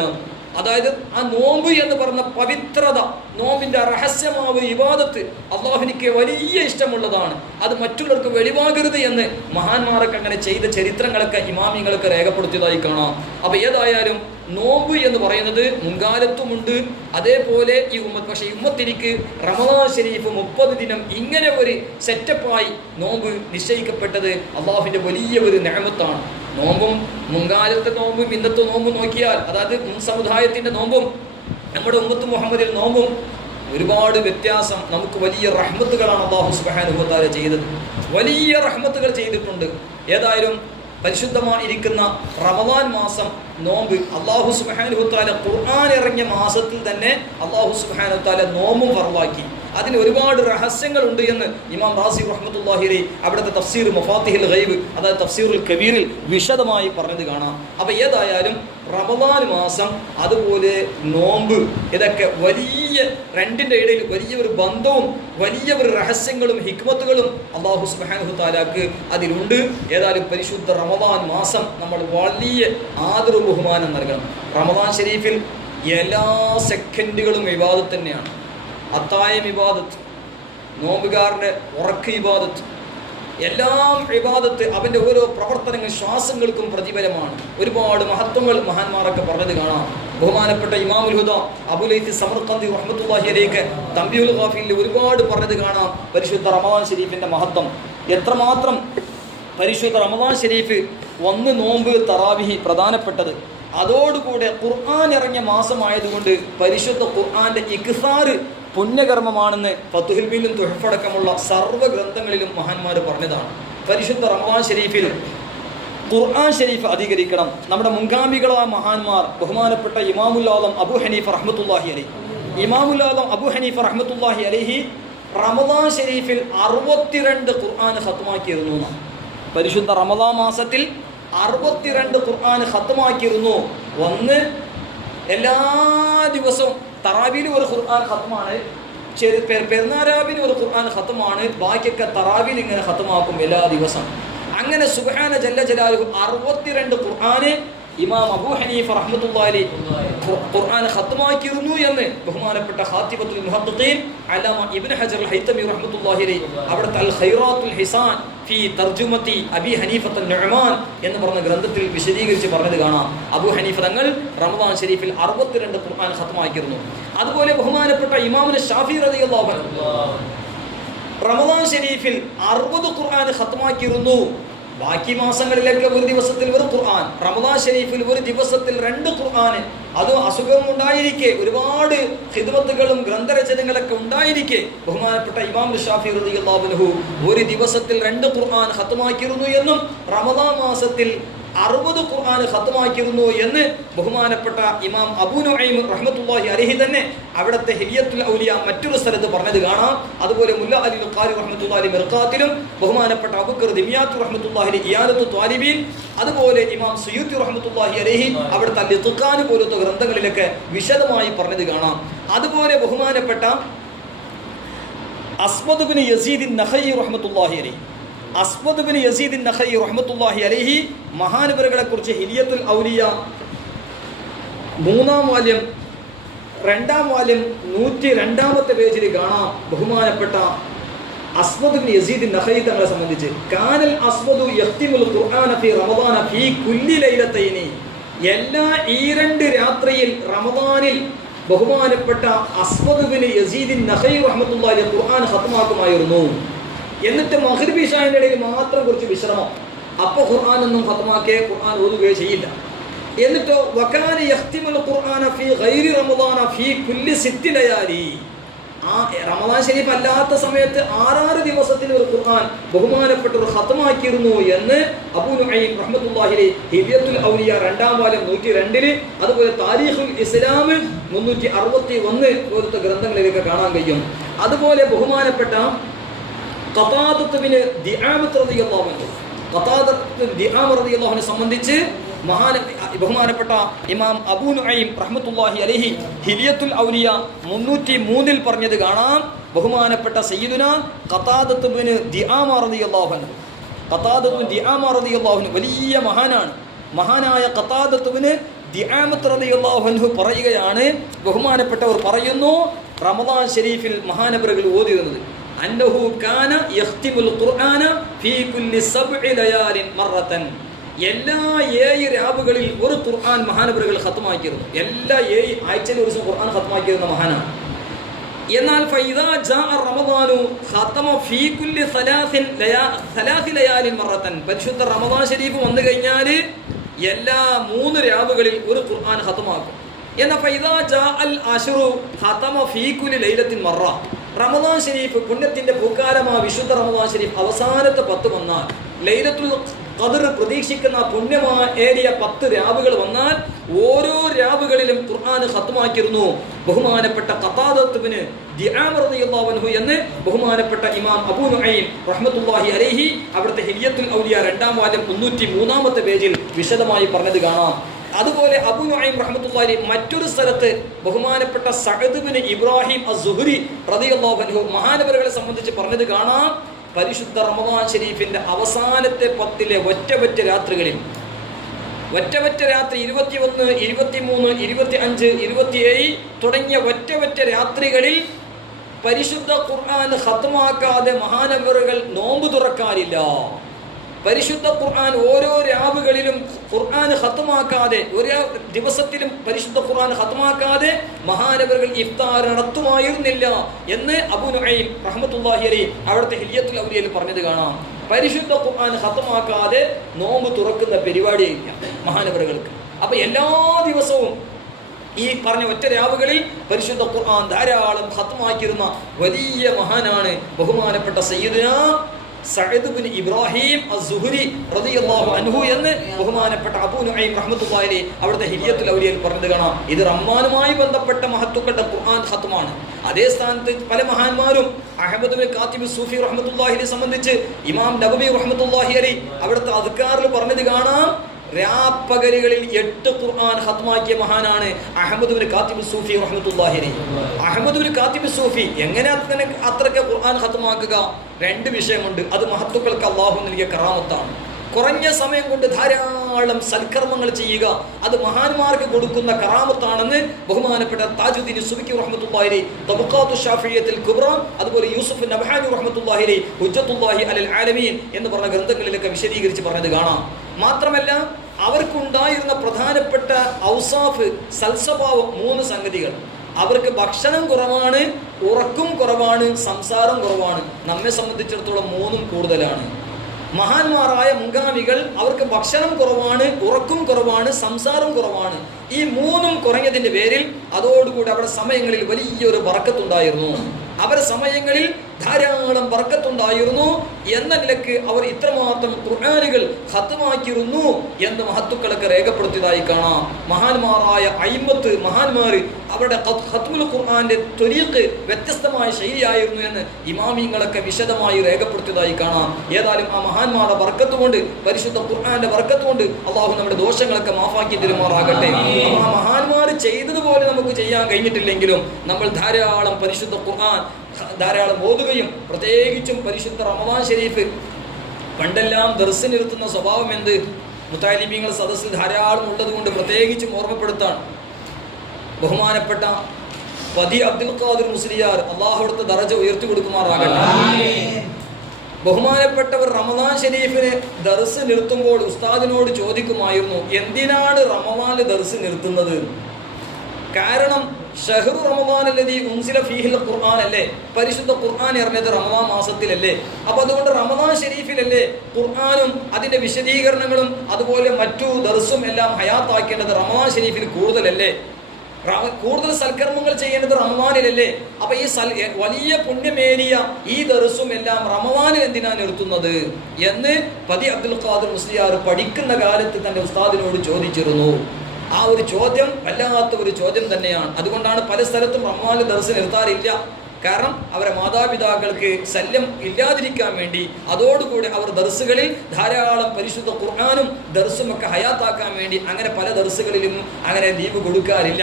അതായത് ആ നോമ്പ് എന്ന് പറഞ്ഞ പവിത്രത, നോമ്പിന്റെ രഹസ്യമായ ഇബാദത്ത് അല്ലാഹുവിന് വലിയ ഇഷ്ടമുള്ളതാണ്. അത് മറ്റുള്ളവർക്ക് വെളിവാകരുത് എന്ന് മഹാന്മാരൊക്കെ അങ്ങനെ ചെയ്ത ചരിത്രങ്ങളൊക്കെ ഇമാമിങ്ങളൊക്കെ രേഖപ്പെടുത്തിയതായി കാണാം. അപ്പോൾ ഏതായാലും നോമ്പ് എന്ന് പറയുന്നത് മുൻകാലത്തുമുണ്ട്, അതേപോലെ ഈ ഉമ്മത്ത്. പക്ഷേ ഈ ഉമ്മത്തിനിക്ക് റമദാൻ ശരീഫ് 30 ദിനം ഇങ്ങനെ ഒരു സെറ്റപ്പായി നോമ്പ് നിശ്ചയിക്കപ്പെട്ടത് അല്ലാഹുവിൻ്റെ വലിയ ഒരു നിഅമത്താണ്. നോമ്പും മുൻകാലത്തെ നോമ്പും ഇന്നത്തെ നോമ്പും നോക്കിയാൽ, അതായത് മുൻ സമുദായത്തിൻ്റെ നോമ്പും നമ്മുടെ ഉമ്മത്ത് മുഹമ്മദിൽ നോമ്പും ഒരുപാട് വ്യത്യാസം. നമുക്ക് വലിയ റഹ്മത്തുകളാണ് അല്ലാഹു സുബ്ഹാനഹു വ തആല ചെയ്തത്, വലിയ റഹ്മത്തുകൾ ചെയ്തിട്ടുണ്ട്. ഏതായാലും പരിശുദ്ധമായിരിക്കുന്ന റമദാൻ മാസം നോമ്പ് അല്ലാഹു സുബ്ഹാനഹു വ തആല ഖുർആൻ ഇറങ്ങിയ മാസത്തിൽ തന്നെ അല്ലാഹു സുബ്ഹാനഹു വ തആല നോമ്പും ഫർളാക്കി. അതിന് ഒരുപാട് രഹസ്യങ്ങളുണ്ട് എന്ന് ഇമാം റാസി റഹ്മത്തുള്ളാഹി അലൈഹി അവിടുത്തെ തഫ്സീർ മഫാത്തിഹുൽ ഗൈബ്, അതായത് തഫ്സീറുൽ കബീറിൽ വിശദമായി പറഞ്ഞത് കാണാം. അപ്പോൾ ഏതായാലും റമദാൻ മാസം അതുപോലെ നോമ്പ് ഇതൊക്കെ വലിയ രണ്ടിൻ്റെ ഇടയിൽ വലിയൊരു ബന്ധവും വലിയ ഒരു രഹസ്യങ്ങളും ഹിക്മത്തുകളും അല്ലാഹു സുബ്ഹാനഹു വ തആലക്ക് അതിലുണ്ട്. ഏതായാലും പരിശുദ്ധ റമദാൻ മാസം നമ്മൾ വലിയ ആദരവ് ബഹുമാനം നൽകണം. റമദാൻ ഷരീഫിൽ എല്ലാ സെക്കൻഡുകളും ഇബാദത്ത് തന്നെയാണ്. അത്തായം ഇബാദത്ത്, നോമ്പുകാരൻ്റെ ഉറക്ക ഇബാദത്ത്, എല്ലാം ഇബാദത്ത്. അവൻ്റെ ഓരോ പ്രവർത്തനങ്ങൾ ശ്വാസങ്ങൾക്കും പ്രതിഫലമാണ്. ഒരുപാട് മഹത്വങ്ങൾ മഹാന്മാരൊക്കെ പറഞ്ഞത് കാണാം. ബഹുമാനപ്പെട്ട ഇമാമുൽ ഹുദ അബൂ ലൈത്ത് സമർഖന്ദി റഹ്മത്തുള്ളാഹി അലൈഹി തംബീഹുൽ ഗാഫിലിൽ ഒരുപാട് പറഞ്ഞത് കാണാം പരിശുദ്ധ റമദാൻ ഷരീഫിൻ്റെ മഹത്വം എത്രമാത്രം. പരിശുദ്ധ റമദാൻ ഷരീഫ് ഒന്ന് നോമ്പ് തറാവിഹി പ്രധാനപ്പെട്ടത്. അതോടുകൂടെ ഖുർആൻ ഇറങ്ങിയ മാസമായതുകൊണ്ട് പരിശുദ്ധ ഖുർആന്റെ ഇഖ്സാർ പുണ്യകർമ്മമാണെന്ന് ഫതുഹുൽ ബീലും തുഹഫടക്കമുള്ള സർവ്വ ഗ്രന്ഥങ്ങളിലും മഹാന്മാർ പറഞ്ഞതാണ്. പരിശുദ്ധ റമദാൻ ഷരീഫിൽ ഖുർആൻ ഷരീഫ് അധികരിക്കണം. നമ്മുടെ മുൻഗാമികളായ മഹാന്മാർ ബഹുമാനപ്പെട്ട ഇമാമുൽ ആദം അബൂ ഹനീഫ റഹ്മത്തുള്ളാഹി അലൈഹി, ഇമാമുൽ ആദം അബൂ ഹനീഫ റഹ്മത്തുള്ളാഹി അലൈഹി റമദാൻ ഷരീഫിൽ 62 ഖുർആൻ ഖത്മാക്കിയിരുന്നു. പരിശുദ്ധ റമദാൻ മാസത്തിൽ 62 ഖുർആൻ ഖത്മാക്കിയിരുന്നു. ഒന്ന് എല്ലാ ദിവസവും തറാവിയിൽ ഒരു ഖുർആൻ ഖത്മാണ്, പെരുന്നാരാവിന് ഒരു ഖുർആൻ ഖത്മാണ്, ബാക്കിയൊക്കെ തറാവിയിൽ ഇങ്ങനെ ഖത്മാക്കും എല്ലാ ദിവസം. അങ്ങനെ സുബ്ഹാന ജല്ല ജലാലുഹു 62 ഖുർആന് ഇമാം അബൂ ഹനീഫ റഹ്മത്തുള്ളാഹി അലൈഹി ഖുർആൻ ഖത്മാക്കിയിരുന്നു എന്ന് ബഹുമാനപ്പെട്ട ഖാത്തിബത്തുൽ മുഹദ്ദിഖീൻ അല്ലാമ ഇബ്നു ഹജർ അൽ ഹൈതമി റഹ്മത്തുള്ളാഹി അലൈഹി അവിടുത്തെ അൽ ഖൈറാത്തുൽ ഹിസാൻ ഫീ തർജുമത്തി അബി ഹനീഫത്ത് നുഅ്മാൻ എന്ന് പറഞ്ഞ ഗ്രന്ഥത്തിൽ വിശദീകരിച്ച് പറഞ്ഞത് കാണാം. അബൂ ഹനീഫ തങ്ങൾ റമദാൻ ഷരീഫിൽ 62 ഖുർആൻ ഖത്മാക്കിയിരുന്നു. അതുപോലെ ബഹുമാനപ്പെട്ട ഇമാമുൽ ഷാഫി റളിയല്ലാഹു അൻഹു റമദാൻ ഷരീഫിൽ 60 ഖുർആൻ ഖത്മാക്കിയിരുന്നു. ബാക്കി മാസങ്ങളിലൊക്കെ ഒരു ദിവസത്തിൽ ഒരു ഖുർആൻ, റമദാൻ ഷരീഫിൽ ഒരു ദിവസത്തിൽ 2 ഖുർആൻ. അത് അസുഖം ഉണ്ടായിരിക്കെ ഒരുപാട് ഖിദ്മത്തുകളും ഗ്രന്ഥരചനകളൊക്കെ ഉണ്ടായിരിക്കെ ബഹുമാനപ്പെട്ട ഇമാം ഷാഫി റളിയല്ലാഹു അൻഹു ഒരു ദിവസത്തിൽ 2 ഖുർആൻ ഖത്മാക്കിയിരുന്നു എന്നും റമദാൻ മാസത്തിൽ 60 ഖുർആൻ ഖത്മാക്കിയിരുന്നു എന്ന് ബഹുമാനപ്പെട്ട ഇമാം അബൂ നുഐം റഹ്മത്തുള്ളാഹി അലൈഹി തന്നെ അവിടുത്തെ ഹിലിയത്തുൽ ഔലിയ മറ്റൊരു സ്ഥലത്ത് പറഞ്ഞത് കാണാം. അതുപോലെ മുല്ല അലി ഖാരി റഹ്മത്തുള്ളാഹി അലൈഹി മിർഖാത്തിലും ബഹുമാനപ്പെട്ട അബൂബക്കർ ദിമിയാത്ത് റഹ്മത്തുള്ളാഹി അലൈഹി ഇയാനത്തു ത്വാലിബീൻ, അതുപോലെ ഇമാം സുയൂത്തി റഹ്മത്തുള്ളാഹി അലൈഹി അവിടുത്തെ അൽ ഇത്ഖാൻ പോലത്തെ ഗ്രന്ഥങ്ങളിലൊക്കെ വിശദമായി പറഞ്ഞത് കാണാം. അതുപോലെ ബഹുമാനപ്പെട്ട അസ്വദ് ബിൻ യസീദ് നഖഈ റഹ്മത്തുള്ളാഹി അലൈഹി, അസ്വദ് ബിൻ യസീദ് നഖഈ റഹ്മത്തുള്ളാഹി അലൈഹി മഹാനവറുകളെ കുറിച്ച് ഹിലിയത്തുൽ ഔലിയ 3-ാം വാല്യം 2-ാം വാല്യം 102-ാമത്തെ പേജിൽ കാണാം. ബഹുമാനപ്പെട്ട അസ്വദ് ബിൻ യസീദ് നഖഈ തങ്ങളെ സംബന്ധിച്ച് കാനൽ അസ്വദു യഖ്തിമുൽ ഖുർആന ഫീ റമദാന ഫീ കുല്ലി ലൈലത്തൈനി, എല്ലാ ഈ 2 രാത്രിയിൽ റമദാനിൽ ബഹുമാനപ്പെട്ട അസ്വദ് ബിൻ യസീദ് നഖഈ റഹ്മത്തുള്ളാഹി അലൈഹി ഖുർആൻ ഖത്മാക്കുമായിരുന്നു. എന്നിട്ട് മഗ്രിബ് ഇശാഇന്റെ ഇടയിൽ മാത്രം കുറച്ച് വിശ്രമം, അപ്പോൾ ഖുർആൻ ഒന്നും ഖത്മാക്കിയ ഖുർആൻ ഓതുകയോ ചെയ്യില്ല. എന്നിട്ടോ വകാന യഖ്തിമുൽ ഖുർആന ഫീ ഗൈരി റമദാന ഫീ കുല്ലി 6 ലയാലി, ആ റമദാൻ ഷരീഫ് അല്ലാത്ത സമയത്ത് 6 ദിവസത്തിൽ ഒരു ഖുർആൻ ബഹുമാനപ്പെട്ട ഒരു ഖത്മാക്കിയിരുന്നു എന്ന് അബൂ നുഐം റഹ്മത്തുള്ളാഹി അലൈഹി ഹിലിയത്തുൽ ഔലിയ 2-ാം വാല്യം 102-ൽ, അതുപോലെ താരീഖുൽ ഇസ്ലാം 361 പോലത്തെ ഗ്രന്ഥങ്ങളിലൊക്കെ കാണാൻ കഴിയും. അതുപോലെ ബഹുമാനപ്പെട്ട ഖതാദത്ത് ബിൻ ദിആമത്ത് റളിയല്ലാഹു അൻഹു, ഖതാദത്ത് ബിൻ ദിആമത്ത് റളിയല്ലാഹു അൻഹു സംബന്ധിച്ച് ബഹുമാനപ്പെട്ട ഇമാം അബൂ നുഐം റഹ്മത്തുള്ളാഹി അലൈഹി ഹിലിയത്തുൽ ഔലിയ 303-ൽ പറഞ്ഞത് കാണാം. ബഹുമാനപ്പെട്ട സയ്യിദുനാ ഖതാദത്ത് ബിൻ ദിആമത്ത് റളിയല്ലാഹു അൻഹു, ഖതാദത്ത് ബിൻ ദിആമത്ത് റളിയല്ലാഹു അൻഹു വലിയ മഹാനാണ്. മഹാനായ ഖതാദത്ത് ബിൻ ദിആമത്ത് റളിയല്ലാഹു അൻഹു പറയുകയാണ്, ബഹുമാനപ്പെട്ടവർ പറയുന്നു റമദാൻ ഷരീഫിൽ മഹാനവറുകൾ ഓതിയിരുന്നത് അന്നഹു കാന യഖ്തിമുൽ ഖുർആന ഫീ കുല്ലി 7 ലയാലിൻ മറത്തൻ, എല്ലാ 7 രാവുകളിൽ ഒരു ഖുർആൻ മഹാനവറുകൾ ഖത്മാക്കിയിരുന്നു. എല്ലാ 7 ആഴ്ചയിൽ ഒരു ദിവസം ഖുർആൻ ഖത്മാക്കിയിരുന്ന മഹാനാണ്. എന്നാൽ ഫൈദാ ജാഅ റമദാനു ഖതമ ഫീ കുല്ലി 3 ലയാലിൻ മറത്തൻ, പരിശുദ്ധ റമദാൻ ഷരീഫ് വന്നു കഴിഞ്ഞാൽ എല്ലാ 3 രാവുകളിൽ ഒരു ഖുർആൻ ഖത്മാക്കും. എന്നാൽ ഫൈദാ ജാഅൽ അശ്റു ഖതമ ഫീ കുല്ലി ലൈലത്തിൻ മറ, റമദാൻ ഷരീഫ് പുണ്യത്തിന്റെ പൂക്കാലമായ വിശുദ്ധ റമദാൻ ഷരീഫ് അവസാനത്തെ 10 വന്നാൽ ലൈലത്തുൽ ഖദർ പ്രതീക്ഷിക്കുന്ന പുണ്യമേറിയ 10 രാവുകൾ വന്നാൽ ഓരോ രാവുകളിലും ഖുർആൻ ഖത്മാക്കിയിരുന്നു. ബഹുമാനപ്പെട്ട ഖതാദത്ത് ഇബ്നു ദിആമ റളിയല്ലാഹു അൻഹു എന്ന് ബഹുമാനപ്പെട്ട ഇമാം അബൂ നുഐം റഹ്മത്തുള്ളാഹി അലൈഹി അവിടുത്തെ ഹിലിയത്തുൽ ഔലിയ 2-ാം വാല്യം 303-ാമത്തെ പേജിൽ വിശദമായി പറഞ്ഞത് കാണാം. അതുപോലെ അബൂ നുഐം റഹ്മത്തുള്ളാഹി മറ്റൊരു സ്ഥലത്ത് ബഹുമാനപ്പെട്ട സഅദ് ഇബ്നു ഇബ്രാഹിം അസ്-സുഹ്രി റളിയല്ലാഹു അൻഹു മഹാനവറുകളെ സംബന്ധിച്ച് പറഞ്ഞത് കാണാം. പരിശുദ്ധ റമദാൻ ശരീഫിന്റെ അവസാനത്തെ 10-ലെ ഒറ്റ രാത്രികളിൽ ഒറ്റ രാത്രി 21, 23, 25, 27 തുടങ്ങിയ ഒറ്റ രാത്രികളിൽ പരിശുദ്ധ ഖുർആൻ ഖത്മാക്കാതെ മഹാനവറുകൾ നോമ്പ് തുറക്കാറില്ല. പരിശുദ്ധ ഖുർആൻ ഓരോ രാവുകളിലും ഖുർആൻ ഖത്മാക്കാതെ ഒരു ദിവസത്തിലും പരിശുദ്ധ ഖുർആൻ ഖത്മാക്കാതെ മഹാനവറുകൾ ഇഫ്താർ നടത്തുമായിരുന്നില്ല എന്ന് അബൂ നുഐം റഹ്മത്തുള്ളാഹി അലൈഹി അവിടുത്തെ ഹിലിയത്തുൽ ഔലിയയിൽ പറഞ്ഞത് കാണാം. പരിശുദ്ധ ഖുർആൻ ഖത്മാക്കാതെ നോമ്പ് തുറക്കുന്ന പരിപാടിയില്ല മഹാനവറുകൾക്ക്. അപ്പൊ എല്ലാ ദിവസവും ഈ പറഞ്ഞ ഒറ്റ രാവുകളിൽ പരിശുദ്ധ ഖുർആൻ ധാരാളം ഖത്മാക്കിയിരുന്ന വലിയ മഹാനാണ് ബഹുമാനപ്പെട്ട സയ്യിദുനാ സഅദ് ഇബ്നു ഇബ്രാഹിം അസ്-സുഹ്രി റളിയല്ലാഹു അൻഹു എന്ന് ബഹുമാനപ്പെട്ട അബൂ നുഐം റഹ്മത്തുള്ളാഹി അലൈഹി അവിടുത്തെ ഹിലിയത്തുൽ ഔലിയയിൽ പറഞ്ഞത് കാണാം. ഇത് റമദാനുമായി ബന്ധപ്പെട്ട മഹത്തുക്കളുടെ ഖുർആൻ ഖത്മാണ്. അതേ സ്ഥാനത്ത് പല മഹാന്മാരും അഹ്മദ് ഇബ്നു കാത്തിബ് സൂഫി റഹ്മത്തുള്ളാഹി അലൈഹി സംബന്ധിച്ച് ഇമാം നബവി റഹ്മത്തുള്ളാഹി അലൈഹി അവിടുത്തെ അദ്കാറിൽ പറഞ്ഞത് കാണാം. രാപ്പകലുകളിൽ 8 ഖുർആൻ ഖത്മാക്കിയ മഹാനാണ് അഹ്മദ് ഇബ്നു കാത്തിബ് സൂഫി റഹ്മത്തുള്ളാഹി അലൈഹി. അഹ്മദ് ഇബ്നു കാത്തിബ് സൂഫി എങ്ങനെ അത്രയ്ക്ക് ഖുർആൻ ഖത്മാക്കുക? 2 വിഷയമുണ്ട്. അത് മഹത്തുക്കൾക്ക് അല്ലാഹു നൽകിയ കറാമത്താണ്. കുറഞ്ഞ സമയം കൊണ്ട് ധാരാളം സൽക്കർമ്മങ്ങൾ ചെയ്യുക അത് മഹാന്മാർക്ക് കൊടുക്കുന്ന കറാമത്താണെന്ന് ബഹുമാനപ്പെട്ട താജുദ്ദീൻ സുബ്കി റഹ്മത്തുള്ളാഹി അലൈഹി തബഖാത്തു ശാഫിയ്യത്തുൽ കുബ്ര അതുപോലെ യൂസുഫ് നബ്ഹാനി റഹ്മത്തുള്ളാഹി അലൈഹി ഹുജ്ജത്തുല്ലാഹി അലൽ ആലമീൻ എന്ന് പറഞ്ഞ ഗ്രന്ഥങ്ങളിലൊക്കെ വിശദീകരിച്ച് പറഞ്ഞത് കാണാം. മാത്രമല്ല അവർക്കുണ്ടായിരുന്ന പ്രധാനപ്പെട്ട ഔസാഫ് സൽസ്വഭാവം 3 സംഗതികൾ. അവർക്ക് ഭക്ഷണം കുറവാണ്, ഉറക്കം കുറവാണ്, സംസാരം കുറവാണ്. നമ്മെ സംബന്ധിച്ചിടത്തോളം 3ഉം കൂടുതലാണ്. മഹാന്മാരായ മുൻഗാമികൾ അവർക്ക് ഭക്ഷണം കുറവാണ്, ഉറക്കം കുറവാണ്, സംസാരം കുറവാണ്. ഈ 3ഉം കുറഞ്ഞതിന്റെ പേരിൽ അതോടുകൂടി അവരുടെ സമയങ്ങളിൽ വലിയൊരു ബർക്കത്തുണ്ടായിരുന്നു. അവരുടെ സമയങ്ങളിൽ ധാരാളം ബർക്കത്തുണ്ടായിരുന്നു എന്ന നിലക്ക് അവർ ഇത്രമാത്രം ഖുർആനുകൾ ഖത്മാക്കിയിരുന്നു എന്ന് മഹത്തുക്കളൊക്കെ രേഖപ്പെടുത്തിയതായി കാണാം. മഹാന്മാരായ അയിമ്മത്ത് മഹാന്മാർ അവരുടെ ഖത്മുൽ ഖുർആന്റെ ത്വരീഖ് വ്യത്യസ്തമായ ശൈലിയായിരുന്നു എന്ന് ഇമാമിങ്ങളൊക്കെ വിശദമായി രേഖപ്പെടുത്തിയതായി കാണാം. ഏതായാലും ആ മഹാന്മാരുടെ ബർക്കത്ത് കൊണ്ട് പരിശുദ്ധ ഖുർആന്റെ ബർക്കത്ത് കൊണ്ട് അള്ളാഹു നമ്മുടെ ദോഷങ്ങളൊക്കെ മാഫാക്കി തരുമാറാകട്ടെ. ആ മഹാന്മാർ ചെയ്തതുപോലെ നമുക്ക് ചെയ്യാൻ കഴിഞ്ഞിട്ടില്ലെങ്കിലും നമ്മൾ ധാരാളം പരിശുദ്ധ ഖുർആൻ ധാരാളം ഓതുകയും പ്രത്യേകിച്ചും പരിശുദ്ധ റമദാൻ ശരീഫ് പണ്ടെല്ലാം ദർസിനിരുത്തുന്ന സ്വഭാവം എന്ത് മുത്താലിമീങ്ങൾ സദസ്സിൽ ധാരാളം ഉള്ളത് കൊണ്ട് പ്രത്യേകിച്ചും ഓർമ്മപ്പെടുത്താണ്. ബഹുമാനപ്പെട്ട പതി അബ്ദുൽ ഖാദിർ മുസ്ലിയാർ അള്ളാഹുവിടുത്തെ ദറജ ഉയർത്തി കൊടുക്കുമാറാകട്ടെ. ബഹുമാനപ്പെട്ടവർ റമദാൻ ശരീഫിന് ദർസ് നിർത്തുമ്പോൾ ഉസ്താദിനോട് ചോദിക്കുമായിരുന്നു, എന്തിനാണ് റമദാനിൽ ദർസ് നിർത്തുന്നത്? കാരണം ഷഹ്റു റമദാൻ അല്ലദീ ഉൻസില ഫീഹിൽ ഖുർആൻ അല്ലേ, പരിശുദ്ധ ഖുർആൻ ഇറങ്ങിയത് റമദാൻ മാസത്തിലല്ലേ. അപ്പൊ അതുകൊണ്ട് റമദാൻ ശരീഫിലല്ലേ ഖുർആനും അതിന്റെ വിശദീകരണങ്ങളും അതുപോലെ മറ്റു ദർസും എല്ലാം ഹയാത്താക്കേണ്ടത് റമദാൻ ശരീഫിൽ കൂടുതലല്ലേ, കൂടുതൽ സൽക്കർമ്മങ്ങൾ ചെയ്യേണ്ടത് റമദാനിലല്ലേ. അപ്പൊ ഈ വലിയ പുണ്യമേറിയ ഈ ദർസും എല്ലാം റമദാനിൽ എന്തിനാ നിർത്തുന്നത് എന്ന് പതി അബ്ദുൽ ഖാദിർ മുസ്ലിയാർ പഠിക്കുന്ന കാലത്ത് തന്റെ ഉസ്താദിനോട് ചോദിച്ചിരുന്നു. ആ ഒരു ചോദ്യം വല്ലാത്ത ഒരു ചോദ്യം തന്നെയാണ്. അതുകൊണ്ടാണ് പല സ്ഥലത്തും റമദാനിൽ ദർസ് നിർത്താറില്ല. കാരണം അവരെ മാതാപിതാക്കൾക്ക് ശല്യം ഇല്ലാതിരിക്കാൻ വേണ്ടി അതോടുകൂടി അവർ ദർസുകളിൽ ധാരാളം പരിശുദ്ധ ഖുർആനും ദർസും ഒക്കെ ഹയാത്താക്കാൻ വേണ്ടി അങ്ങനെ പല ദർസുകളിലും അങ്ങനെ ലീവ് കൊടുക്കാറില്ല.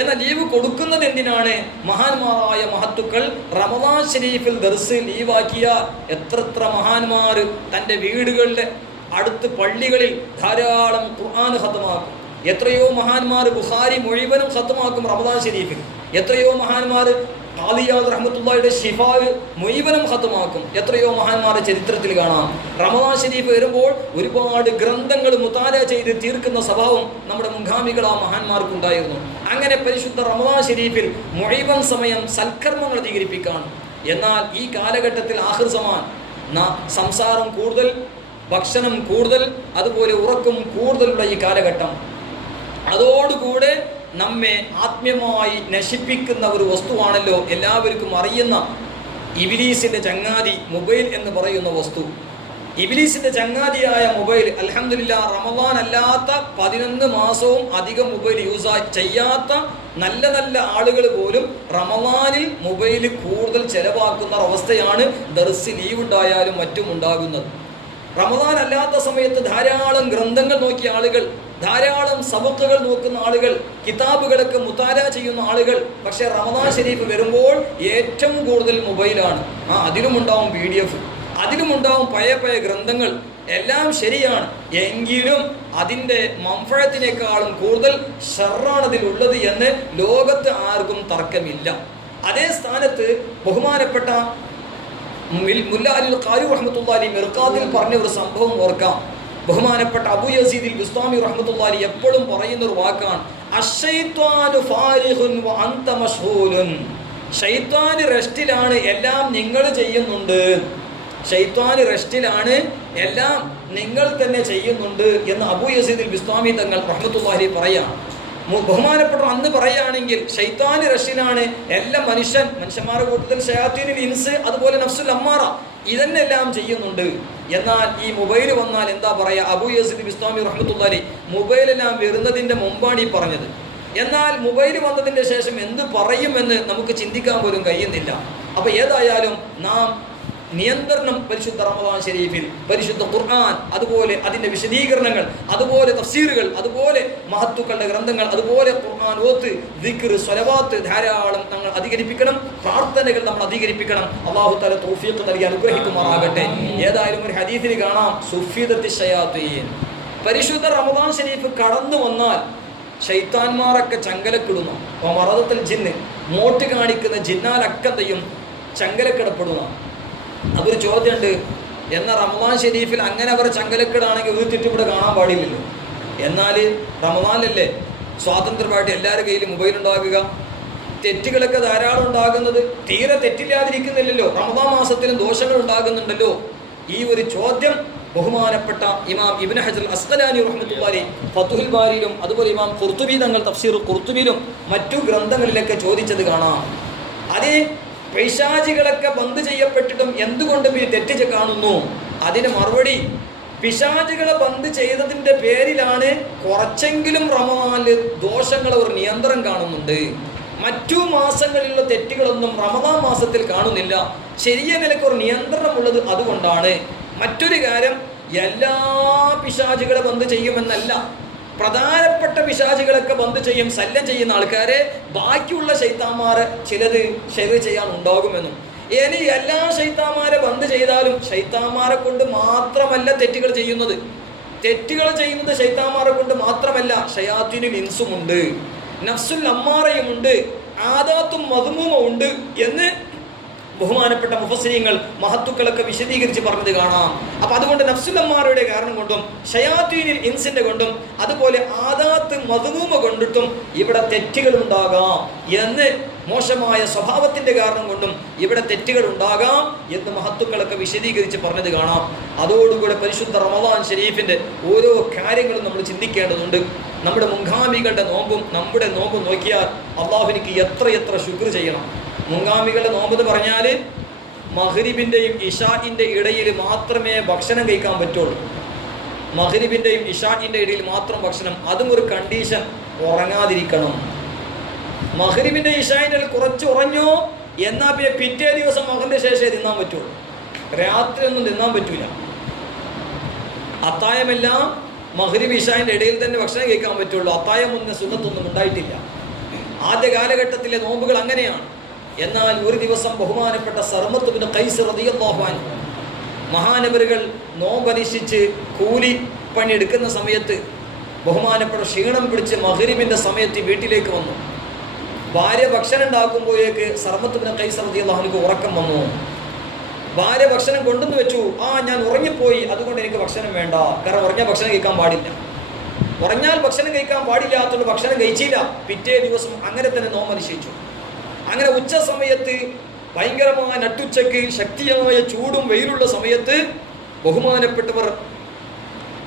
എന്നാൽ ലീവ് കൊടുക്കുന്നത് എന്തിനാണ്? മഹാന്മാരായ മഹത്തുക്കൾ റമദാൻ ശരീഫിൽ ദർസ് ലീവാക്കിയ എത്ര മഹാന്മാർ തൻ്റെ വീടുകളുടെ അടുത്ത് പള്ളികളിൽ ധാരാളം ഖുർആൻ ഖത്മാക്കും. എത്രയോ മഹാന്മാർ ബുഖാരി മുഴുവനും ഖത്മാക്കും റമദാൻ ശരീഫിൽ. എത്രയോ മഹാന്മാർ ഖാദിയാദ് റഹ്മത്തുള്ളാഹിയുടെ ശിഫാവ് മുഴുവനും ഖത്മാക്കും. എത്രയോ മഹാന്മാരുടെ ചരിത്രത്തിൽ കാണാം. റമദാൻ ശരീഫ് വരുമ്പോൾ ഒരുപാട് ഗ്രന്ഥങ്ങൾ മുതാല ചെയ്ത് തീർക്കുന്ന സ്വഭാവം നമ്മുടെ മുൻഗാമികൾ ആ മഹാന്മാർക്കുണ്ടായിരുന്നു. അങ്ങനെ പരിശുദ്ധ റമദാൻ ശരീഫിൽ മുഴുവൻ സമയം സൽക്കർമ്മങ്ങൾ അധികരിപ്പിക്കാൻ. എന്നാൽ ഈ കാലഘട്ടത്തിൽ ആഖിർ സമാൻ സംസാരം കൂടുതൽ, ഭക്ഷണം കൂടുതൽ, അതുപോലെ ഉറക്കം കൂടുതലുള്ള ഈ കാലഘട്ടം, അതോടുകൂടെ നമ്മെ ആത്മീയമായി നശിപ്പിക്കുന്ന ഒരു വസ്തുവാണല്ലോ എല്ലാവർക്കും അറിയുന്ന ഇബ്ലീസിന്റെ ചങ്ങാതി മൊബൈൽ എന്ന് പറയുന്ന വസ്തു. ഇബ്ലീസിന്റെ ചങ്ങാതിയായ മൊബൈൽ. അൽഹംദുലില്ലാഹ്, റമദാൻ അല്ലാത്ത 11 മാസവും അധികം മൊബൈൽ ചെയ്യാത്ത നല്ല നല്ല ആളുകൾ പോലും റമദാനിൽ മൊബൈൽ കൂടുതൽ ചെലവാക്കുന്ന അവസ്ഥയാണ് ദർസ് ലീവ് ഉണ്ടായാലും മറ്റും ഉണ്ടാകുന്നത്. റമദാൻ അല്ലാത്ത സമയത്ത് ധാരാളം ഗ്രന്ഥങ്ങൾ നോക്കിയ ആളുകൾ, ധാരാളം സബക്കുകൾ നോക്കുന്ന ആളുകൾ, കിതാബുകളൊക്കെ മുതാല ചെയ്യുന്ന ആളുകൾ. പക്ഷേ റമദാൻ ശരീഫ് വരുമ്പോൾ ഏറ്റവും കൂടുതൽ മൊബൈലാണ്. അതിലുമുണ്ടാവും PDF, അതിലുമുണ്ടാവും പഴയ ഗ്രന്ഥങ്ങൾ. എല്ലാം ശരിയാണ്, എങ്കിലും അതിൻ്റെ മംഫഴത്തിനേക്കാളും കൂടുതൽ ഷർറാണ് അതിലുള്ളത് എന്ന് ലോകത്ത് ആർക്കും തർക്കമില്ല. അതേ സ്ഥാനത്ത് ബഹുമാനപ്പെട്ട മുല്ല അൽ ഖാരി റഹ്മത്തുള്ളാഹി മിർഖാത്തിൽ പറഞ്ഞ ഒരു സംഭവം ഓർക്കാം. ബഹുമാനപ്പെട്ട അബൂ യസീദ് അൽ ബിസ്താമി റഹ്മത്തുള്ളാഹി എപ്പോഴും പറയുന്ന ഒരു വാക്കാണ്, അശ്ശൈത്വാനു ഫാരിഹുൻ വ അൻത മശ്ഹൂലുൻ. ശൈത്വാൻ റെസ്റ്റിലാണ്, എല്ലാം നിങ്ങൾ ചെയ്യുന്നുണ്ട്. ശൈത്വാൻ റെസ്റ്റിലാണ്, എല്ലാം നിങ്ങൾ തന്നെ ചെയ്യുന്നുണ്ട് എന്ന് അബൂ യസീദ് അൽ ബിസ്താമി തങ്ങൾ റഹ്മത്തുള്ളാഹി പറയാം. ബഹുമാനപ്പെട്ട അന്ന് പറയുകയാണെങ്കിൽ ശൈത്താൻ റെസ്റ്റിലാണ്, എല്ലാം മനുഷ്യന്മാരുടെ കൂട്ടത്തിൽ ശയാത്തീനുൽ ഇൻസ്, അതുപോലെ നഫ്സുൽ അമ്മാറ, ഇതെന്നെല്ലാം ചെയ്യുന്നുണ്ട്. എന്നാൽ ഈ മൊബൈൽ വന്നാൽ എന്താ പറയുക? അബൂ യസീദ് ബിസ്താമി റഹ്മത്തുള്ളാഹി മൊബൈലെല്ലാം വരുന്നതിൻ്റെ മുമ്പാണ് ഈ പറഞ്ഞത്. എന്നാൽ മൊബൈൽ വന്നതിൻ്റെ ശേഷം എന്ത് പറയുമെന്ന് നമുക്ക് ചിന്തിക്കാൻ പോലും കഴിയുന്നില്ല. അപ്പോൾ ഏതായാലും നാം നിയന്ത്രണം പരിശുദ്ധ റമദാൻ ശരീഫിൽ, പരിശുദ്ധ ഖുർആൻ, അതുപോലെ അതിൻ്റെ വിശദീകരണങ്ങൾ, അതുപോലെ തഫ്സീറുകൾ, അതുപോലെ മഹത്തുക്കളുടെ ഗ്രന്ഥങ്ങൾ, അതുപോലെ ഖുർആൻ ഓത്ത്, ദിക്ർ, സ്വലവാത്ത് ധാരാളം നമ്മൾ അധികരിപ്പിക്കണം. പ്രാർത്ഥനകൾ നമ്മൾ അധികരിപ്പിക്കണം. അല്ലാഹു തആല തൗഫീഖ് നൽകി അനുഗ്രഹിക്കുമാറാകട്ടെ. ഏതായാലും ഒരു ഹദീസിൽ കാണാം, സുഫീദത്തി ശയാത്തീൻ. പരിശുദ്ധ റമദാൻ ശരീഫ് കടന്നു വന്നാൽ ശൈത്താന്മാരൊക്കെ ചങ്കലക്കിടുന്നു. മറദത്തുൽ ജിന്ന്, മോട്ട് കാണിക്കുന്ന ജിന്നാലക്കത്തെയും ചങ്കലക്കിടപ്പെടുന്നു. അപ്പോൾ ഒരു ചോദ്യമുണ്ട്, എന്നാൽ റമദാൻ ഷരീഫിൽ അങ്ങനെ അവർ ചങ്കലക്കേടാണെങ്കിൽ ഒരു തെറ്റും ഇവിടെ കാണാൻ പാടില്ലല്ലോ. എന്നാൽ റമദാനിലല്ലേ സ്വാതന്ത്ര്യമായിട്ട് എല്ലാവരുടെ കയ്യിലും മൊബൈൽ ഉണ്ടാകുക, തെറ്റുകളൊക്കെ ധാരാളം ഉണ്ടാകുന്നത്, തീരെ തെറ്റില്ലാതിരിക്കുന്നില്ലല്ലോ. റമദാൻ മാസത്തിലും ദോഷങ്ങൾ ഉണ്ടാകുന്നുണ്ടല്ലോ. ഈ ഒരു ചോദ്യം ബഹുമാനപ്പെട്ട ഇമാം ഇബ്നു ഹജർ അസ്ഖലാനി റഹ്മത്തുള്ളാഹി ഫത്ഹുൽ ബാരിയിലും, അതുപോലെ ഇമാം ഖുർത്തുബി തങ്ങൾ തഫ്സീർ ഖുർത്തുബിയിലും മറ്റു ഗ്രന്ഥങ്ങളിലൊക്കെ ചോദിച്ചത് കാണാം. അതേ പിശാചികളൊക്കെ ബന്ദ് ചെയ്യപ്പെട്ടിട്ടും എന്തുകൊണ്ട് തെറ്റിച്ച് കാണുന്നു? അതിന് മറുപടി, പിശാചികളെ ബന്ദ് ചെയ്തതിൻ്റെ പേരിലാണ് കുറച്ചെങ്കിലും റമദാനിൽ ദോഷങ്ങൾ ഒരു നിയന്ത്രണം കാണുന്നുണ്ട്. മറ്റു മാസങ്ങളിലുള്ള തെറ്റുകളൊന്നും റമദാൻ മാസത്തിൽ കാണുന്നില്ല. ശരിയ നിലയ്ക്ക് ഒരു നിയന്ത്രണമുള്ളത് അതുകൊണ്ടാണ്. മറ്റൊരു കാര്യം, എല്ലാ പിശാചികളെ ബന്ദ് ചെയ്യുമെന്നല്ല. പ്രധാനപ്പെട്ട പിശാചികളൊക്കെ ബന്ദ് ചെയ്യും, ശല്യം ചെയ്യുന്ന ആൾക്കാരെ, ബാക്കിയുള്ള ശൈത്താന്മാരെ ചിലത് ശരി ചെയ്യാൻ ഉണ്ടാകുമെന്നും. ഇനി എല്ലാ ശൈത്താന്മാരെ ബന്ദ് ചെയ്താലും ശൈത്താന്മാരെ കൊണ്ട് മാത്രമല്ല തെറ്റുകൾ ചെയ്യുന്നത്. തെറ്റുകൾ ചെയ്യുന്നത് ശൈത്താന്മാരെ കൊണ്ട് മാത്രമല്ല, ശയാത്തീനുൽ ഇൻസുമുണ്ട്, നഫ്സുൽ അമ്മാറയുമുണ്ട്, ആദാത്തും മദ്മൂമും ഉണ്ട് എന്ന് ബഹുമാനപ്പെട്ട മുഫസ്സിരീങ്ങൾ മഹത്തുക്കളൊക്കെ വിശദീകരിച്ച് പറഞ്ഞത് കാണാം. അപ്പം അതുകൊണ്ട് നഫ്സുൽ അമ്മാറയുടെ കാരണം കൊണ്ടും ശയാത്തീനുൽ ഇൻസിന്റെ കൊണ്ടും അതുപോലെ ആദാത്ത് മദ്മൂമ കൊണ്ടിട്ടും ഇവിടെ തെറ്റുകൾ ഉണ്ടാകാം എന്ന്, മോശമായ സ്വഭാവത്തിന്റെ കാരണം കൊണ്ടും ഇവിടെ തെറ്റുകൾ ഉണ്ടാകാം എന്ന് മഹത്തുക്കളൊക്കെ വിശദീകരിച്ച് പറഞ്ഞത് കാണാം. അതോടുകൂടെ പരിശുദ്ധ റമദാൻ ഷരീഫിന്റെ ഓരോ കാര്യങ്ങളും നമ്മൾ ചിന്തിക്കേണ്ടതുണ്ട്. നമ്മുടെ മുൻഗാമികളുടെ നോമ്പും നമ്മുടെ നോമ്പും നോക്കിയാൽ അള്ളാഹുവിനിക്ക് എത്ര ശുക്ർ ചെയ്യണം. മുൻഗാമികളുടെ നോമ്പെന്ന് പറഞ്ഞാൽ മഗ്രിബിൻ്റെയും ഇശാഇൻ്റെ ഇടയിൽ മാത്രമേ ഭക്ഷണം കഴിക്കാൻ പറ്റുള്ളൂ. മഗ്രിബിൻ്റെയും ഇശാഇൻ്റെ ഇടയിൽ മാത്രം ഭക്ഷണം, അതും ഒരു കണ്ടീഷൻ, ഉറങ്ങാതിരിക്കണം. മഗ്രിബിൻ്റെ ഇശാഇൻ്റെ ഇടയിൽ കുറച്ച് ഉറങ്ങോ, എന്നാൽ പിന്നെ പിറ്റേ ദിവസം മഗ്രിബിൻ്റെ ശേഷമേ തിന്നാൻ പറ്റുള്ളൂ. രാത്രി ഒന്നും തിന്നാൻ പറ്റൂല. അത്തായമെല്ലാം മഗ്രിബ് ഇശാഇൻ്റെ ഇടയിൽ തന്നെ ഭക്ഷണം കഴിക്കാൻ പറ്റുള്ളൂ. അത്തായം ഒന്നും സുന്നത്തൊന്നും ഉണ്ടായിട്ടില്ല. ആദ്യ കാലഘട്ടത്തിലെ നോമ്പുകൾ അങ്ങനെയാണ്. എന്നാൽ ഒരു ദിവസം ബഹുമാനപ്പെട്ട സർമത്ത് ബിൻ ഖൈസ് റളിയല്ലാഹു അൻഹു മഹാനവറുകൾ നോമ്പനുഷ്ഠിച്ച് കൂലി പണിയെടുക്കുന്ന സമയത്ത് ബഹുമാനപ്പെട്ട ക്ഷീണം പിടിച്ച് മഗ്രിബിൻ്റെ സമയത്ത് വീട്ടിലേക്ക് വന്നു. ഭാര്യ ഭക്ഷണം ഉണ്ടാക്കുമ്പോഴേക്ക് സർമത്ത് ബിൻ ഖൈസ് റളിയല്ലാഹു അൻഹു ഉറക്കം വന്നു. ഭാര്യ ഭക്ഷണം കൊണ്ടുവന്ന് വെച്ചു. ഞാൻ ഉറങ്ങിപ്പോയി, അതുകൊണ്ട് എനിക്ക് ഭക്ഷണം വേണ്ട. കാരണം ഉറങ്ങിയ ഭക്ഷണം കഴിക്കാൻ പാടില്ല. ഉറങ്ങാൽ ഭക്ഷണം കഴിക്കാൻ പാടില്ലാത്തതുകൊണ്ട് ഭക്ഷണം കഴിച്ചില്ല. പിറ്റേ ദിവസം അങ്ങനെ തന്നെ നോമ്പനുഷ്ഠിച്ചു. അങ്ങനെ ഉച്ച സമയത്ത്, ഭയങ്കരമായ നട്ടുച്ചയ്ക്ക്, ശക്തിയായ ചൂടും വെയിലുള്ള സമയത്ത് ബഹുമാനപ്പെട്ടവർ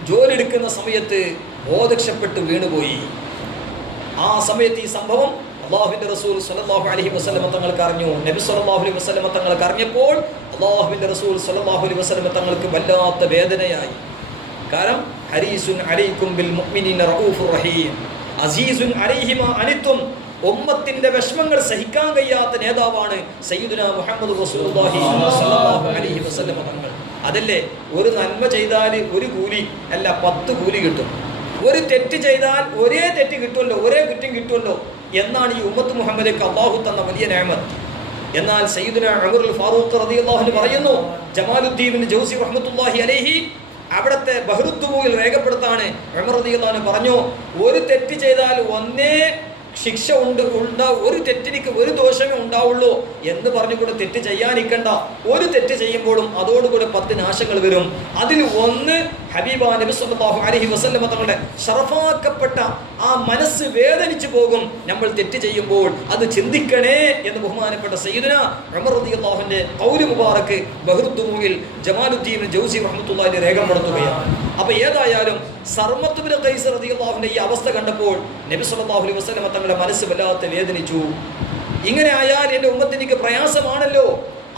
ജോലി എടുക്കുന്ന സമയത്ത് ബോധക്ഷപ്പെട്ട് വീണുപോയി. ആ സമയത്ത് ഈ സംഭവം അല്ലാഹുവിന്റെ റസൂൽ സ്വല്ലല്ലാഹു അലൈഹി വസല്ലം തങ്ങൾക്ക് അറിഞ്ഞു. നബി സ്വല്ലല്ലാഹു അലൈഹി വസല്ലം തങ്ങൾക്ക് അറിഞ്ഞപ്പോൾ അല്ലാഹുവിന്റെ റസൂൽ സ്വല്ലല്ലാഹു അലൈഹി വസല്ലം തങ്ങൾക്ക് വല്ലാത്ത വേദനയായി. കാരണം ഹരീസുൻ അലൈക്കും ബിൽ മുഅ്മിനീന റഊഫുർ റഹീം അസീസുൻ അലൈഹി മാ അനിത്തും, ഉമ്മത്തിന്റെ വിഷമങ്ങൾ സഹിക്കാൻ കഴിയാത്ത നേതാവാണ് സയ്യിദുനാ മുഹമ്മദ് റസൂലുള്ളാഹി സ്വല്ലല്ലാഹു അലൈഹി വസല്ലം തങ്ങൾ. അതല്ലേ, ഒരു നന്മ ചെയ്താൽ ഒരു കൂലി അല്ല 10 കൂലി കിട്ടും, ഒരു തെറ്റ് ചെയ്താൽ ഒരേ തെറ്റ് കിട്ടുമല്ലോ, ഒരേ കുറ്റം കിട്ടുമല്ലോ എന്നാണ് ഈ ഉമ്മത്ത് മുഹമ്മദക്ക് അള്ളാഹു തന്ന വലിയ നിഅമത്ത്. എന്നാൽ സയ്യിദുനാ ഉമറുൽ ഫാറൂഖ് റളിയല്ലാഹു അൻഹു പറയുന്നു, ജമാലുദ്ദീൻ ജൗസി റഹ്മത്തുള്ളാഹി അലൈഹി അവിടുത്തെ ബഹ്റുത്തുമൂയിൽ രേഖപ്പെടുത്താണ്, ഉമർ റളിയല്ലാഹു അൻഹു പറഞ്ഞു, ഒരു തെറ്റ് ചെയ്താൽ ഒന്നേ ശിക്ഷ ഒരു തെറ്റിനിക്ക് ഒരു ദോഷമേ ഉണ്ടാവുള്ളൂ എന്ന് പറഞ്ഞുകൊണ്ട് തെറ്റ് ചെയ്യാനിക്കണ്ട. ഒരു തെറ്റ് ചെയ്യുമ്പോഴും അതോടുകൂടെ 10 നാശങ്ങൾ വരും. അതിൽ ഒന്ന് ഹബീബാ നബി സല്ലല്ലാഹു അലൈഹി വസല്ലം തങ്ങളുടെ ശറഫാക്കപ്പെട്ട ആ മനസ്സ് വേദനിച്ചു പോകും നമ്മൾ തെറ്റ് ചെയ്യുമ്പോൾ. അത് ചിന്തിക്കണേ എന്ന് ബഹുമാനപ്പെട്ട സയ്യിദുനാ ഉമർ റളിയല്ലാഹു അൻഹുവിന്റെ ഖൗലു മുബാറക് ബഹ്റുത്തുമൂയിൽ ജമാലുദ്ദീൻ ജൗസി റഹ്മത്തുള്ളാഹി രേഖപ്പെടുത്തുകയാണ്. അപ്പോൾ ഏതായാലും സർമത്ത് ബിൻ ഖൈസ് റളിയല്ലാഹു അൻഹു ഈ അവസ്ഥ കണ്ടപ്പോൾ നബി സല്ലല്ലാഹു അലൈഹി വസല്ലം തങ്ങളുടെ മനസ്സ് വല്ലാത്ത വേദനിച്ചു. ഇങ്ങനെ ആയാൽ എൻ്റെ ഉമ്മത്തിനിക്ക് പ്രയാസമാണല്ലോ.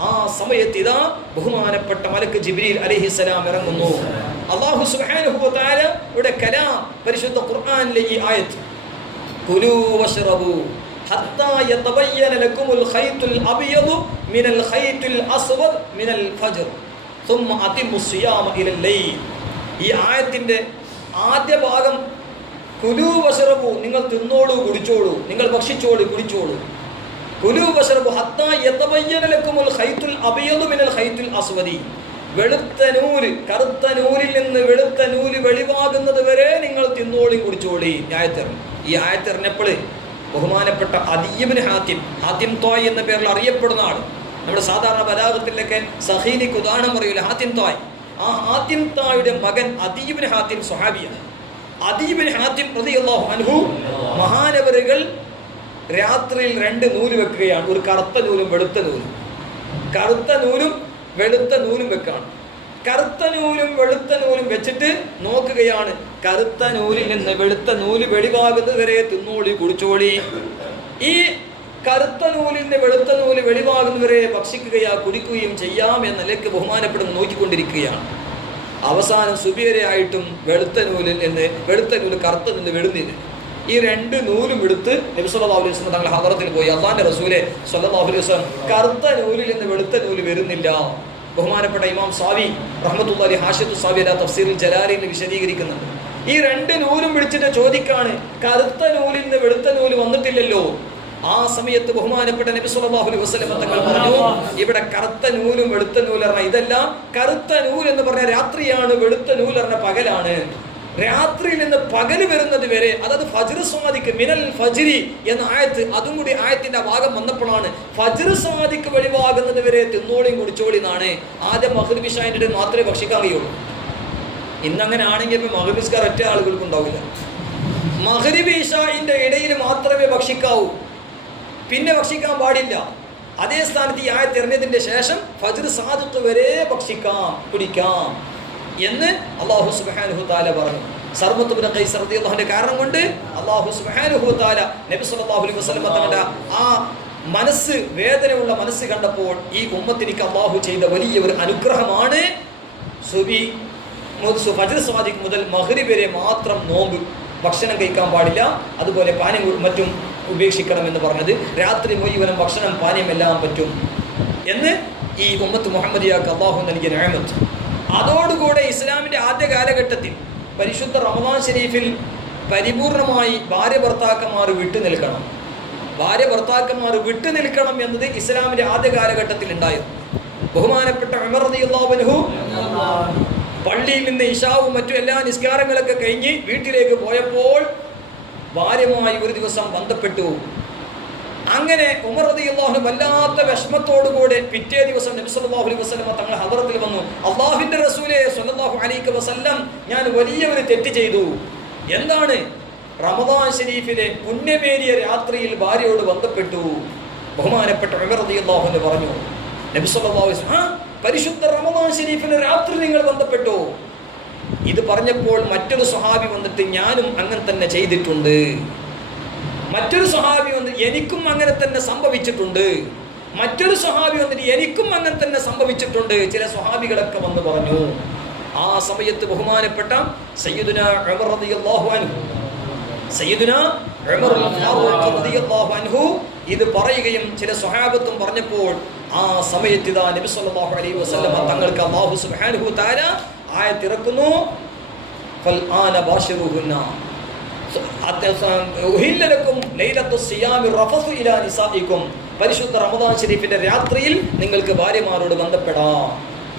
ആ സമയത്ത് ഇതാ ബഹുമാനപ്പെട്ട മലക്ക് ജിബ്രീൽ അലൈഹിസ്സലാം ഇറങ്ങുന്നു. അല്ലാഹു സുബ്ഹാനഹു വ തആല യുടെ കലാം പരിശുദ്ധ ഖുർആനിലെ ഈ ആയത്ത് കുലൂ വശ്റബൂ ഹത്താ യതബയ്യന ലക്കുമുൽ ഖൈത്തുൽ അബ്യദു മിനൽ ഖൈത്തുൽ അസ്വദ് മിനൽ ഫജ്ർ ثم അതിമു സിയാമ ഇലൽ ലൈൽ. ഈ ആയത്തിന്റെ ആദ്യ ഭാഗം കുലൂ വശ്റബൂ, നിങ്ങൾ തിന്നോളൂ കുടിച്ചോളൂ, നിങ്ങൾ ഭക്ഷിച്ചോളൂ കുടിച്ചോളൂ. കുലൂ വശ്റബൂ ഹത്താ യതബയ്യന ലക്കുമുൽ ഖൈത്തുൽ അബ്യദു മിനൽ ഖൈത്തുൽ അസ്വദി, വെളുത്ത നൂല് കറുത്ത നൂലിൽ നിന്ന് വെളുത്ത നൂല് വെളിവാകുന്നത് വരെ നിങ്ങൾ തിന്നോളിയും കുടിച്ചോളി. ഈ ആയത്തെറിഞ്ഞപ്പോൾ ബഹുമാനപ്പെട്ട അദീ ഇബ്നു ഹാത്തിം തോയ് എന്ന പേരിൽ അറിയപ്പെടുന്ന ആൾ, നമ്മുടെ സാധാരണ ബലാഗത്തിലൊക്കെ സഹീലിക്ക് ഉദാഹരണം പറയൂല ഹാത്തിം തോയ്. ആ ഹാത്തിം തോയുടെ മകൻ അദീ ഇബ്നു ഹാത്തിം സ്വഹാബിയാണ്. അദീ ഇബ്നു ഹാത്തിം റളിയല്ലാഹു അൻഹു മഹാനവറുകൾ രാത്രിയിൽ 2 നൂല് വെക്കുകയാണ്, ഒരു കറുത്ത നൂലും വെളുത്ത നൂലും. കറുത്ത നൂലും വെളുത്ത നൂലും വെക്കാണ്. കറുത്ത നൂലും വെളുത്ത നൂലും വെച്ചിട്ട് നോക്കുകയാണ്, കറുത്ത നൂലിൽ നിന്ന് വെളുത്ത നൂല് വെളിവാകുന്നത് വരെ തിന്നോളി കുടിച്ചോളി. ഈ കറുത്ത നൂലിൽ നിന്ന് വെളുത്ത നൂല് വെളിവാകുന്നവരെ ഭക്ഷിക്കുകയോ കുടിക്കുകയും ചെയ്യാം എന്ന നിലയ്ക്ക് ബഹുമാനപ്പെടും നോക്കിക്കൊണ്ടിരിക്കുകയാണ്. അവസാനം സുബിയരയായിട്ടും വെളുത്ത നൂല് കറുത്ത നിന്ന് വെളുന്നില്ല. ഈ 2 നൂലും എടുത്ത് നബി സല്ലല്ലാഹു അലൈഹി വസല്ലം തങ്ങളുടെ ഹദറത്തിൽ പോയി, അല്ലാഹുവിന്റെ റസൂലേ സല്ലല്ലാഹു അലൈഹി വസല്ലം കറുത്ത നൂലിൽ നിന്ന് വെളുത്ത നൂല് വരുന്നില്ല. ബഹുമാനപ്പെട്ട ഇമാം സാവി റഹ്മത്തുള്ളാഹി ഹാഷിയത്തു സാവി അലാ തഫ്സീറുൽ ജലാലിൽ വിശദീകരിക്കുന്നുണ്ട്. ഈ 2 നൂലും പിടിച്ചിട്ട് ചോദിക്കാണ്, കറുത്ത നൂലിൽ നിന്ന് വെളുത്ത നൂല് വന്നിട്ടില്ലല്ലോ. ആ സമയത്ത് ബഹുമാനപ്പെട്ട നബി സല്ലല്ലാഹു അലൈഹി വസല്ലം തങ്ങൾ പറഞ്ഞു, ഇവിടെ കറുത്ത നൂലും വെളുത്ത നൂല് പറഞ്ഞ ഇതല്ല, കറുത്ത നൂല് എന്ന് പറഞ്ഞ രാത്രിയാണ്, വെളുത്ത നൂല് പറഞ്ഞ പകലാണ്. രാത്രിയിൽ നിന്ന് പകല് വരുന്നത് വരെ, അതായത് ഫജ്ർ സ്വാദിക്ക് മിനൽ ഫജ്രി എന്ന ആയത്ത്, അതും കൂടി ആയത്തിന്റെ ഭാഗം വന്നപ്പോഴാണ് ഫജ്ർ സ്വാദിക്ക് വെളിവാകുന്നത് വരെ തിന്നോളിയും കുടിച്ചോളി എന്നാണ്. ആദ്യം മഗ്രിബ് ഇശാഇന്റെ ഇടയിൽ മാത്രമേ ഭക്ഷിക്കാൻ കഴിയുള്ളൂ. ഇന്നങ്ങനെ ആണെങ്കിൽ ഇപ്പൊ മഗ്രിബ് നിസ്കാരം ഒറ്റ ആളുകൾക്ക് ഉണ്ടാവില്ല. മഗ്രിബ് ഇശാഇന്റെ ഇടയിൽ മാത്രമേ ഭക്ഷിക്കാവൂ, പിന്നെ ഭക്ഷിക്കാൻ പാടില്ല. അതേ സ്ഥാനത്ത് ഈ ആയത്ത് എറിഞ്ഞതിന്റെ ശേഷം ഫജ്ർ സാദിഖ് വരെ ഭക്ഷിക്കാം കുടിക്കാം എന്ന് അല്ലാഹു സുബ്ഹാനഹു തആല പറഞ്ഞു. സർവത്ത് ബിൻ ഖൈസ് റളിയല്ലാഹു അൻഹു കാരണം കൊണ്ട് അല്ലാഹു സുബ്ഹാനഹു തആല നബി സല്ലല്ലാഹു അലൈഹി വസല്ലം തങ്ങളുടെ ആ മനസ്സ്, വേദനയുള്ള മനസ്സ് കണ്ടപ്പോൾ ഈ ഉമ്മത്തിനിക്ക് അല്ലാഹു ചെയ്ത വലിയ ഒരു അനുഗ്രഹമാണ് ഫജ്ർ സ്വാദിഖ് മുതൽ മഗ്രിബ് വരെ മാത്രം നോമ്പ്, ഭക്ഷണം കഴിക്കാൻ പാടില്ല, അതുപോലെ പാനീയം മറ്റും ഉപേക്ഷിക്കണം എന്ന് പറഞ്ഞത്. രാത്രി മുഴുവനും ഭക്ഷണം പാനീയം എല്ലാം പറ്റും എന്ന് ഈ ഉമ്മത്ത് മുഹമ്മദിയാക്ക് അല്ലാഹു നൽകിയ നിഅമത്ത്. അതോടുകൂടെ ഇസ്ലാമിൻ്റെ ആദ്യ കാലഘട്ടത്തിൽ പരിശുദ്ധ റമദാൻ ശരീഫിൽ പരിപൂർണമായി ഭാര്യ ഭർത്താക്കന്മാർ വിട്ടുനിൽക്കണം എന്നത് ഇസ്ലാമിൻ്റെ ആദ്യ കാലഘട്ടത്തിൽ ഉണ്ടായിരുന്നു. ബഹുമാനപ്പെട്ട ഉമർ റളിയല്ലാഹു അൻഹു പള്ളിയിൽ നിന്ന് ഇശാവും മറ്റു എല്ലാ നിസ്കാരങ്ങളൊക്കെ കഴിഞ്ഞ് വീട്ടിലേക്ക് പോയപ്പോൾ ഭാര്യയുമായി ഒരു ദിവസം ബന്ധപ്പെട്ടു. അങ്ങനെ ഉമർ റളിയല്ലാഹു അൻഹു വല്ലാത്ത വിഷമത്തോടുകൂടെ പിറ്റേ ദിവസം നബി സല്ലല്ലാഹു അലൈഹി വസല്ലം തങ്ങളുടെ ഹദറത്തിൽ വന്നു. അല്ലാഹുവിന്റെ റസൂലേ സ്വല്ലല്ലാഹു അലൈഹി വസല്ലം, ഞാൻ വലിയ ഒരു തെറ്റ് ചെയ്തു. എന്താണ്? റമദാൻ ശരീഫിലെ പുണ്യമേറിയ രാത്രിയിൽ ഭാര്യയോട് ബന്ധപ്പെട്ടു. ബഹുമാനപ്പെട്ട ഉമർ റളിയല്ലാഹു അൻഹു പറഞ്ഞു, നബി സല്ലല്ലാഹു അലൈഹി വസല്ലം, പരിശുദ്ധ റമദാൻ ശരീഫിലെ രാത്രി നിങ്ങൾ ബന്ധപ്പെട്ടു. ഇത് പറഞ്ഞപ്പോൾ മറ്റൊരു സ്വഹാബി വന്നിട്ട്, ഞാനും അങ്ങനെ തന്നെ ചെയ്തിട്ടുണ്ട്. മറ്റൊരു സ്വഹാബി വന്ന് എനിക്കും അങ്ങനെ തന്നെ സംഭവിച്ചിട്ടുണ്ട്. മറ്റൊരു സ്വഹാബി വന്നിട്ട് എനിക്കും അങ്ങനെ തന്നെ സംഭവിച്ചിട്ടുണ്ട്. ചില സ്വഹാബികളൊക്കെ വന്ന് പറഞ്ഞു. ആ സമയത്ത് ബഹുമാനപ്പെട്ട സയ്യിദുനാ ഉമർ റളിയല്ലാഹു അൻഹു റളിയല്ലാഹു അൻഹു ഇത് പറയുകയും ചില സ്വഹാബത്തും പറഞ്ഞപ്പോൾ ആ സമയത്ത് ഇതാ നബി സല്ലല്ലാഹു അലൈഹി വസല്ലം തങ്ങൾക്ക് അല്ലാഹു സുബ്ഹാനഹു വ തആല ആയത്ത് ഇറക്കുന്നു. ഫൽ ആന ബാശിറുഹുന്ന പരിശുദ്ധ റമദാൻ ശരീഫിന്റെ രാത്രിയിൽ നിങ്ങൾക്ക് ഭാര്യമാരോട് ബന്ധപ്പെടാം.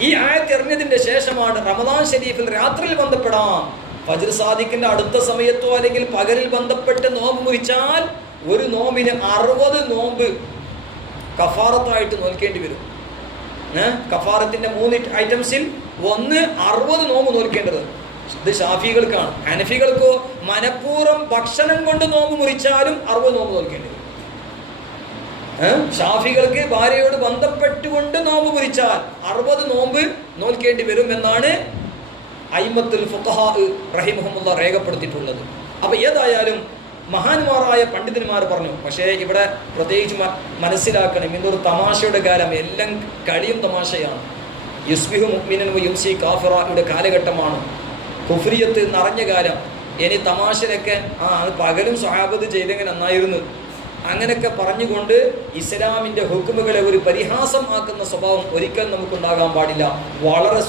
ഈ ആയത്ത് എറിഞ്ഞതിന്റെ ശേഷമാണ് റമദാൻ ശരീഫിൽ രാത്രിയിൽ ബന്ധപ്പെടാം. ഫജ്ർ സാദിഖിന്റെ അടുത്ത സമയത്തോ അല്ലെങ്കിൽ പകലിൽ ബന്ധപ്പെട്ട് നോമ്പ് മുറിച്ചാൽ ഒരു നോമ്പിന് 60 നോമ്പ് കഫാറത്തായിട്ട് നോൽക്കേണ്ടി വരും. കഫാറത്തിന്റെ 3 ഐറ്റംസിൽ ഒന്ന് 60 നോമ്പ് നോൽക്കേണ്ടത്. ഇത് ഷാഫികൾക്കാണ്. ഹനഫികൾക്കോ മനഃപൂർവ്വം ഭക്ഷണം കൊണ്ട് നോമ്പ് മുറിച്ചാലും 60 നോമ്പ് നോൽക്കേണ്ടി വരും. ഷാഫികൾക്ക് ഭാര്യയോട് ബന്ധപ്പെട്ടുകൊണ്ട് നോമ്പ് മുറിച്ചാൽ 60 നോമ്പ് നോൽക്കേണ്ടി വരും എന്നാണ് അയിമ്മത്തുൽ ഫുഖഹാ റഹിമഹുമുല്ലാഹ് രേഖപ്പെടുത്തിയിട്ടുള്ളത്. അപ്പൊ ഏതായാലും മഹാന്മാരായ പണ്ഡിതന്മാർ പറഞ്ഞു. പക്ഷേ ഇവിടെ പ്രത്യേകിച്ച് മനസ്സിലാക്കണം, ഇന്നൊരു തമാശയുടെ കാലം, എല്ലാം കളിയും തമാശയാണ്. യുസ്ബിഹു മുഅ്മിനൻ വ യുംസി കാഫിറയുടെ കാലഘട്ടമാണ്. കുഫ്രിയത്ത് നിറഞ്ഞ കാലം. ഇനി തമാശയൊക്കെ പകലും സ്വഹാബത്ത് ചെയ്തെങ്കിൽ നന്നായിരുന്നു അങ്ങനെയൊക്കെ പറഞ്ഞുകൊണ്ട് ഇസ്ലാമിൻ്റെ ഹുക്മുകളെ ഒരു പരിഹാസം ആക്കുന്ന സ്വഭാവം ഒരിക്കലും നമുക്കുണ്ടാകാൻ പാടില്ല. വളരെ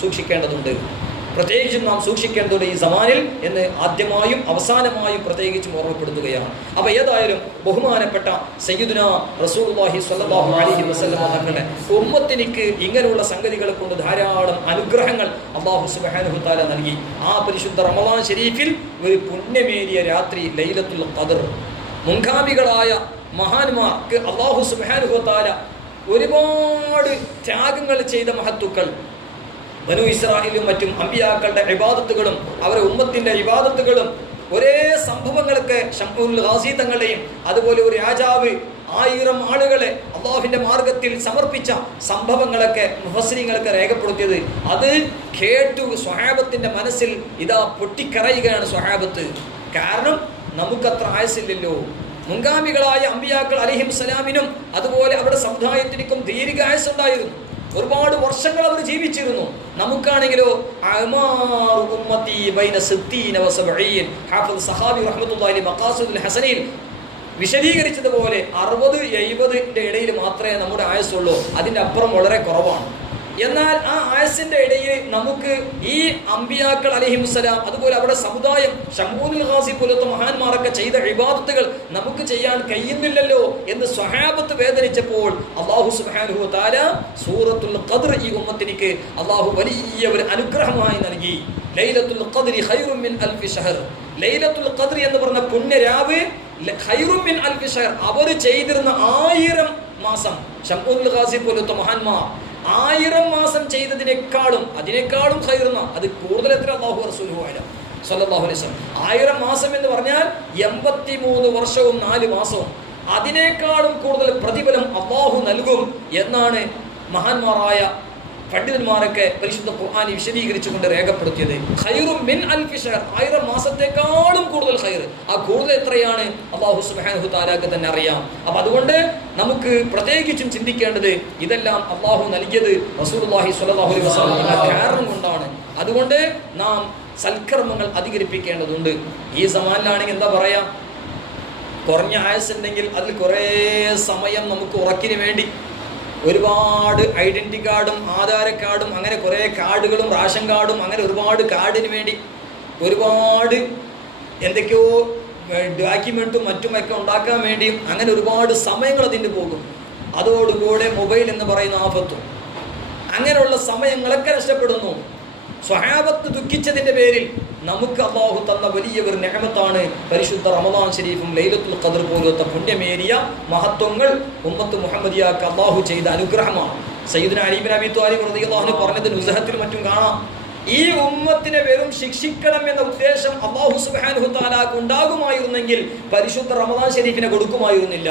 സൂക്ഷിക്കേണ്ടതുണ്ട്. പ്രത്യേകിച്ചും നാം സൂക്ഷിക്കേണ്ടതുണ്ട് ഈ സമാനിൽ എന്ന് ആദ്യമായും അവസാനമായും പ്രത്യേകിച്ചും ഓർമ്മപ്പെടുത്തുകയാണ്. അപ്പോൾ ഏതായാലും ബഹുമാനപ്പെട്ട സയ്യിദുനാ റസൂലുള്ളാഹി സ്വല്ലല്ലാഹു അലൈഹി വസല്ലം തങ്ങളുടെ ഉമ്മത്തിനിക്ക് ഇങ്ങനെയുള്ള സംഗതികളെ കൊണ്ട് ധാരാളം അനുഗ്രഹങ്ങൾ അല്ലാഹു സുബ്ഹാനഹു വ തആല നൽകി. ആ പരിശുദ്ധ റമളാൻ ശരീഫിൽ ഒരു പുണ്യമേറിയ രാത്രി ലൈലത്തുൽ ഖദർ മുൻഗാമികളായ മഹാന്മാർക്ക് അല്ലാഹു സുബ്ഹാനഹു വ തആല ഒരുപാട് ത്യാഗങ്ങൾ ചെയ്ത മഹത്തുക്കൾ, ബനു ഇസ്രായേലും മറ്റും അമ്പിയാക്കളുടെ ഇബാദത്തുകളും അവരുടെ ഉമ്മത്തിന്റെ ഇബാദത്തുകളും ഒരേ സംഭവങ്ങളൊക്കെ ശംഉൽ ഗാസി തങ്ങളെയും അതുപോലെ ഒരു രാജാവ് 1000 ആളുകളെ അള്ളാഹുവിന്റെ മാർഗത്തിൽ സമർപ്പിച്ച സംഭവങ്ങളൊക്കെ മുഫസ്സിരീങ്ങളൊക്കെ രേഖപ്പെടുത്തിയത് അത് കേട്ടു സ്വഹാബത്തിന്റെ മനസ്സിൽ ഇതാ പൊട്ടിക്കരയുകയാണ് സ്വഹാബത്ത്. കാരണം നമുക്കത്ര ആയുസില്ലല്ലോ. മുൻഗാമികളായ അമ്പിയാക്കൾ അലൈഹിസ്സലാമിനും അതുപോലെ അവരുടെ സമുദായത്തിനും ദീർഘായുസ്സുണ്ടായിരുന്നു. ഒരുപാട് വർഷങ്ങൾ അവർ ജീവിച്ചിരുന്നു. നമുക്കാണെങ്കിലോ വിശദീകരിച്ചതുപോലെ 60-70 ഇടയിൽ മാത്രമേ നമ്മുടെ ആയുസ്സുള്ളൂ. അതിൻ്റെ അപ്പുറം വളരെ കുറവാണ്. എന്നാൽ ആ ആയസിന്റെ ഇടയിൽ നമുക്ക് ഈ അമ്പിയാക്കൾ അലൈഹിമുസ്സലാം അതുപോലെ അവരുടെ സമുദായം ശംഊൽ ഗാസി പോലത്തെ മഹാന്മാരൊക്കെ ചെയ്ത ഇബാദത്തുകൾ നമുക്ക് ചെയ്യാൻ കഴിയുന്നില്ലല്ലോ എന്ന് സ്വഹാബത്ത് വേദനിച്ചപ്പോൾ അല്ലാഹു സുബ്ഹാനഹു വ തആല സൂറത്തുൽ ഖദ്ർ ഈ ഉമ്മത്തിനിക്ക് അല്ലാഹു വലിയ ഒരു അനുഗ്രഹമായി നൽകി. ലൈലത്തുൽ ഖദ്രി ഖൈറും മിൻ അൽഫി ഷഹർ. ലൈലത്തുൽ ഖദ്ർ എന്ന് പറഞ്ഞ പുണ്യരാവ് ഖൈറും മിൻ അൽഫി ഷഹർ. അവർ ചെയ്തിരുന്ന 1000 മാസം ശംഊൽ ഗാസി പോലത്തെ മഹാന്മാർ 1000 മാസം അതിനേക്കാളും ഖൈറുന്ന അത് കൂടുതൽ എത്ര അല്ലാഹു റസൂലുഹു അലൈഹി സ്വല്ലല്ലാഹു അലൈഹി വസല്ലം 1000 മാസം എന്ന് പറഞ്ഞാൽ 83 വർഷവും 4 മാസവും അതിനേക്കാളും കൂടുതൽ പ്രതിഫലം അല്ലാഹു നൽകും എന്നാണ് മഹാന്മാരായ പണ്ഡിതന്മാരൊക്കെ പരിശുദ്ധ ഖുർആനി വിശദീകരിച്ചുകൊണ്ട് രേഖപ്പെടുത്തിയത്. ഖൈറും മിൻ അൽഫി ഷഹർ, 1000 മാസത്തെക്കാളും കൂടുതൽ ഖൈർ. ആ കൂടുതൽ എത്രയാണ് അല്ലാഹു സുബ്ഹാനഹു തആലക്ക് തന്നെ അറിയാം. അപ്പം അതുകൊണ്ട് നമുക്ക് പ്രത്യേകിച്ചും ചിന്തിക്കേണ്ടത് ഇതെല്ലാം അല്ലാഹു നൽകിയത് റസൂലുള്ളാഹി സ്വല്ലല്ലാഹു അലൈഹി വസല്ലം കാരണം കൊണ്ടാണ്. അതുകൊണ്ട് നാം സൽക്കർമ്മങ്ങൾ അധികരിപ്പിക്കേണ്ടതുണ്ട്. ഈ സമാനിലാണെങ്കിൽ എന്താ പറയാ, കുറഞ്ഞ ആയുസ്സുണ്ടെങ്കിൽ അതിൽ കുറേ സമയം നമുക്ക് ഉറക്കിന് വേണ്ടി ഒരുപാട് ഐഡന്റിറ്റി കാർഡും ആധാർ കാർഡും അങ്ങനെ കുറേ കാർഡുകളും റേഷൻ കാർഡും അങ്ങനെ ഒരുപാട് കാർഡിന് വേണ്ടി ഒരുപാട് എന്തൊക്കെയോ ഡോക്യുമെൻറ്റും മറ്റുമൊക്കെ ഉണ്ടാക്കാൻ വേണ്ടിയും അങ്ങനെ ഒരുപാട് സമയങ്ങൾ അതിന് പോകും. അതോടുകൂടെ മൊബൈൽ എന്ന് പറയുന്ന ആഫത്തും അങ്ങനെയുള്ള സമയങ്ങളൊക്കെ നഷ്ടപ്പെടുന്നു. സ്വഹാബത്ത് ദുഃഖിച്ചതിൻ്റെ പേരിൽ നമുക്ക് അല്ലാഹു തന്ന വലിയ ഒരു നിഅമത്താണ് പരിശുദ്ധ റമളാൻ ശരീഫും ലൈലത്തുൽ ഖദ്ർ പോലത്തെ പുണ്യമേറിയ മഹത്വങ്ങൾ ഉമ്മത്ത് മുഹമ്മദിയാക്ക് അല്ലാഹു ചെയ്ത അനുഗ്രഹമാണ്. സയ്യിദുനാ അലി ഇബ്നു അബീ ത്വാലിബ് റളിയല്ലാഹു അൻഹു പറഞ്ഞത് നുസ്ഹത്തിൽ മറ്റും കാണാം, ഈ ഉമ്മത്തിനെ വെറും ശിക്ഷിക്കണം എന്ന ഉദ്ദേശം അല്ലാഹു സുബ്ഹാനഹു തആലക്ക് ഉണ്ടാകുമായിരുന്നെങ്കിൽ പരിശുദ്ധ റമളാൻ ശരീഫിനെ കൊടുക്കുമായിരുന്നില്ല.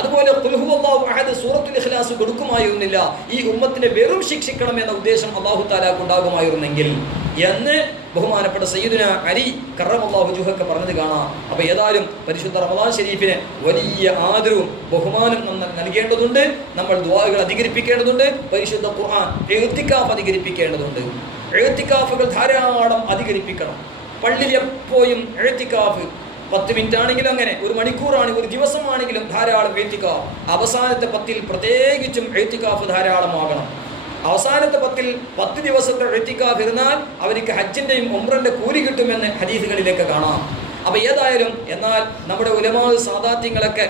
അതുപോലെ ഖുൽ ഹുവല്ലാഹു അഹദ് സൂറത്തുൽ ഇഖ്ലാസ് കൊടുക്കുമായിരുന്നില്ല. ഈ ഉമ്മത്തിനെ വെറും ശിക്ഷിക്കണം എന്ന ഉദ്ദേശം അല്ലാഹു തആലക്ക് ഉണ്ടാകുമായിരുന്നെങ്കിൽ എന്ന് ബഹുമാനപ്പെട്ട സയ്യിദുന അലി കറമല്ലാഹു വജ്ഹുഹു പറഞ്ഞത് കാണാം. അപ്പോൾ ഏതായാലും പരിശുദ്ധ റമദാൻ ഷരീഫിന് വലിയ ആദരവും ബഹുമാനം നൽകേണ്ടതുണ്ട്. നമ്മൾ ദുആകൾ അധികരിപ്പിക്കേണ്ടതുണ്ട്. പരിശുദ്ധ ഖുർആൻ ഇഅ്തികാഫ് അധികരിപ്പിക്കേണ്ടതുണ്ട്. ഇഅ്തികാഫുകൾ ധാരാളം അധികരിപ്പിക്കണം. പള്ളിയിൽ എപ്പോഴും ഇഅ്തികാഫ് 10 മിനിറ്റ് ആണെങ്കിലും അങ്ങനെ, 1 മണിക്കൂറാണെങ്കിലും 1 ദിവസമാണെങ്കിലും ധാരാളം ഇഅ്തികാഫ്. അവസാനത്തെ 10 പ്രത്യേകിച്ചും ഇഅ്തികാഫ് ധാരാളമാകണം. അവസാനത്തെ 10 ദിവസത്തെ ഇഅ്തികാഫ് ഇരുന്നാൽ അവർക്ക് ഹജ്ജിന്റെയും ഉംറന്റെ കൂലി കിട്ടുമെന്ന് ഹദീസുകളിലേക്ക് കാണാം. അപ്പോൾ ഏതായാലും എന്നാൽ നമ്മുടെ ഉലമാ സാദാത്യങ്ങളൊക്കെ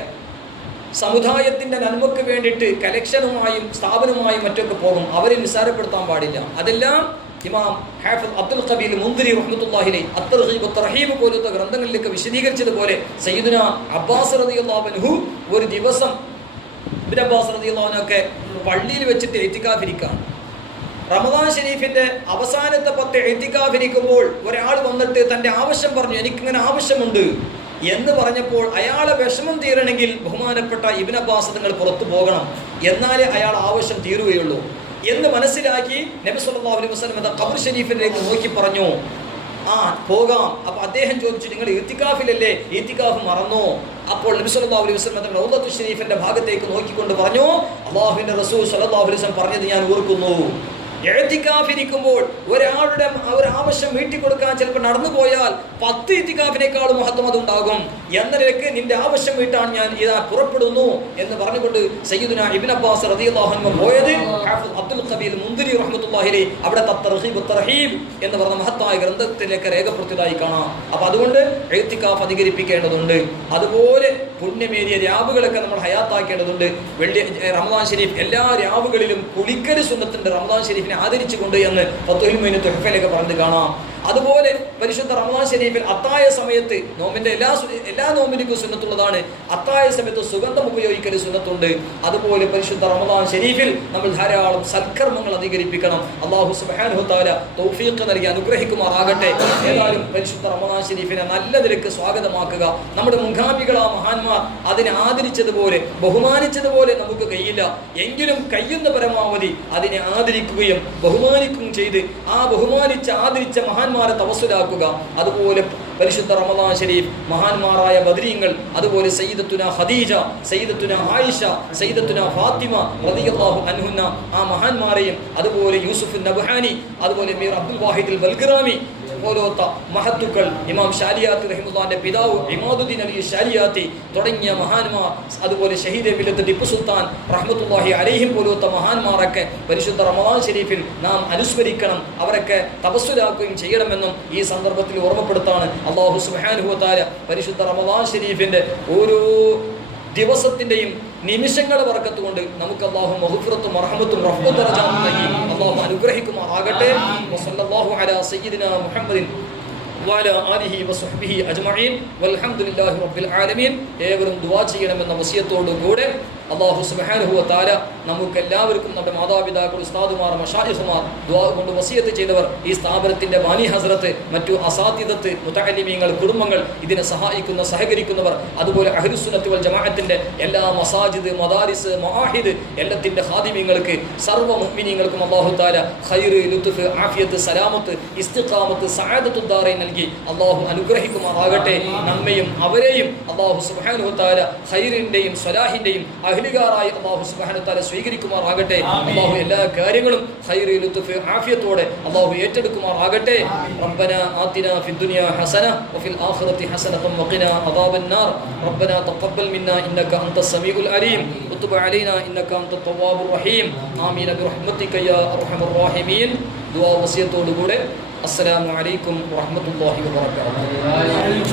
സമുദായത്തിന്റെ നന്മക്ക് വേണ്ടിയിട്ട് കലക്ഷനുമായും സ്ഥാപനമായും മറ്റൊക്കെ പോകും. അവരെ നിസ്സാരപ്പെടുത്താൻ പാടില്ല. അതെല്ലാം ഇമാം ഹാഫിദ് അബ്ദുൽ ഖബീൽ മുൻദിരി റഹ്മത്തുള്ളാഹി അലൈഹി അത്തർഗീബ് വത്തർഹീബ് പോലത്തെ ഗ്രന്ഥങ്ങളിലേക്ക് വിശദീകരിച്ചതുപോലെ സയ്യിദുന അബ്ബാസ് റളിയല്ലാഹു അൻഹു ഒരു ദിവസം ഇബ്നു അബ്ബാസ് റളിയല്ലാഹു അൻഹു ഒക്കെ പള്ളിയിൽ വെച്ചിട്ട് ഇഅ്തികാഫ് ഇരിക്കുകയാണ്. റമദാൻ ഷരീഫിന്റെ അവസാനത്തെ 10 ഇഅ്തികാഫ് ഇരിക്കുമ്പോൾ ഒരാൾ വന്നിട്ട് തൻ്റെ ആവശ്യം പറഞ്ഞു, എനിക്കിങ്ങനെ ആവശ്യമുണ്ട് എന്ന് പറഞ്ഞപ്പോൾ അയാളെ വിഷമം തീരണമെങ്കിൽ ബഹുമാനപ്പെട്ട ഇബ്നു അബ്ബാസ് തങ്ങൾ പുറത്തു പോകണം, എന്നാലേ അയാൾ ആവശ്യം തീരുകയുള്ളൂ എന്ന് മനസ്സിലാക്കി നബി സല്ലല്ലാഹു അലൈഹി വസല്ലം ഖബർ ഷരീഫിലേക്ക് നോക്കി പറഞ്ഞു, പോകാം. അപ്പോൾ അദ്ദേഹം ചോദിച്ചു, നിങ്ങൾ ഇഅ്തികാഫിലല്ലേ, ഇഅ്തികാഫ് മറന്നോ? അപ്പോൾ നബി സല്ലല്ലാഹു അലൈഹി വസല്ലം റൗളത്തുൽ ഷരീഫിന്റെ ഭാഗത്തേക്ക് നോക്കിക്കൊണ്ട് പറഞ്ഞു, അല്ലാഹുവിന്റെ റസൂൽ സല്ലല്ലാഹു അലൈഹി വസല്ലം പറഞ്ഞത് ഞാൻ ഓർക്കുന്നു. ഇഅ്തികാഫ് ഇരിക്കുമ്പോൾ ഒരാളുടെ ഒരു ആവശ്യം വീട്ടിൽ കൊടുക്കാൻ ചിലപ്പോൾ നടന്നു പോയാൽ 10 ഇഅ്തികാഫിനേക്കാളും മഹത്വം അതുണ്ടാകും. എന്ന നിലയ്ക്ക് നിന്റെ ആവശ്യം വീട്ടാൻ ഞാൻ ഇതാ പുറപ്പെടുന്നു എന്ന് പറഞ്ഞുകൊണ്ട് സയ്യിദുന ഇബ്നു അബ്ബാസ് റളിയല്ലാഹു അൻഹു പോയത് ഹാഫിദ് അബ്ദുൽ ഖബീൽ മുൻദിരി റഹ്മത്തുള്ളാഹി അലൈഹി അവിടെ തർഹീബ് വത്തർഹീബ് എന്ന് പറഞ്ഞ മഹത്തായ ഗ്രന്ഥത്തിലേക്ക് രേഖപ്പെടുത്തിയതായി കാണാം. അപ്പോൾ അതുകൊണ്ട് ഇഅ്തികാഫ് അധികരിപ്പിക്കേണ്ടതുണ്ട്. അതുപോലെ പുണ്യമേറിയ രാവുകളൊക്കെ നമ്മൾ ഹയാത്താക്കേണ്ടതുണ്ട്. റമദാൻ ഷരീഫ് എല്ലാ രാവുകളിലും കുളിക്കൽ സുന്നത്തുണ്ട് റമദാൻ ഷരീഫ് ആദരിച്ചുകൊണ്ട് എന്ന് ഫത്ഹുൽ മുഈൻ തുഹ്ഫയിലൊക്കെ പറഞ്ഞത് കാണാം. അതുപോലെ പരിശുദ്ധ റമദാൻ ഷരീഫിൽ അത്തായ സമയത്ത് നോമ്പിന്റെ എല്ലാ നോമ്പിനും സുന്നത്തുള്ളതാണ്. അത്തായ സമയത്ത് സുഗന്ധം ഉപയോഗിക്കൽ സുന്നത്തുണ്ട്. അതുപോലെ പരിശുദ്ധ റമദാൻ ഷരീഫിൽ നമ്മൾ ധാരാളം സൽക്കർമ്മങ്ങൾ അധികരിപ്പിക്കണം. അല്ലാഹു സുബ്ഹാനഹു തആല തൗഫീഖ് നൽകി അനുഗ്രഹിക്കുമാറാകട്ടെ. ഏതായാലും പരിശുദ്ധ റമദാൻ ഷരീഫിനെ നല്ല നിലയ്ക്ക് സ്വാഗതമാക്കുക. നമ്മുടെ മുൻഗാമികളാ മഹാന്മാർ അതിനെ ആദരിച്ചതുപോലെ ബഹുമാനിച്ചതുപോലെ നമുക്ക് കഴിയില്ല. എങ്കിലും കഴിയുന്ന പരമാവധി അതിനെ ആദരിക്കുകയും ബഹുമാനിക്കുകയും ചെയ്ത് ആ ബഹുമാനിച്ച ആദരിച്ച മഹാന്മാരെ തവസ്സുലാക്കുക. അതുപോലെ പരിശുദ്ധ റമദാൻ ഷരീഫ് മഹാന്മാരായ ബദരീങ്ങൾ, അതുപോലെ സയ്യിദത്തുന ഖദീജ, സയ്യിദത്തുന ആയിഷ, സയ്യിദത്തുന ഫാത്തിമ റളിയല്ലാഹു അൻഹുന്ന ആ മഹാന്മാരെയും, അതുപോലെ യൂസുഫ് നബ്ഹാനി, അതുപോലെ മീർ അബ്ദുൽ വാഹിദ് അൽ ബൽഗ്രാമി പോലത്തെ മഹത്തുക്കൾ, ഇമാം ഷാലിയാത്തി റഹിമത്തുള്ളാഹിന്റെ പിതാവ് ഇമാദുദ്ദീൻ അലി ഷാലിയാത്തി തുടങ്ങിയ മഹാന്മാർ, അതുപോലെ ഷഹീദ് മില്ലത്ത് ടിപ്പു സുൽത്താൻ റഹ്മത്തുള്ളാഹി അലൈഹിം പോലത്തെ മഹാന്മാരൊക്കെ പരിശുദ്ധ റമദാൻ ഷരീഫിൽ നാം അനുസ്മരിക്കണം. അവരൊക്കെ തപസ്സുലാക്കുകയും ചെയ്യണമെന്നും ഈ സന്ദർഭത്തിൽ ഓർമ്മപ്പെടുത്താണ്. അല്ലാഹു സുബ്ഹാനഹു വ തആല പരിശുദ്ധ റമദാൻ ഷരീഫിന്റെ ഓരോ ദിവസത്തിന്റെയും നിമിഷങ്ങളെ ബർക്കത്തുകൊണ്ട് നമുക്ക് അല്ലാഹു മഗ്ഫിറത്തും റഹ്മത്തും റഫ്അത്തും ദറജാത്തും നൽകി അല്ലാഹു അനുഗ്രഹിക്കുമാറാകട്ടെ. വസല്ലല്ലാഹു അലാ സയ്യിദിനാ മുഹമ്മദിൻ വഅലാ ആലിഹി വസഹ്ബിഹി അജ്മഈൻ വൽഹംദുലില്ലാഹി റബ്ബിൽ ആലമീൻ. ഏവരും ദുആ ചെയ്യണമെന്ന വസിയത്തോടു കൂടെ അല്ലാഹു സുബ്ഹാനഹു വ തആല നമുക്ക് എല്ലാവർക്കും നമ്മുടെ മാതാപിതാക്കൾ, ഉസ്താദുമാർ, മശായിഖുമാർ, ദുആ കൊണ്ട് വസിയത്ത് ചെയ്തവർ, ഈ സ്ഥാപനത്തിന്റെ ബാനി ഹസ്രത്ത്, മറ്റു അസാതിദത്ത്, മുതഅല്ലിമീങ്ങൾ, കുടുംബങ്ങൾ, ഇതിനെ സഹായിക്കുന്ന സഹകരിക്കുന്നവർ, അതുപോലെ അഹ്ലുസുന്നത്ത് വൽ ജമാഅത്തിന്റെ എല്ലാ മസാജിദ്, മദാരിസ്, മആഹിദ് എല്ലാത്തിന്റെ ഖാദിമീങ്ങൾക്ക്, സർവ്വ മുഅ്മിനീങ്ങൾക്കും അല്ലാഹു തആല ഖൈറ്, ലുത്ഫ്, ആഫിയത്ത്, സലാമത്ത്, ഇസ്തിഖാമത്ത്, സഅദത്തുദ് ദാറൈൻ നൽകി അല്ലാഹു അനുഗ്രഹിക്കുമാറാകട്ടെ. നമ്മയും അവരെയും അല്ലാഹു സുബ്ഹാനഹു വ തആല ഖൈറിന്റെയും സ്വലാഹിന്റെയും അഹ്ലികാരായി അല്ലാഹു സുബ്ഹാനഹു വ തആല സ്വീകരിക്കുമാറാകട്ടെ. അല്ലാഹു എല്ലാ കാര്യങ്ങളും ഖൈറ്, ലുത്ഫ്, ആഫിയത്തോടെ അല്ലാഹു ഏറ്റെടുക്കുമാറാകട്ടെ. റബ്ബനാ ആതിനാ ഫിദ്ദുനിയാ ഹസന വഫിൽ ആഖിറതി ഹസനതൻ വഖിനാ അദാബൻ നാർ. റബ്ബനാ തഖബ്ബൽ മിന്നാ ഇന്നക അൻതസ് സമീഉൽ അലീം വതുബ് അലൈനാ ഇന്നക അൻതത് തവ്വാബുർ റഹീം. ആമീൻ ബിറഹ്മതിക യാ അർഹമർ റഹീമീൻ. ദുആ വസിയത്തോടുകൂടെ അസ്സലാമു അലൈക്കും വറഹ്മത്തുള്ളാഹി വബറകാതുഹു.